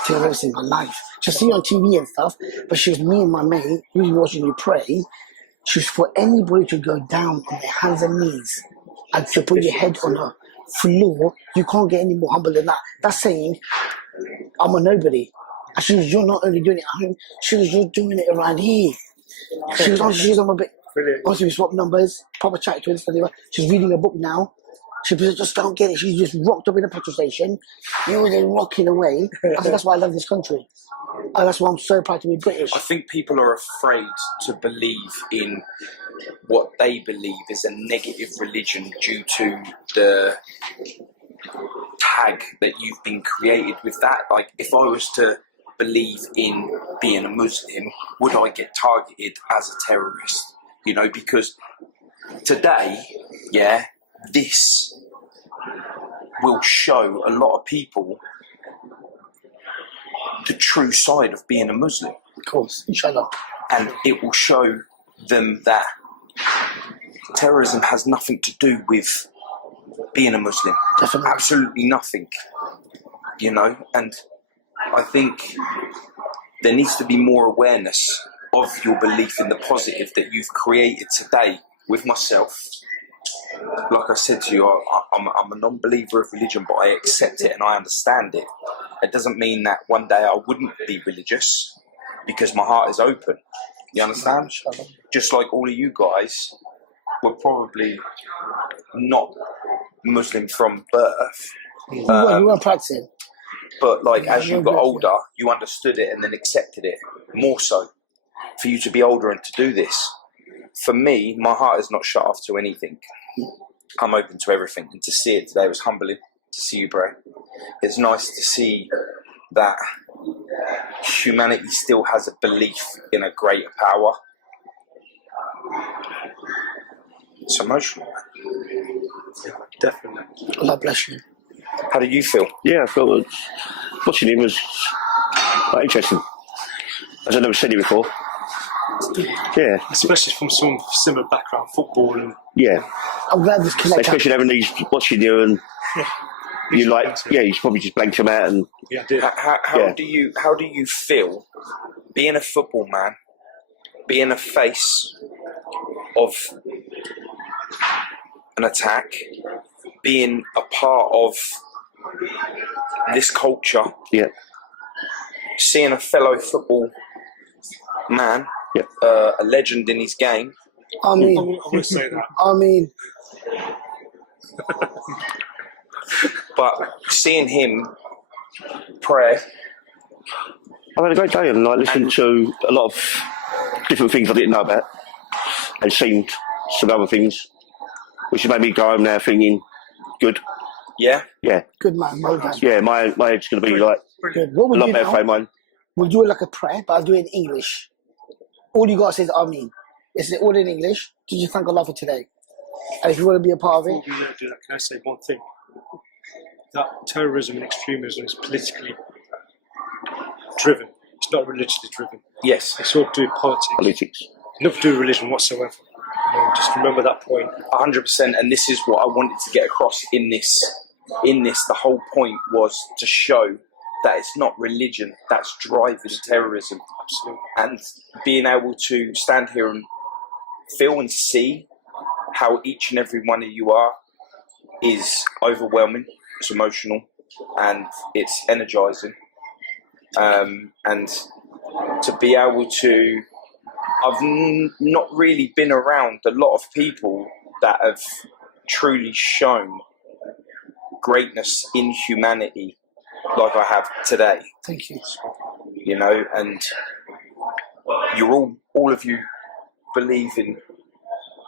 thing I've ever seen in my life. She's seen on TV and stuff, but she was me and my mate, we were watching you pray. She was for anybody to go down on their hands and knees and to put your head on her floor. You can't get any more humble than that. That's saying, I'm a nobody. And she was, you're not only doing it at home, she was just doing it around here. She was on my bit. Also, we swapped numbers, proper chat to Instagram. She's reading a book now. She just don't get it. She's just rocked up in a petrol station. You were then rocking away. I think that's why I love this country. And that's why I'm so proud to be British. I think people are afraid to believe in what they believe is a negative religion due to the tag that you've been created with that. Like, if I was to believe in being a Muslim, would I get targeted as a terrorist? You know, because today, yeah, this will show a lot of people the true side of being a Muslim. Of course, inshallah. And it will show them that terrorism has nothing to do with being a Muslim. Definitely. Absolutely nothing. You know, and I think there needs to be more awareness of your belief in the positive that you've created today with myself. Like I said to you, I'm a non-believer of religion, but I accept it and I understand it. It doesn't mean that one day I wouldn't be religious, because my heart is open. You understand? Just like all of you guys were probably not Muslim from birth. You weren't practicing. But like, as you got older, you understood it and then accepted it more so. For you to be older and to do this, for me, my heart is not shut off to anything. I'm open to everything, and to see it today was humbling. To see you, bro. It's nice to see that humanity still has a belief in a greater power. It's emotional, man. Yeah, definitely. Allah bless you. How did you feel? Yeah, I felt watching him was quite interesting, as I've never seen it before. Yeah, Especially from some similar background, football and yeah. I'm glad this connected. Especially having these watching you and you like, yeah, he's probably just blanked him out and yeah, I did. How do you feel being a football man, being a face of an attack, being a part of this culture, yeah, seeing a fellow football man, yeah, a legend in his game. I mean, I will say that. I mean, but seeing him pray, I've had a great day and I listened to a lot of different things I didn't know about and seemed some other things, which has made me go home now thinking, good. Yeah. Yeah. Good man, well done. Yeah, my head's going to be like Good. What a we'll lot do better now, frame one. we'll do it like a prayer, but I'll do it in English. All you got to say is Ameen. It's all in English. Did you thank Allah for today? And if you want to be a part of it, Before we do that, can I say one thing? That terrorism and extremism is politically driven. It's not religiously driven. Yes. It's all to do with politics. Nothing to do with religion whatsoever. Just remember that point. 100%. And this is what I wanted to get across in this. The whole point was to show that it's not religion that's driving terrorism. Absolutely. And being able to stand here and feel and see how each and every one of you are is overwhelming, it's emotional, and it's energizing. And to be able to, I've not really been around a lot of people that have truly shown greatness in humanity like I have today. thank you. You know, and you're all of you believe in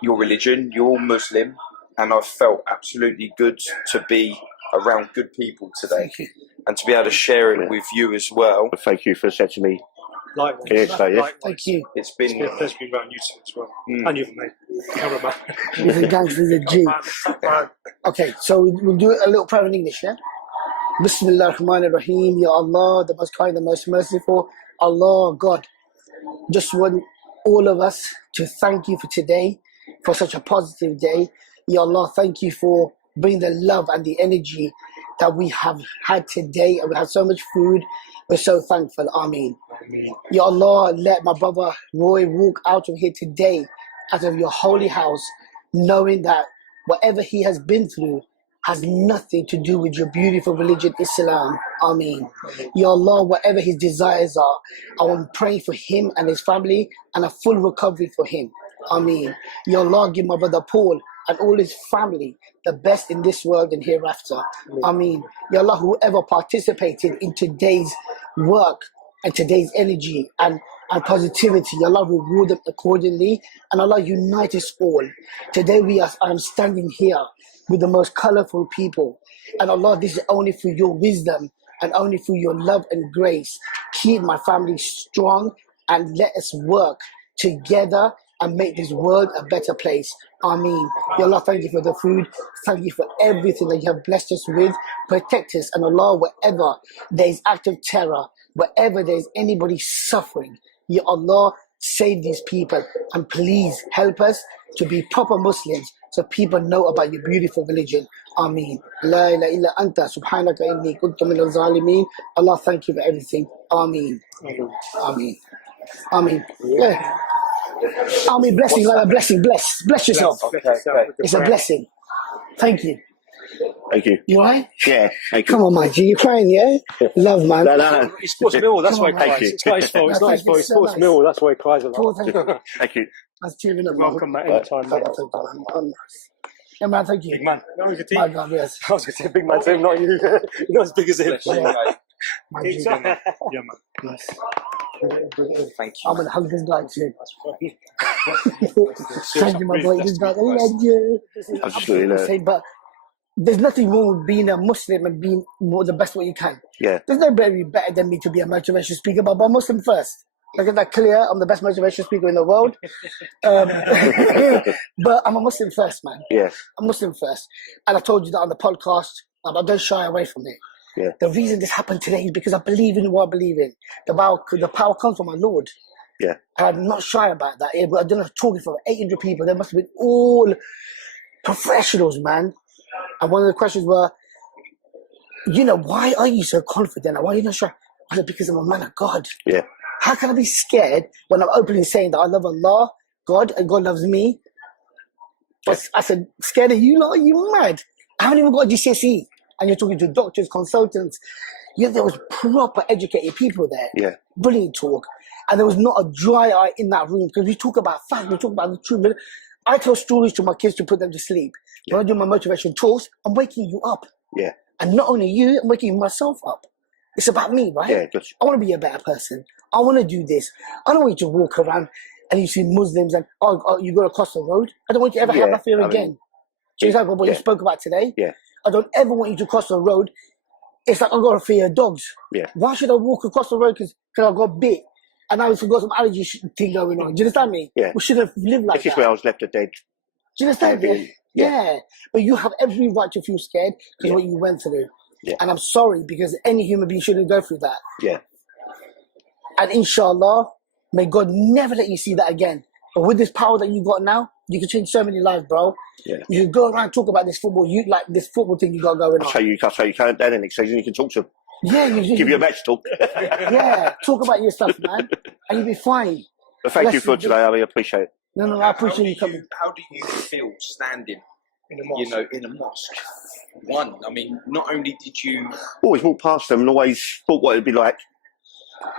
your religion, you're all Muslim, and I felt absolutely good to be around good people today. Thank you. And to be able to share it with you as well. Thank you for setting me. Likewise. Yeah, so, yeah. Thank you. It's It's been been a pleasure being around you two as well. And you, mate. Cameraman. He's a gangster, he's a G. Okay, so we'll do a little prayer in English, yeah? Bismillah ar-Rahman ar-Rahim, Ya Allah, the most kind, the most merciful. Allah, God, just want all of us to thank you for today, for such a positive day. Ya Allah, thank you for bringing the love and the energy that we have had today, and we had so much food. We're so thankful. Ameen. Ya Allah, let my brother Roy walk out of here today, out of your holy house, knowing that whatever he has been through has nothing to do with your beautiful religion, Islam. Ameen. Ya Allah, whatever his desires are, I want to pray for him and his family and a full recovery for him. Ameen. Ya Allah, give my brother Paul and all his family the best in this world and hereafter. Ameen. Ya Allah, whoever participated in today's work and today's energy and positivity, Allah reward them accordingly, and Allah unite us all. Today I'm standing here with the most colorful people, and Allah, this is only for your wisdom and only for your love and grace. Keep my family strong and let us work together and make this world a better place. Ameen. Ya Allah, thank you for the food. Thank you for everything that you have blessed us with. Protect us, and Allah, wherever there is act of terror, wherever there is anybody suffering, Ya Allah, save these people, and please help us to be proper Muslims so people know about your beautiful religion. Ameen. La ilaha illa anta subhanaka inni kuntu minal zalimin. Allah, thank you for everything. Ameen. Ameen. Ameen. Yeah. Ameen. Blessing, like a blessing. Bless yourself. okay. It's a blessing. Thank you. Thank you. You alright? Yeah, thank you. Come on, my G. You're crying, yeah? Love, man. No. He sports Mill, that's Come why on, he mate. cries. It's not his fault, it's not his fault. He so sports much. Mill, that's why he cries a Paul, lot. thank you. Thank you. That's tuning up, man. Welcome, mate, anytime, mate. Yeah, man, thank you. Big man. That was a My team. God, yes. I was going to say big man to him, not you. You're not as big as him. My G. Yeah, man. Yes. Thank I'm you. gonna hug this guy too. That's Thank you, my boy. This guy, I love you. Absolutely. But there's nothing wrong with being a Muslim and being the best way you can. Yeah. There's nobody better than me to be a motivational speaker, but I'm Muslim first. Like, is that clear? I'm the best motivational speaker in the world. But I'm a Muslim first, man. Yeah. I'm Muslim first. And I told you that on the podcast, and I don't shy away from it. Yeah. The reason this happened today is because I believe in what I believe in. The power comes from my Lord. Yeah. And I'm not shy about that. I don't know, talking for 800 people. There must have been all professionals, man. And one of the questions were, why are you so confident? Why are you not sure? I said, because I'm a man of God. Yeah. How can I be scared when I'm openly saying that I love Allah, God, and God loves me? But I said, scared of you lot? Are you mad? I haven't even got a GCSE. And you're talking to doctors, consultants. There was proper educated people there. Yeah. Brilliant talk. And there was not a dry eye in that room because we talk about facts, we talk about the truth. I tell stories to my kids to put them to sleep. When I do my motivation talks, I'm waking you up. Yeah. And not only you, I'm waking myself up. It's about me, right? Yeah, good. I want to be a better person. I want to do this. I don't want you to walk around and you see Muslims and, you go across the road. I don't want you to ever have that fear again. Do you know what you spoke about today? Yeah. I don't ever want you to cross the road. It's like I've got a fear of dogs. Yeah. Why should I walk across the road because I got bit and I got some allergy thing going on? Do you understand me? Yeah. We shouldn't live like this that. is where I was left for dead. Do you understand? Yeah. But you have every right to feel scared because of what you went through. Yeah. And I'm sorry because any human being shouldn't go through that. Yeah. And inshallah, may God never let you see that again. But with this power that you got now, you can change so many lives, bro. Yeah. You can go around and talk about this football. You like this football thing you got going on. I'll show you can't down next season. You can talk to them. Yeah, give you a match talk. Yeah, talk about your stuff, man, and you'll be fine. But thank you for today, Ali. I appreciate it. No, I appreciate you coming. How do you feel standing, In a mosque. in a mosque? One, I mean, not only did you Always walked past them and always thought what it'd be like.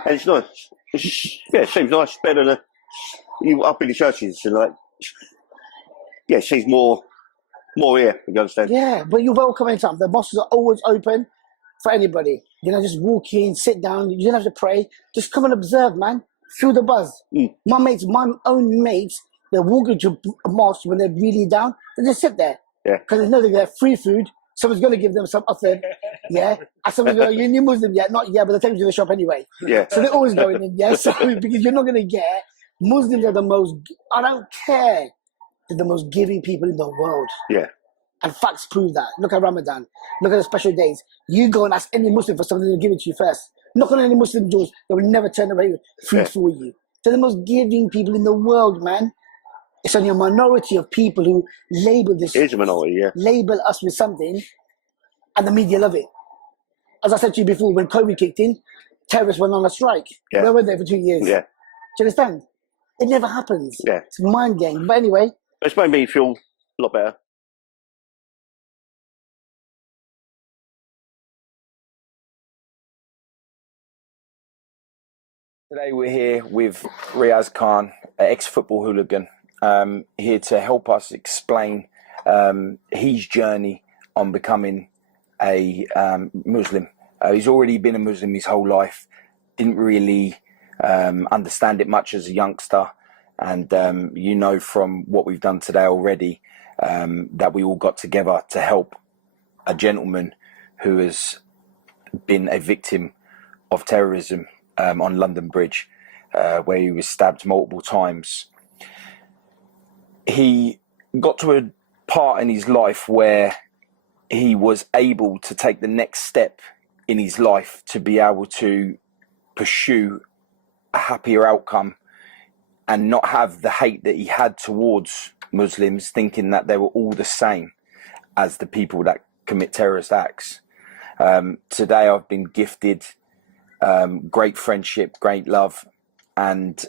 And it's nice. It seems nice. Better than you up in the churches and like. Yeah, it seems more here. You understand? Yeah, but you're welcome anytime. The mosques are always open for anybody. Just walk in, sit down. You don't have to pray. Just come and observe, man. Feel the buzz. My own mates, they walk into a mosque when they're really down. They just sit there. Yeah. Because they know they get free food. Someone's going to give them some offer. Yeah. And someone's going to, you're Muslim yet? Not yet, but they'll take you to the shop anyway. Yeah. So they're always going in, yeah. So, because you're not going to get, Muslims are the most, I don't care, they're the most giving people in the world. Yeah. And facts prove that. Look at Ramadan. Look at the special days. You go and ask any Muslim for something, they'll give it to you first. Knock on any Muslim doors, they will never turn away food for you. They're the most giving people in the world, man. It's only a minority of people who label this. It is a minority, yeah. Label us with something, and the media love it. As I said to you before, when COVID kicked in, terrorists went on a strike. Yeah. Where were they for 2 years? Yeah. Do you understand? It never happens. Yeah. It's mind game. But anyway. It's made me feel a lot better. Today we're here with Riaz Khan, an ex-football hooligan, here to help us explain his journey on becoming a Muslim. He's already been a Muslim his whole life, didn't really understand it much as a youngster, and from what we've done today already that we all got together to help a gentleman who has been a victim of terrorism on London Bridge, where he was stabbed multiple times. He got to a part in his life where he was able to take the next step in his life to be able to pursue a happier outcome and not have the hate that he had towards Muslims, thinking that they were all the same as the people that commit terrorist acts. Today I've been gifted great friendship, great love, and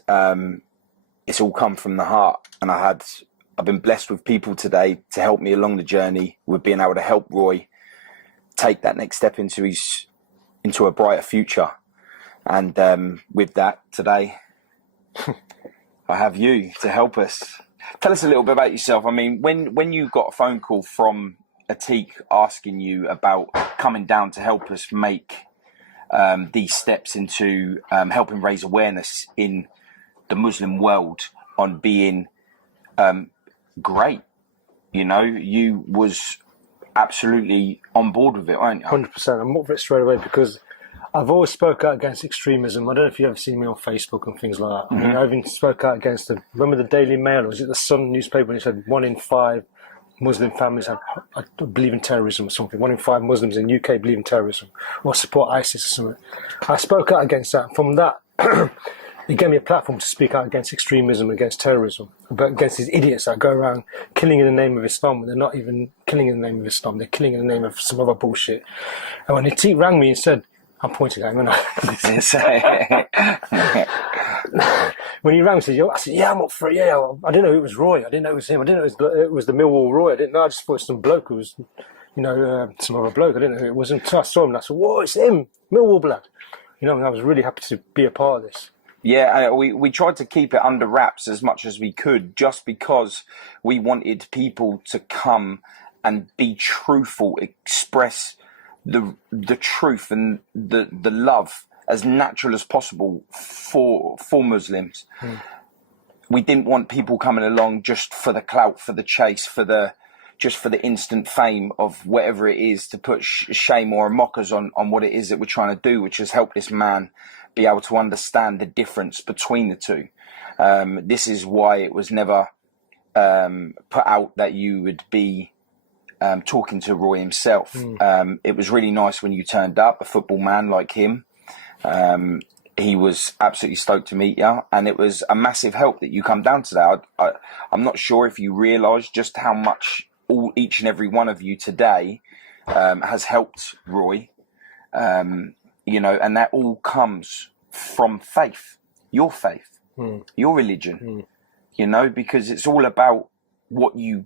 it's all come from the heart. And I've been blessed with people today to help me along the journey with being able to help Roy take that next step into a brighter future. And with that today, I have you to help us. Tell us a little bit about yourself. I mean, when you got a phone call from Atiq asking you about coming down to help us make these steps into helping raise awareness in the Muslim world on being great, you was absolutely on board with it, weren't you? 100%. I'm up for it straight away because I've always spoke out against extremism. I don't know if you ever seen me on Facebook and things like that. I mean, I even spoke out against remember the Daily Mail, or was it the Sun newspaper, when it said 1 in 5 Muslim families believe in terrorism or something. 1 in 5 Muslims in UK believe in terrorism or support ISIS or something. I spoke out against that. From that, it gave me a platform to speak out against extremism, against terrorism, but against these idiots that go around killing in the name of Islam when they're not even killing in the name of Islam. They're killing in the name of some other bullshit. And when Atiq rang me and said, I'm pointing at him, and when he rang, he said, I said, yeah, I'm up for it. Yeah, I didn't know it was Roy. I didn't know it was him. I didn't know it was the Millwall Roy. I didn't know. I just thought it was some bloke who was, some other bloke. I didn't know who it was until I saw him. And I said, whoa, it's him, Millwall blood. And I was really happy to be a part of this. Yeah, we tried to keep it under wraps as much as we could, just because we wanted people to come and be truthful, express the truth and the love as natural as possible for Muslims. we didn't want people coming along just for the clout, for the chase, for the instant fame of whatever it is, to put shame or mockers on what it is that we're trying to do, which is help this man be able to understand the difference between the two. This is why it was never put out that you would be talking to Roy himself. It was really nice when you turned up, a football man like him. He was absolutely stoked to meet you, and it was a massive help that you come down today. I'm not sure if you realise just how much each and every one of you today has helped Roy, you know, and that all comes from faith, your religion, you know, because it's all about what you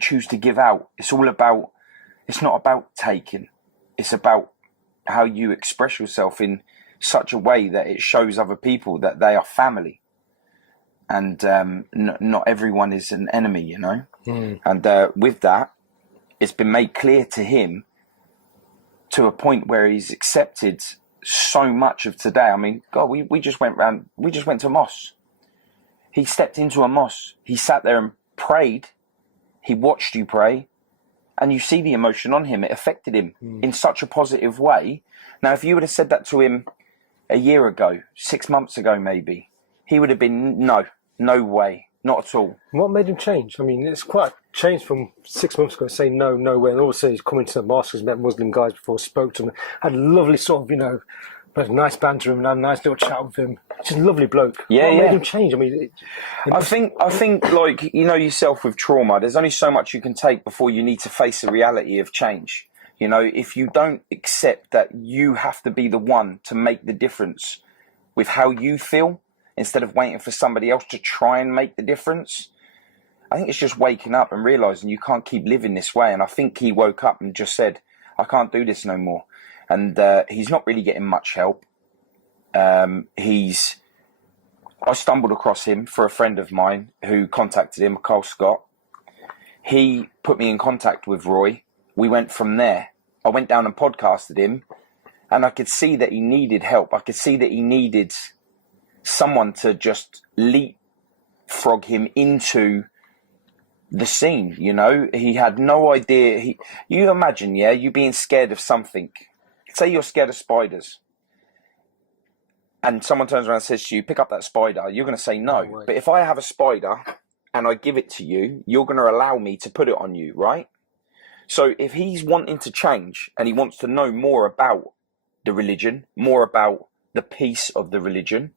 choose to give out. It's not about taking, it's about how you express yourself in such a way that it shows other people that they are family, and not everyone is an enemy, you know. And with that, it's been made clear to him to a point where he's accepted so much of today. I mean, God, we just went to mosque. He stepped into a mosque. He sat there and prayed. He watched you pray, and you see the emotion on him. It affected him in such a positive way. Now, if you would have said that to him a year ago, 6 months ago, maybe, he would have been, no way, not at all. What made him change? I mean, it's quite changed from 6 months ago, saying no way, and all of a sudden he's come into the mosque, has met Muslim guys before, spoke to them, had a lovely sort of, you know, had a nice banter with him, had a nice little chat with him. Just a lovely bloke. What made him change? I mean, I think like, you know yourself with trauma, there's only so much you can take before you need to face the reality of change. You know, if you don't accept that you have to be the one to make the difference with how you feel, instead of waiting for somebody else to try and make the difference, I think it's just waking up and realising you can't keep living this way. And I think he woke up and just said, I can't do this no more. And he's not really getting much help. I stumbled across him for a friend of mine who contacted him, Carl Scott. He put me in contact with Roy. We went from there. I went down and podcasted him, and I could see that he needed help. I could see that he needed someone to just leapfrog him into the scene, you know. He had no idea. You imagine, you being scared of something. Say you're scared of spiders, and someone turns around and says to you, pick up that spider. You're going to say no. But if I have a spider and I give it to you, you're going to allow me to put it on you, right? So if he's wanting to change and he wants to know more about the religion, more about the peace of the religion,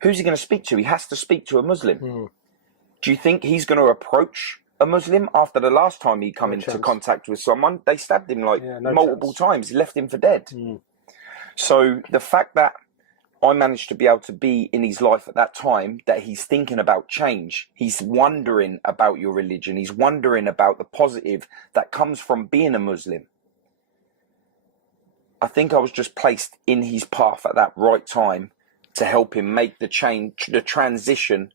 who's he going to speak to? He has to speak to a Muslim. Do you think he's going to approach a Muslim after the last time he come into contact with someone? They stabbed him multiple times. He left him for dead. So the fact that I managed to be able to be in his life at that time, that he's thinking about change, he's wondering about your religion, he's wondering about the positive that comes from being a Muslim. I think I was just placed in his path at that right time to help him make the change, the transition,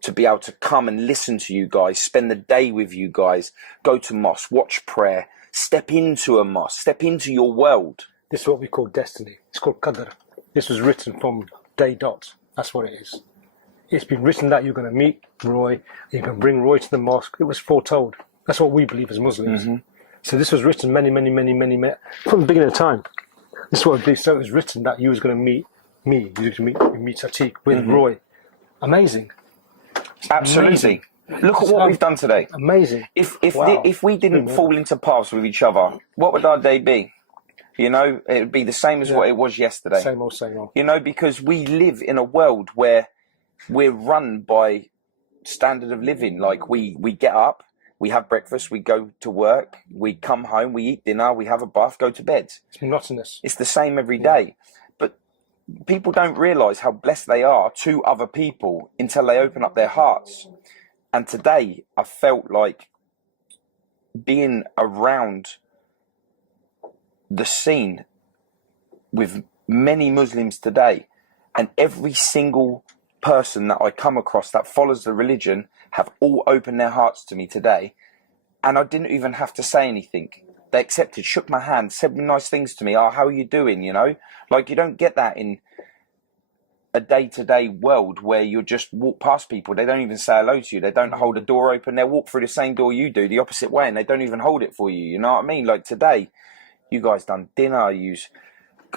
to be able to come and listen to you guys, spend the day with you guys, go to mosque, watch prayer, step into a mosque, step into your world. This is what we call destiny. It's called qadr. This was written from day dot. That's what it is. It's been written that you're going to meet Roy, you can bring Roy to the mosque. It was foretold. That's what we believe as Muslims. So this was written many, from the beginning of time. This is what I believe. So it was written that you was going to meet me, you was going to meet Atiq with Roy. Amazing. Absolutely. Amazing. Look at what we've done today. Amazing. If we didn't fall into paths with each other, what would our day be? You know, it would be the same as what it was yesterday. Same old. You know, because we live in a world where we're run by standard of living. Like we get up, we have breakfast, we go to work, we come home, we eat dinner, we have a bath, go to bed. It's monotonous. It's the same every day. But people don't realise how blessed they are to other people until they open up their hearts. And today I felt like being around the scene with many Muslims today, and every single person that I come across that follows the religion have all opened their hearts to me today, and I didn't even have to say anything. They accepted, shook my hand, said nice things to me. Oh, how are you doing? You know, like you don't get that in a day-to-day world where you just walk past people. They don't even say hello to you. They don't hold a door open. They'll walk through the same door you do, the opposite way, and they don't even hold it for you. You know what I mean? Like today, you guys done dinner. You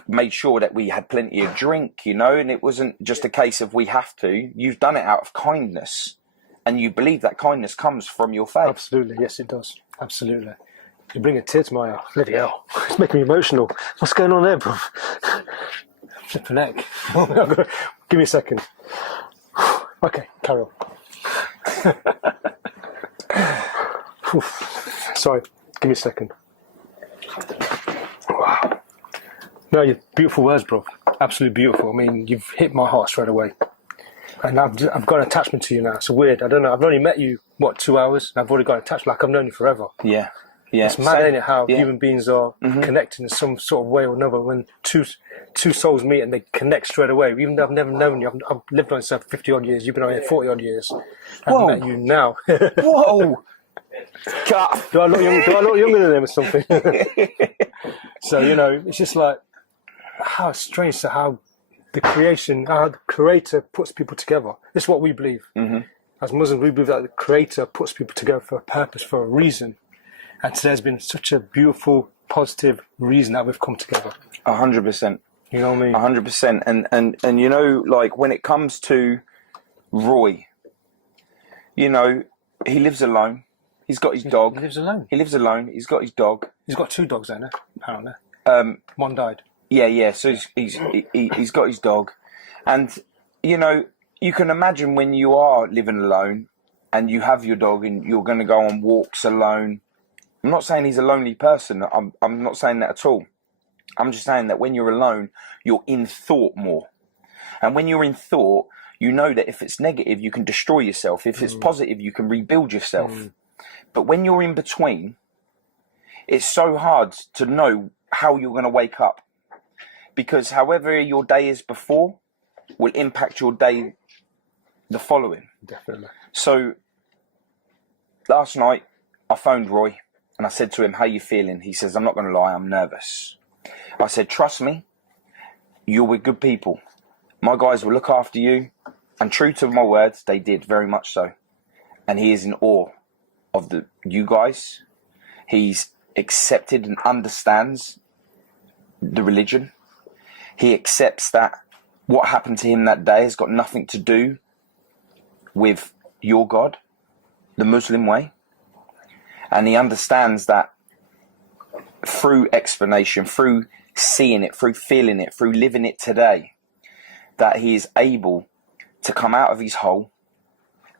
made sure that we had plenty of drink, you know, and it wasn't just a case of we have to. You've done it out of kindness, and you believe that kindness comes from your faith. Absolutely, yes, it does. Absolutely. You bring a tear to my eye. Bloody hell. It's making me emotional. What's going on there, bro? Flipping neck. Give me a second. Okay, carry on. Sorry, give me a second. Wow. No, you're beautiful words, bro. Absolutely beautiful. I mean, you've hit my heart straight away. And I've got an attachment to you now. It's weird. I don't know. I've only met you, 2 hours? And I've already got an attachment. Like I've known you forever. Yeah. Yeah. It's mad, ain't it, how human beings are connected in some sort of way or another. When two souls meet and they connect straight away. Even though I've never known you. I've lived on this earth for 50 odd years. You've been on here 40 odd years. I've met you now. Whoa! Do I look younger than them or something? So, you know, it's just like, how strange to how the creator puts people together. This is what we believe. As Muslims, we believe that the creator puts people together for a purpose, for a reason. And today has been such a beautiful, positive reason that we've come together. 100%. You know what I mean? 100%. And you know, like when it comes to Roy, you know, he lives alone. He's got his dog. He lives alone. He lives alone. He's got his dog. He's got 2 dogs there, apparently. One died. Yeah. So he's got his dog, and you know, you can imagine when you are living alone, and you have your dog, and you're going to go on walks alone. I'm not saying he's a lonely person. I'm not saying that at all. I'm just saying that when you're alone, you're in thought more, and when you're in thought, you know that if it's negative, you can destroy yourself. If it's positive, you can rebuild yourself. But when you're in between, it's so hard to know how you're going to wake up, because however your day is before will impact your day the following. Definitely. So last night I phoned Roy and I said to him, how you feeling? He says, I'm not going to lie, I'm nervous. I said, trust me, you're with good people. My guys will look after you. And true to my words, they did, very much so. And he is in awe of you guys. He's accepted and understands the religion. He accepts that what happened to him that day has got nothing to do with your God, the Muslim way. And he understands that through explanation, through seeing it, through feeling it, through living it today, that he is able to come out of his hole,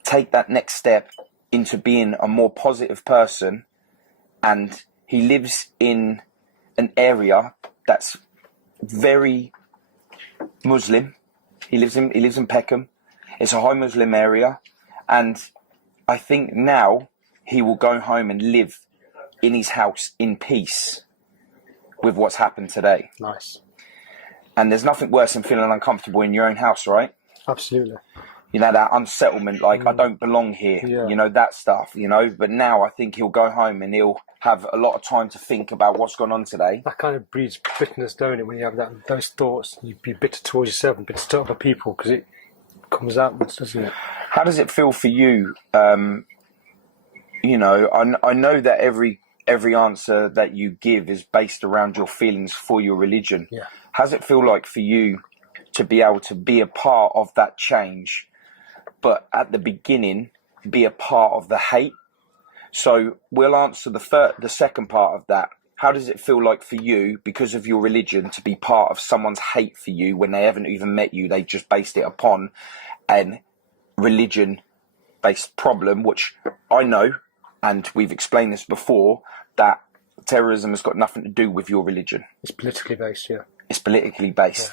take that next step into being a more positive person. And he lives in an area that's very Muslim. He lives in Peckham. It's a high Muslim area, and I think now he will go home and live in his house in peace with what's happened today. Nice. And there's nothing worse than feeling uncomfortable in your own house, right? Absolutely. You know, that unsettlement, like I don't belong here, you know, that stuff, you know. But now I think he'll go home and he'll have a lot of time to think about what's gone on today. That kind of breeds bitterness, don't it? When you have those thoughts, you'd be bitter towards yourself and bitter to other people, because it comes out, doesn't it? How does it feel for you? You know, I know that every answer that you give is based around your feelings for your religion. Yeah. How does it feel like for you to be able to be a part of that change, but at the beginning be a part of the hate? So we'll answer the second part of that. How does it feel like for you, because of your religion, to be part of someone's hate for you when they haven't even met you? They just based it upon an religion-based problem, which I know, and we've explained this before, that terrorism has got nothing to do with your religion. It's politically based, yeah. It's politically based.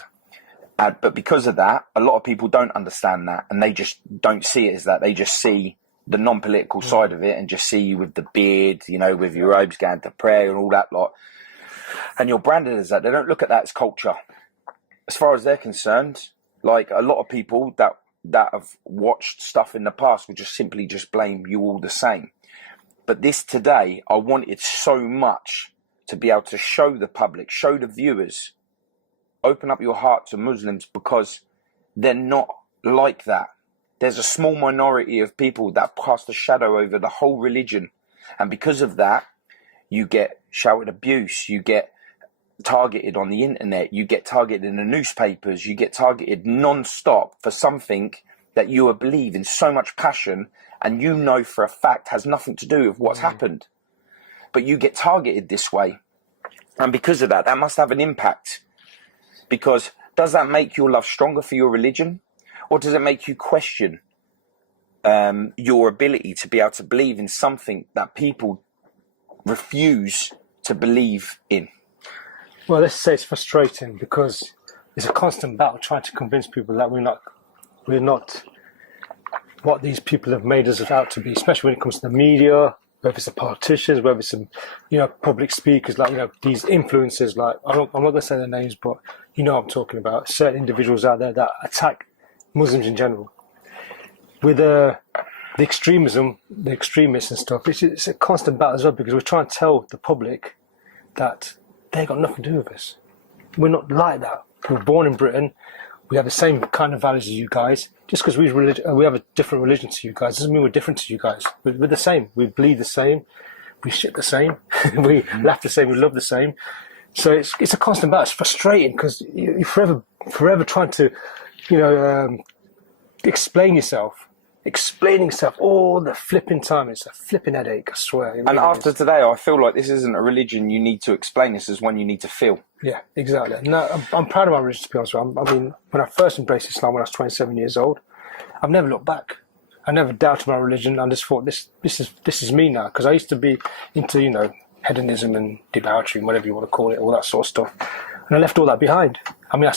Yeah. But because of that, a lot of people don't understand that, and they just don't see it as that. They just see the non-political side of it and just see you with the beard, you know, with your robes going to prayer and all that lot. And you're branded as that. They don't look at that as culture. As far as they're concerned, like a lot of people that have watched stuff in the past will just simply just blame you all the same. But this today, I wanted so much to be able to show the public, show the viewers, open up your heart to Muslims, because they're not like that. There's a small minority of people that cast a shadow over the whole religion. And because of that, you get shouted abuse, you get targeted on the internet, you get targeted in the newspapers, you get targeted non-stop for something that you believe in so much passion and you know for a fact has nothing to do with what's happened. But you get targeted this way. And because of that, that must have an impact. Because does that make your love stronger for your religion? Or does it make you question your ability to be able to believe in something that people refuse to believe in? Well, let's say it's frustrating because it's a constant battle trying to convince people that we're not what these people have made us out to be, especially when it comes to the media, whether it's the politicians, whether it's some, public speakers, like, these influencers, like, I'm not going to say their names, but what I'm talking about, certain individuals out there that attack Muslims in general. With the extremism, the extremists and stuff, it's a constant battle as well, because we're trying to tell the public that they got nothing to do with us. We're not like that. We were born in Britain. We have the same kind of values as you guys. Just because we have a different religion to you guys doesn't mean we're different to you guys. We're the same. We bleed the same. We shit the same. We laugh the same. We love the same. So it's a constant battle. It's frustrating because you're forever trying to, explain yourself. Explaining stuff all the flipping time. It's a flipping headache, I swear. And after today, I feel like this isn't a religion you need to explain. This is one you need to feel. Yeah, exactly. No, I'm proud of my religion, to be honest with you. I mean, when I first embraced Islam when I was 27 years old, I've never looked back. I never doubted my religion. I just thought, this is me now. Because I used to be into, hedonism and debauchery, whatever you want to call it, all that sort of stuff. And I left all that behind. I mean,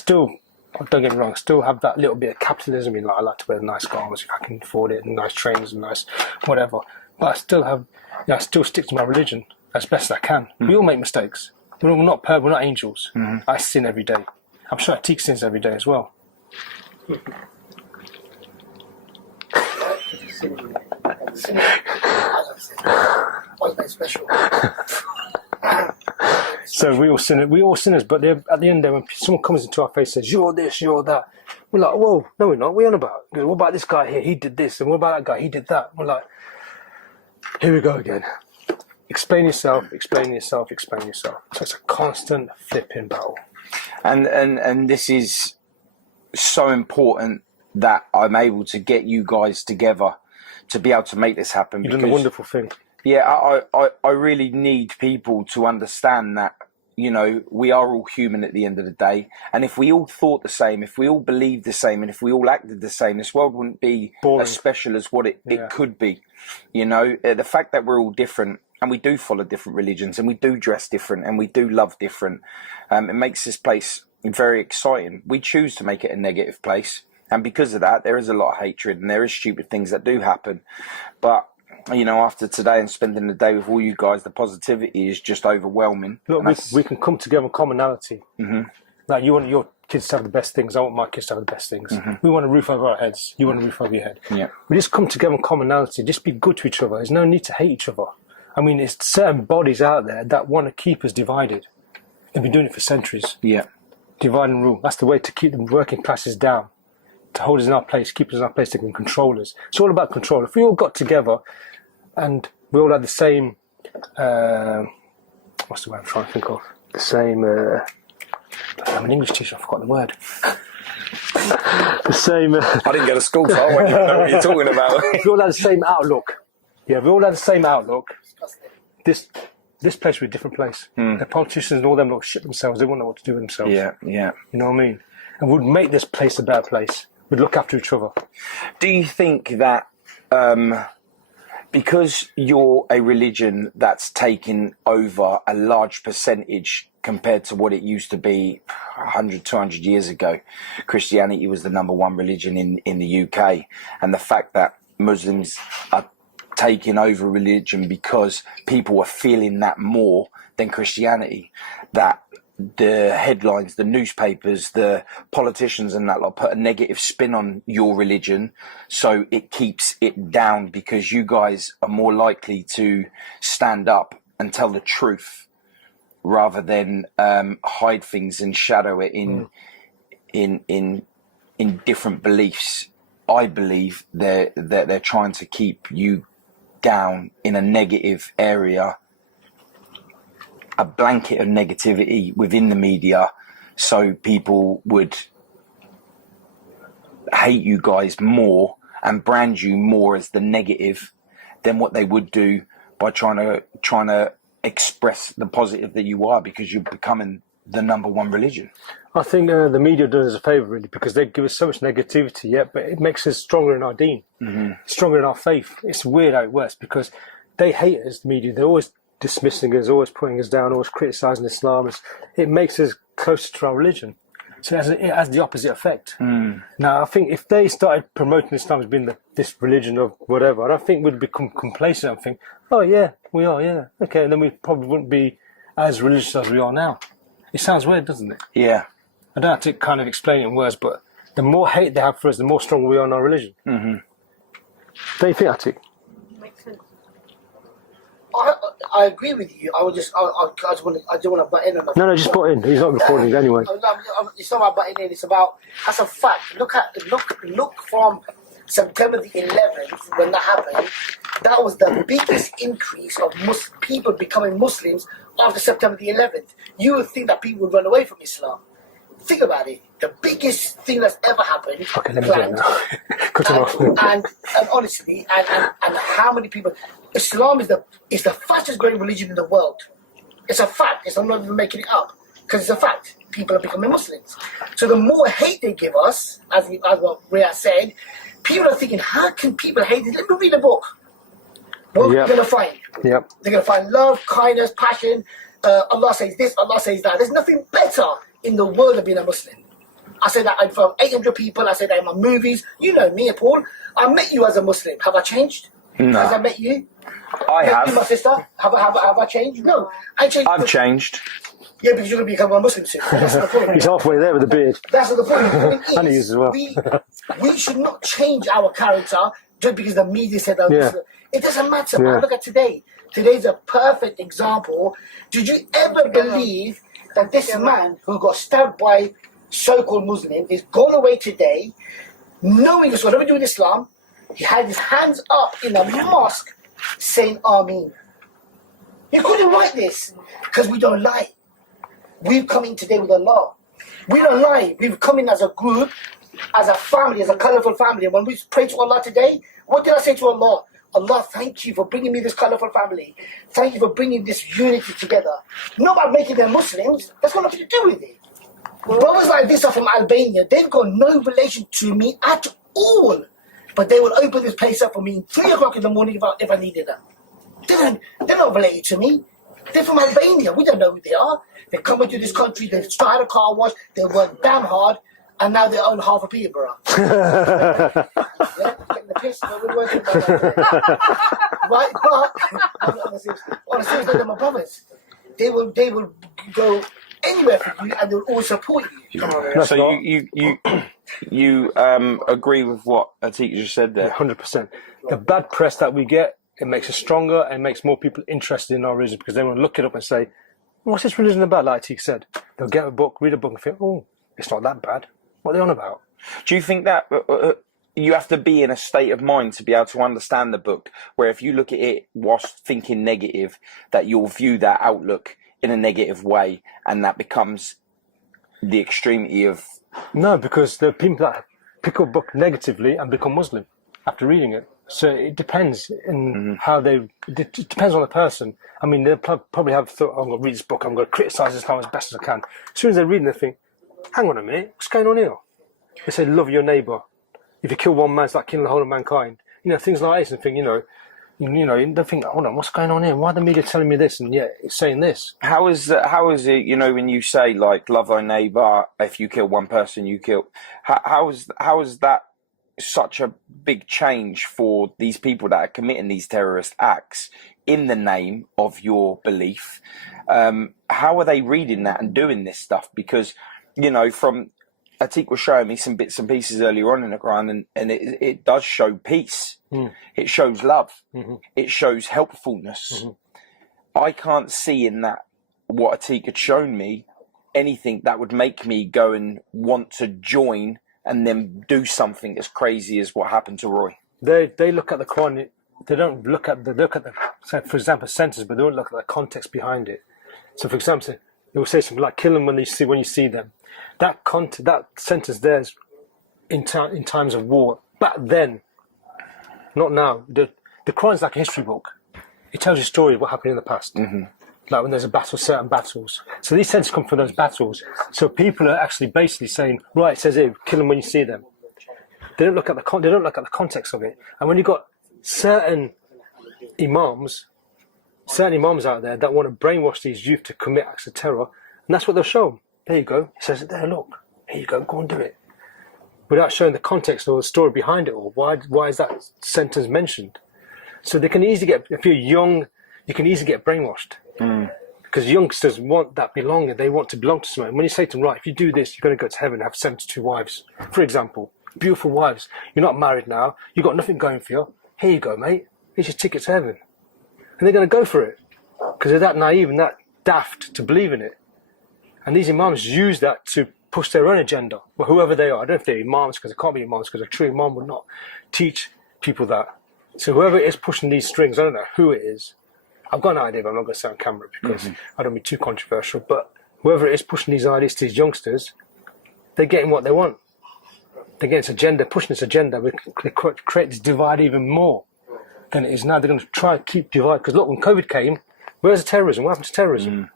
don't get me wrong, I still have that little bit of capitalism in, like, I like to wear nice garments if I can afford it, and nice trainers and nice whatever. But I still have, I still stick to my religion as best as I can. We all make mistakes. We're not angels. I sin every day. I'm sure Atiq sins every day as well. Special. So we all sinners, but at the end there, when someone comes into our face and says, you're this, you're that, we're like, whoa, no we're not, what are you on about? What about this guy here, he did this, and what about that guy, he did that? We're like, here we go again. Explain yourself. So it's a constant flipping battle. And this is so important that I'm able to get you guys together to be able to make this happen. You've done a wonderful thing. Yeah, I really need people to understand that, we are all human at the end of the day. And if we all thought the same, if we all believed the same, and if we all acted the same, this world wouldn't be boring, as special as what it could be. The fact that we're all different, and we do follow different religions, and we do dress different, and we do love different, it makes this place very exciting. We choose to make it a negative place. And because of that, there is a lot of hatred, and there is stupid things that do happen. But after today and spending the day with all you guys, the positivity is just overwhelming. Look, we can come together in commonality. Mm-hmm. Like, you want your kids to have the best things, I want my kids to have the best things. Mm-hmm. We want a roof over our heads, you want a roof over your head. Yeah. We just come together in commonality, just be good to each other. There's no need to hate each other. I mean, there's certain bodies out there that want to keep us divided. They've been doing it for centuries. Yeah. Divide and rule. That's the way to keep the working classes down, to hold us in our place, keep us in our place, they can control us. It's all about control. If we all got together and we all had the same, what's the word I'm trying to think of? The same, I'm an English teacher, I forgot the word. The same... I didn't go to school, so I won't even know what you're talking about. If we all had the same outlook, if we all had the same outlook, this place would be a different place. The politicians and all them lot shit themselves, they wouldn't know what to do with themselves. Yeah. You know what I mean? And we'd make this place a better place. We'd look after each other. Do you think that because you're a religion that's taken over a large percentage compared to what it used to be 100, 200 years ago, Christianity was the number one religion in the UK, and the fact that Muslims are taking over religion because people are feeling that more than Christianity, that the headlines, the newspapers, the politicians and that lot put a negative spin on your religion, so it keeps it down because you guys are more likely to stand up and tell the truth rather than hide things and shadow it in in different beliefs, I believe they're trying to keep you down in a negative area, a blanket of negativity within the media, so people would hate you guys more and brand you more as the negative than what they would do by trying to express the positive that you are, because you're becoming the number one religion. I think the media does us a favour, really, because they give us so much negativity, but it makes us stronger in our deen, stronger in our faith. It's weird how it works, because they hate us, the media. They're always dismissing us, always putting us down, always criticising Islam. It makes us closer to our religion. So it has the opposite effect. Now, I think if they started promoting Islam as being this religion of whatever, I don't think we'd become complacent and think, oh, yeah, we are, yeah, okay, and then we probably wouldn't be as religious as we are now. It sounds weird, doesn't it? Yeah. I don't have to kind of explain it in words, but the more hate they have for us, the more stronger we are in our religion. Don't you think, Atiq? Makes sense. I agree with you. I just want to butt in on that. No, just put in. He's not recording anyway. It's not about butting in. It's about, as a fact, look from September the 11th, when that happened. That was the biggest increase of people becoming Muslims after September the 11th. You would think that people would run away from Islam. Think about it. The biggest thing that's ever happened. Okay, let me get it now. Cut him off. And honestly, and how many people? Islam is the fastest growing religion in the world. It's a fact. I'm not even making it up, because it's a fact. People are becoming Muslims. So the more hate they give us, as what Rhea said, people are thinking, how can people hate this? Let me read a book. What are we going to find? Yep. They're going to find love, kindness, passion. Allah says this, Allah says that. There's nothing better in the world of being a Muslim. I say that in front of 800 people. I say that in my movies. You know me, Paul. I met you as a Muslim. Have I changed? No. Has I met you? I have. You, my sister. Have I changed? No. I changed. I've changed. Yeah, because you're going to become a Muslim soon. That's the point. He's halfway there with the beard. That's what the point. The point And he is, is as well. we should not change our character just because the media said that. Yeah. It doesn't matter. Yeah. Look at today. Today's a perfect example. Did you ever believe that this man who got stabbed by so-called Muslim is gone away today, knowing it's got nothing to do with Islam? He had his hands up in a mosque saying Ameen. You couldn't write this because we don't lie. We've come in today with Allah. We don't lie. We've come in as a group, as a family, as a colourful family. And when we pray to Allah today, what did I say to Allah? Allah, thank you for bringing me this colourful family. Thank you for bringing this unity together. Not about making them Muslims. That's got nothing to do with it. Brothers like this are from Albania. They've got no relation to me at all. But they will open this place up for me 3 o'clock in the morning if I needed them. They're not related to me. They're from Albania. We don't know who they are. They're coming to this country. They've started a car wash. They work damn hard. And now they own half of Peterborough. Yeah, getting the piss. No, we're working right, but on a serious note, they're my brothers. They will go anywhere for you, and they'll always support you. So you agree with what Atiq just said there? 100%. The bad press that we get, it makes us stronger and makes more people interested in our religion, because they want to look it up and say, what's this religion about, like Atiq said? They'll get a book, read a book and think, oh, it's not that bad. What are they on about? Do you think that you have to be in a state of mind to be able to understand the book, where if you look at it whilst thinking negative, that you'll view that outlook in a negative way, and that becomes the extremity of... No, because there are people that pick up a book negatively and become Muslim after reading it. So it depends in how they... It depends on the person. I mean, they'll probably have thought, I'm going to read this book, I'm going to criticise Islam as best as I can. As soon as they're reading, they think, hang on a minute, what's going on here? They say, love your neighbour. If you kill one man, it's like killing the whole of mankind. You know, things like this, and think, you know, they think, hold on, what's going on here? Why are the media telling me this? And yet it's saying this. How is it, you know, when you say, like, love thy neighbour, if you kill one person, you kill... How is that such a big change for these people that are committing these terrorist acts in the name of your belief? How are they reading that and doing this stuff? Because, you know, from... Atiq was showing me some bits and pieces earlier on in the Quran, and it does show peace. It shows love. It shows helpfulness. I can't see in that, what Atiq had shown me, anything that would make me go and want to join and then do something as crazy as what happened to Roy? They look at the Quran. They don't look at the say, for example, sentence, but they don't look at the context behind it. So, for example, they will say something like "kill them when you see them." That sentence there is in times of war. Back then, not now. The Quran is like a history book. It tells you stories of what happened in the past. Mm-hmm. Like when there's a battle, certain battles. So these sentences come from those battles. So people are actually basically saying, right, it says here, kill them when you see them. They don't look at the context of it. And when you've got certain imams out there that want to brainwash these youth to commit acts of terror, and that's what they'll show them. There you go. It says it there. Look, here you go. Go and do it, without showing the context or the story behind it all. Why is that sentence mentioned? So they can easily get, if you're young, you can easily get brainwashed. Because youngsters want that belonging. They want to belong to someone. When you say to them, right, if you do this, you're going to go to heaven and have 72 wives, for example. Beautiful wives. You're not married now. You've got nothing going for you. Here you go, mate. Here's your ticket to heaven. And they're going to go for it. Because they're that naive and that daft to believe in it. And these imams use that to push their own agenda. Well, whoever they are. I don't know if they're imams, because they can't be imams, because a true imam would not teach people that. So whoever is pushing these strings, I don't know who it is. I've got an idea, but I'm not going to say on camera because I don't want to be too controversial. But whoever it is pushing these ideas to these youngsters, they're getting what they want. They're getting this agenda, pushing this agenda. They create this divide even more than it is now. They're going to try to keep divide. Because look, when COVID came, where's the terrorism? What happened to terrorism?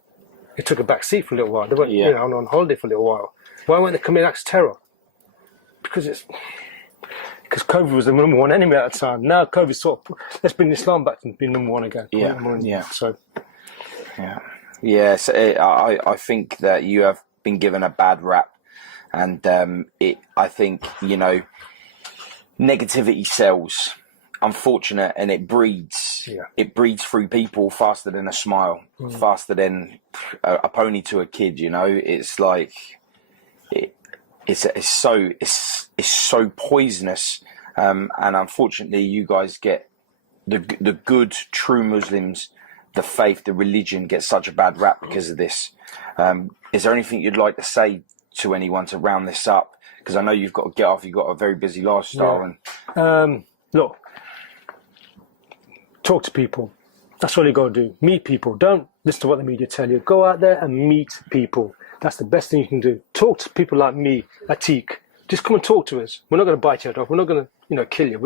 It took a back seat for a little while. They went on holiday for a little while. Why weren't they committing acts of terror? Because COVID was the number one enemy at the time. Now COVID sort of, let's bring Islam back to being number one again. So I think that you have been given a bad rap, and I think negativity sells. Unfortunate, and it breeds. Yeah. It breeds through people faster than a smile, faster than a pony to a kid. It's like it's so poisonous, and unfortunately, you guys get the good true Muslims, the faith, the religion gets such a bad rap because of this. Is there anything you'd like to say to anyone to round this up? Because I know you've got to get off. You've got a very busy lifestyle, and look. Talk to people. That's all you got to do. Meet people. Don't listen to what the media tell you. Go out there and meet people. That's the best thing you can do. Talk to people like me, Atiq. Just come and talk to us. We're not going to bite your head off. We're not going to, kill you.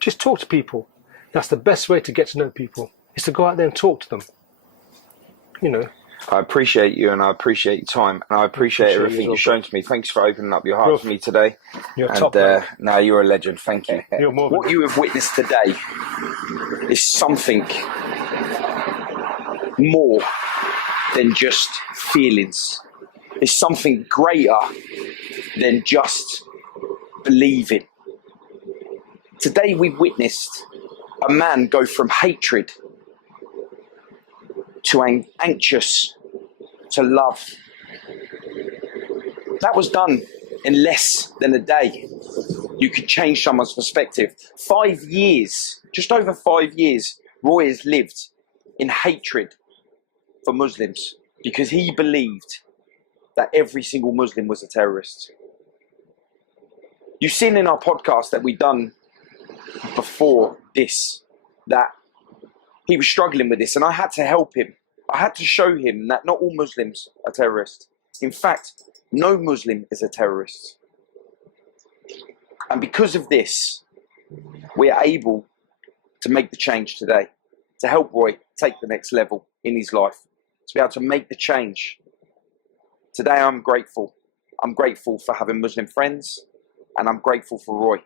Just talk to people. That's the best way to get to know people. Is to go out there and talk to them. I appreciate you, and I appreciate your time, and I appreciate everything you've shown to me. Thanks for opening up your heart to me today. You're top man. Now you're a legend. Thank you. What you have witnessed today is something more than just feelings. It's something greater than just believing. Today we've witnessed a man go from hatred to anxious, to love. That was done in less than a day. You could change someone's perspective. 5 years, just over 5 years, Roy has lived in hatred for Muslims because he believed that every single Muslim was a terrorist. You've seen in our podcast that we've done before this, that he was struggling with this, and I had to help him. I had to show him that not all Muslims are terrorists. In fact, no Muslim is a terrorist. And because of this, we are able to make the change today, to help Roy take the next level in his life, to be able to make the change. Today I'm grateful. I'm grateful for having Muslim friends, and I'm grateful for Roy.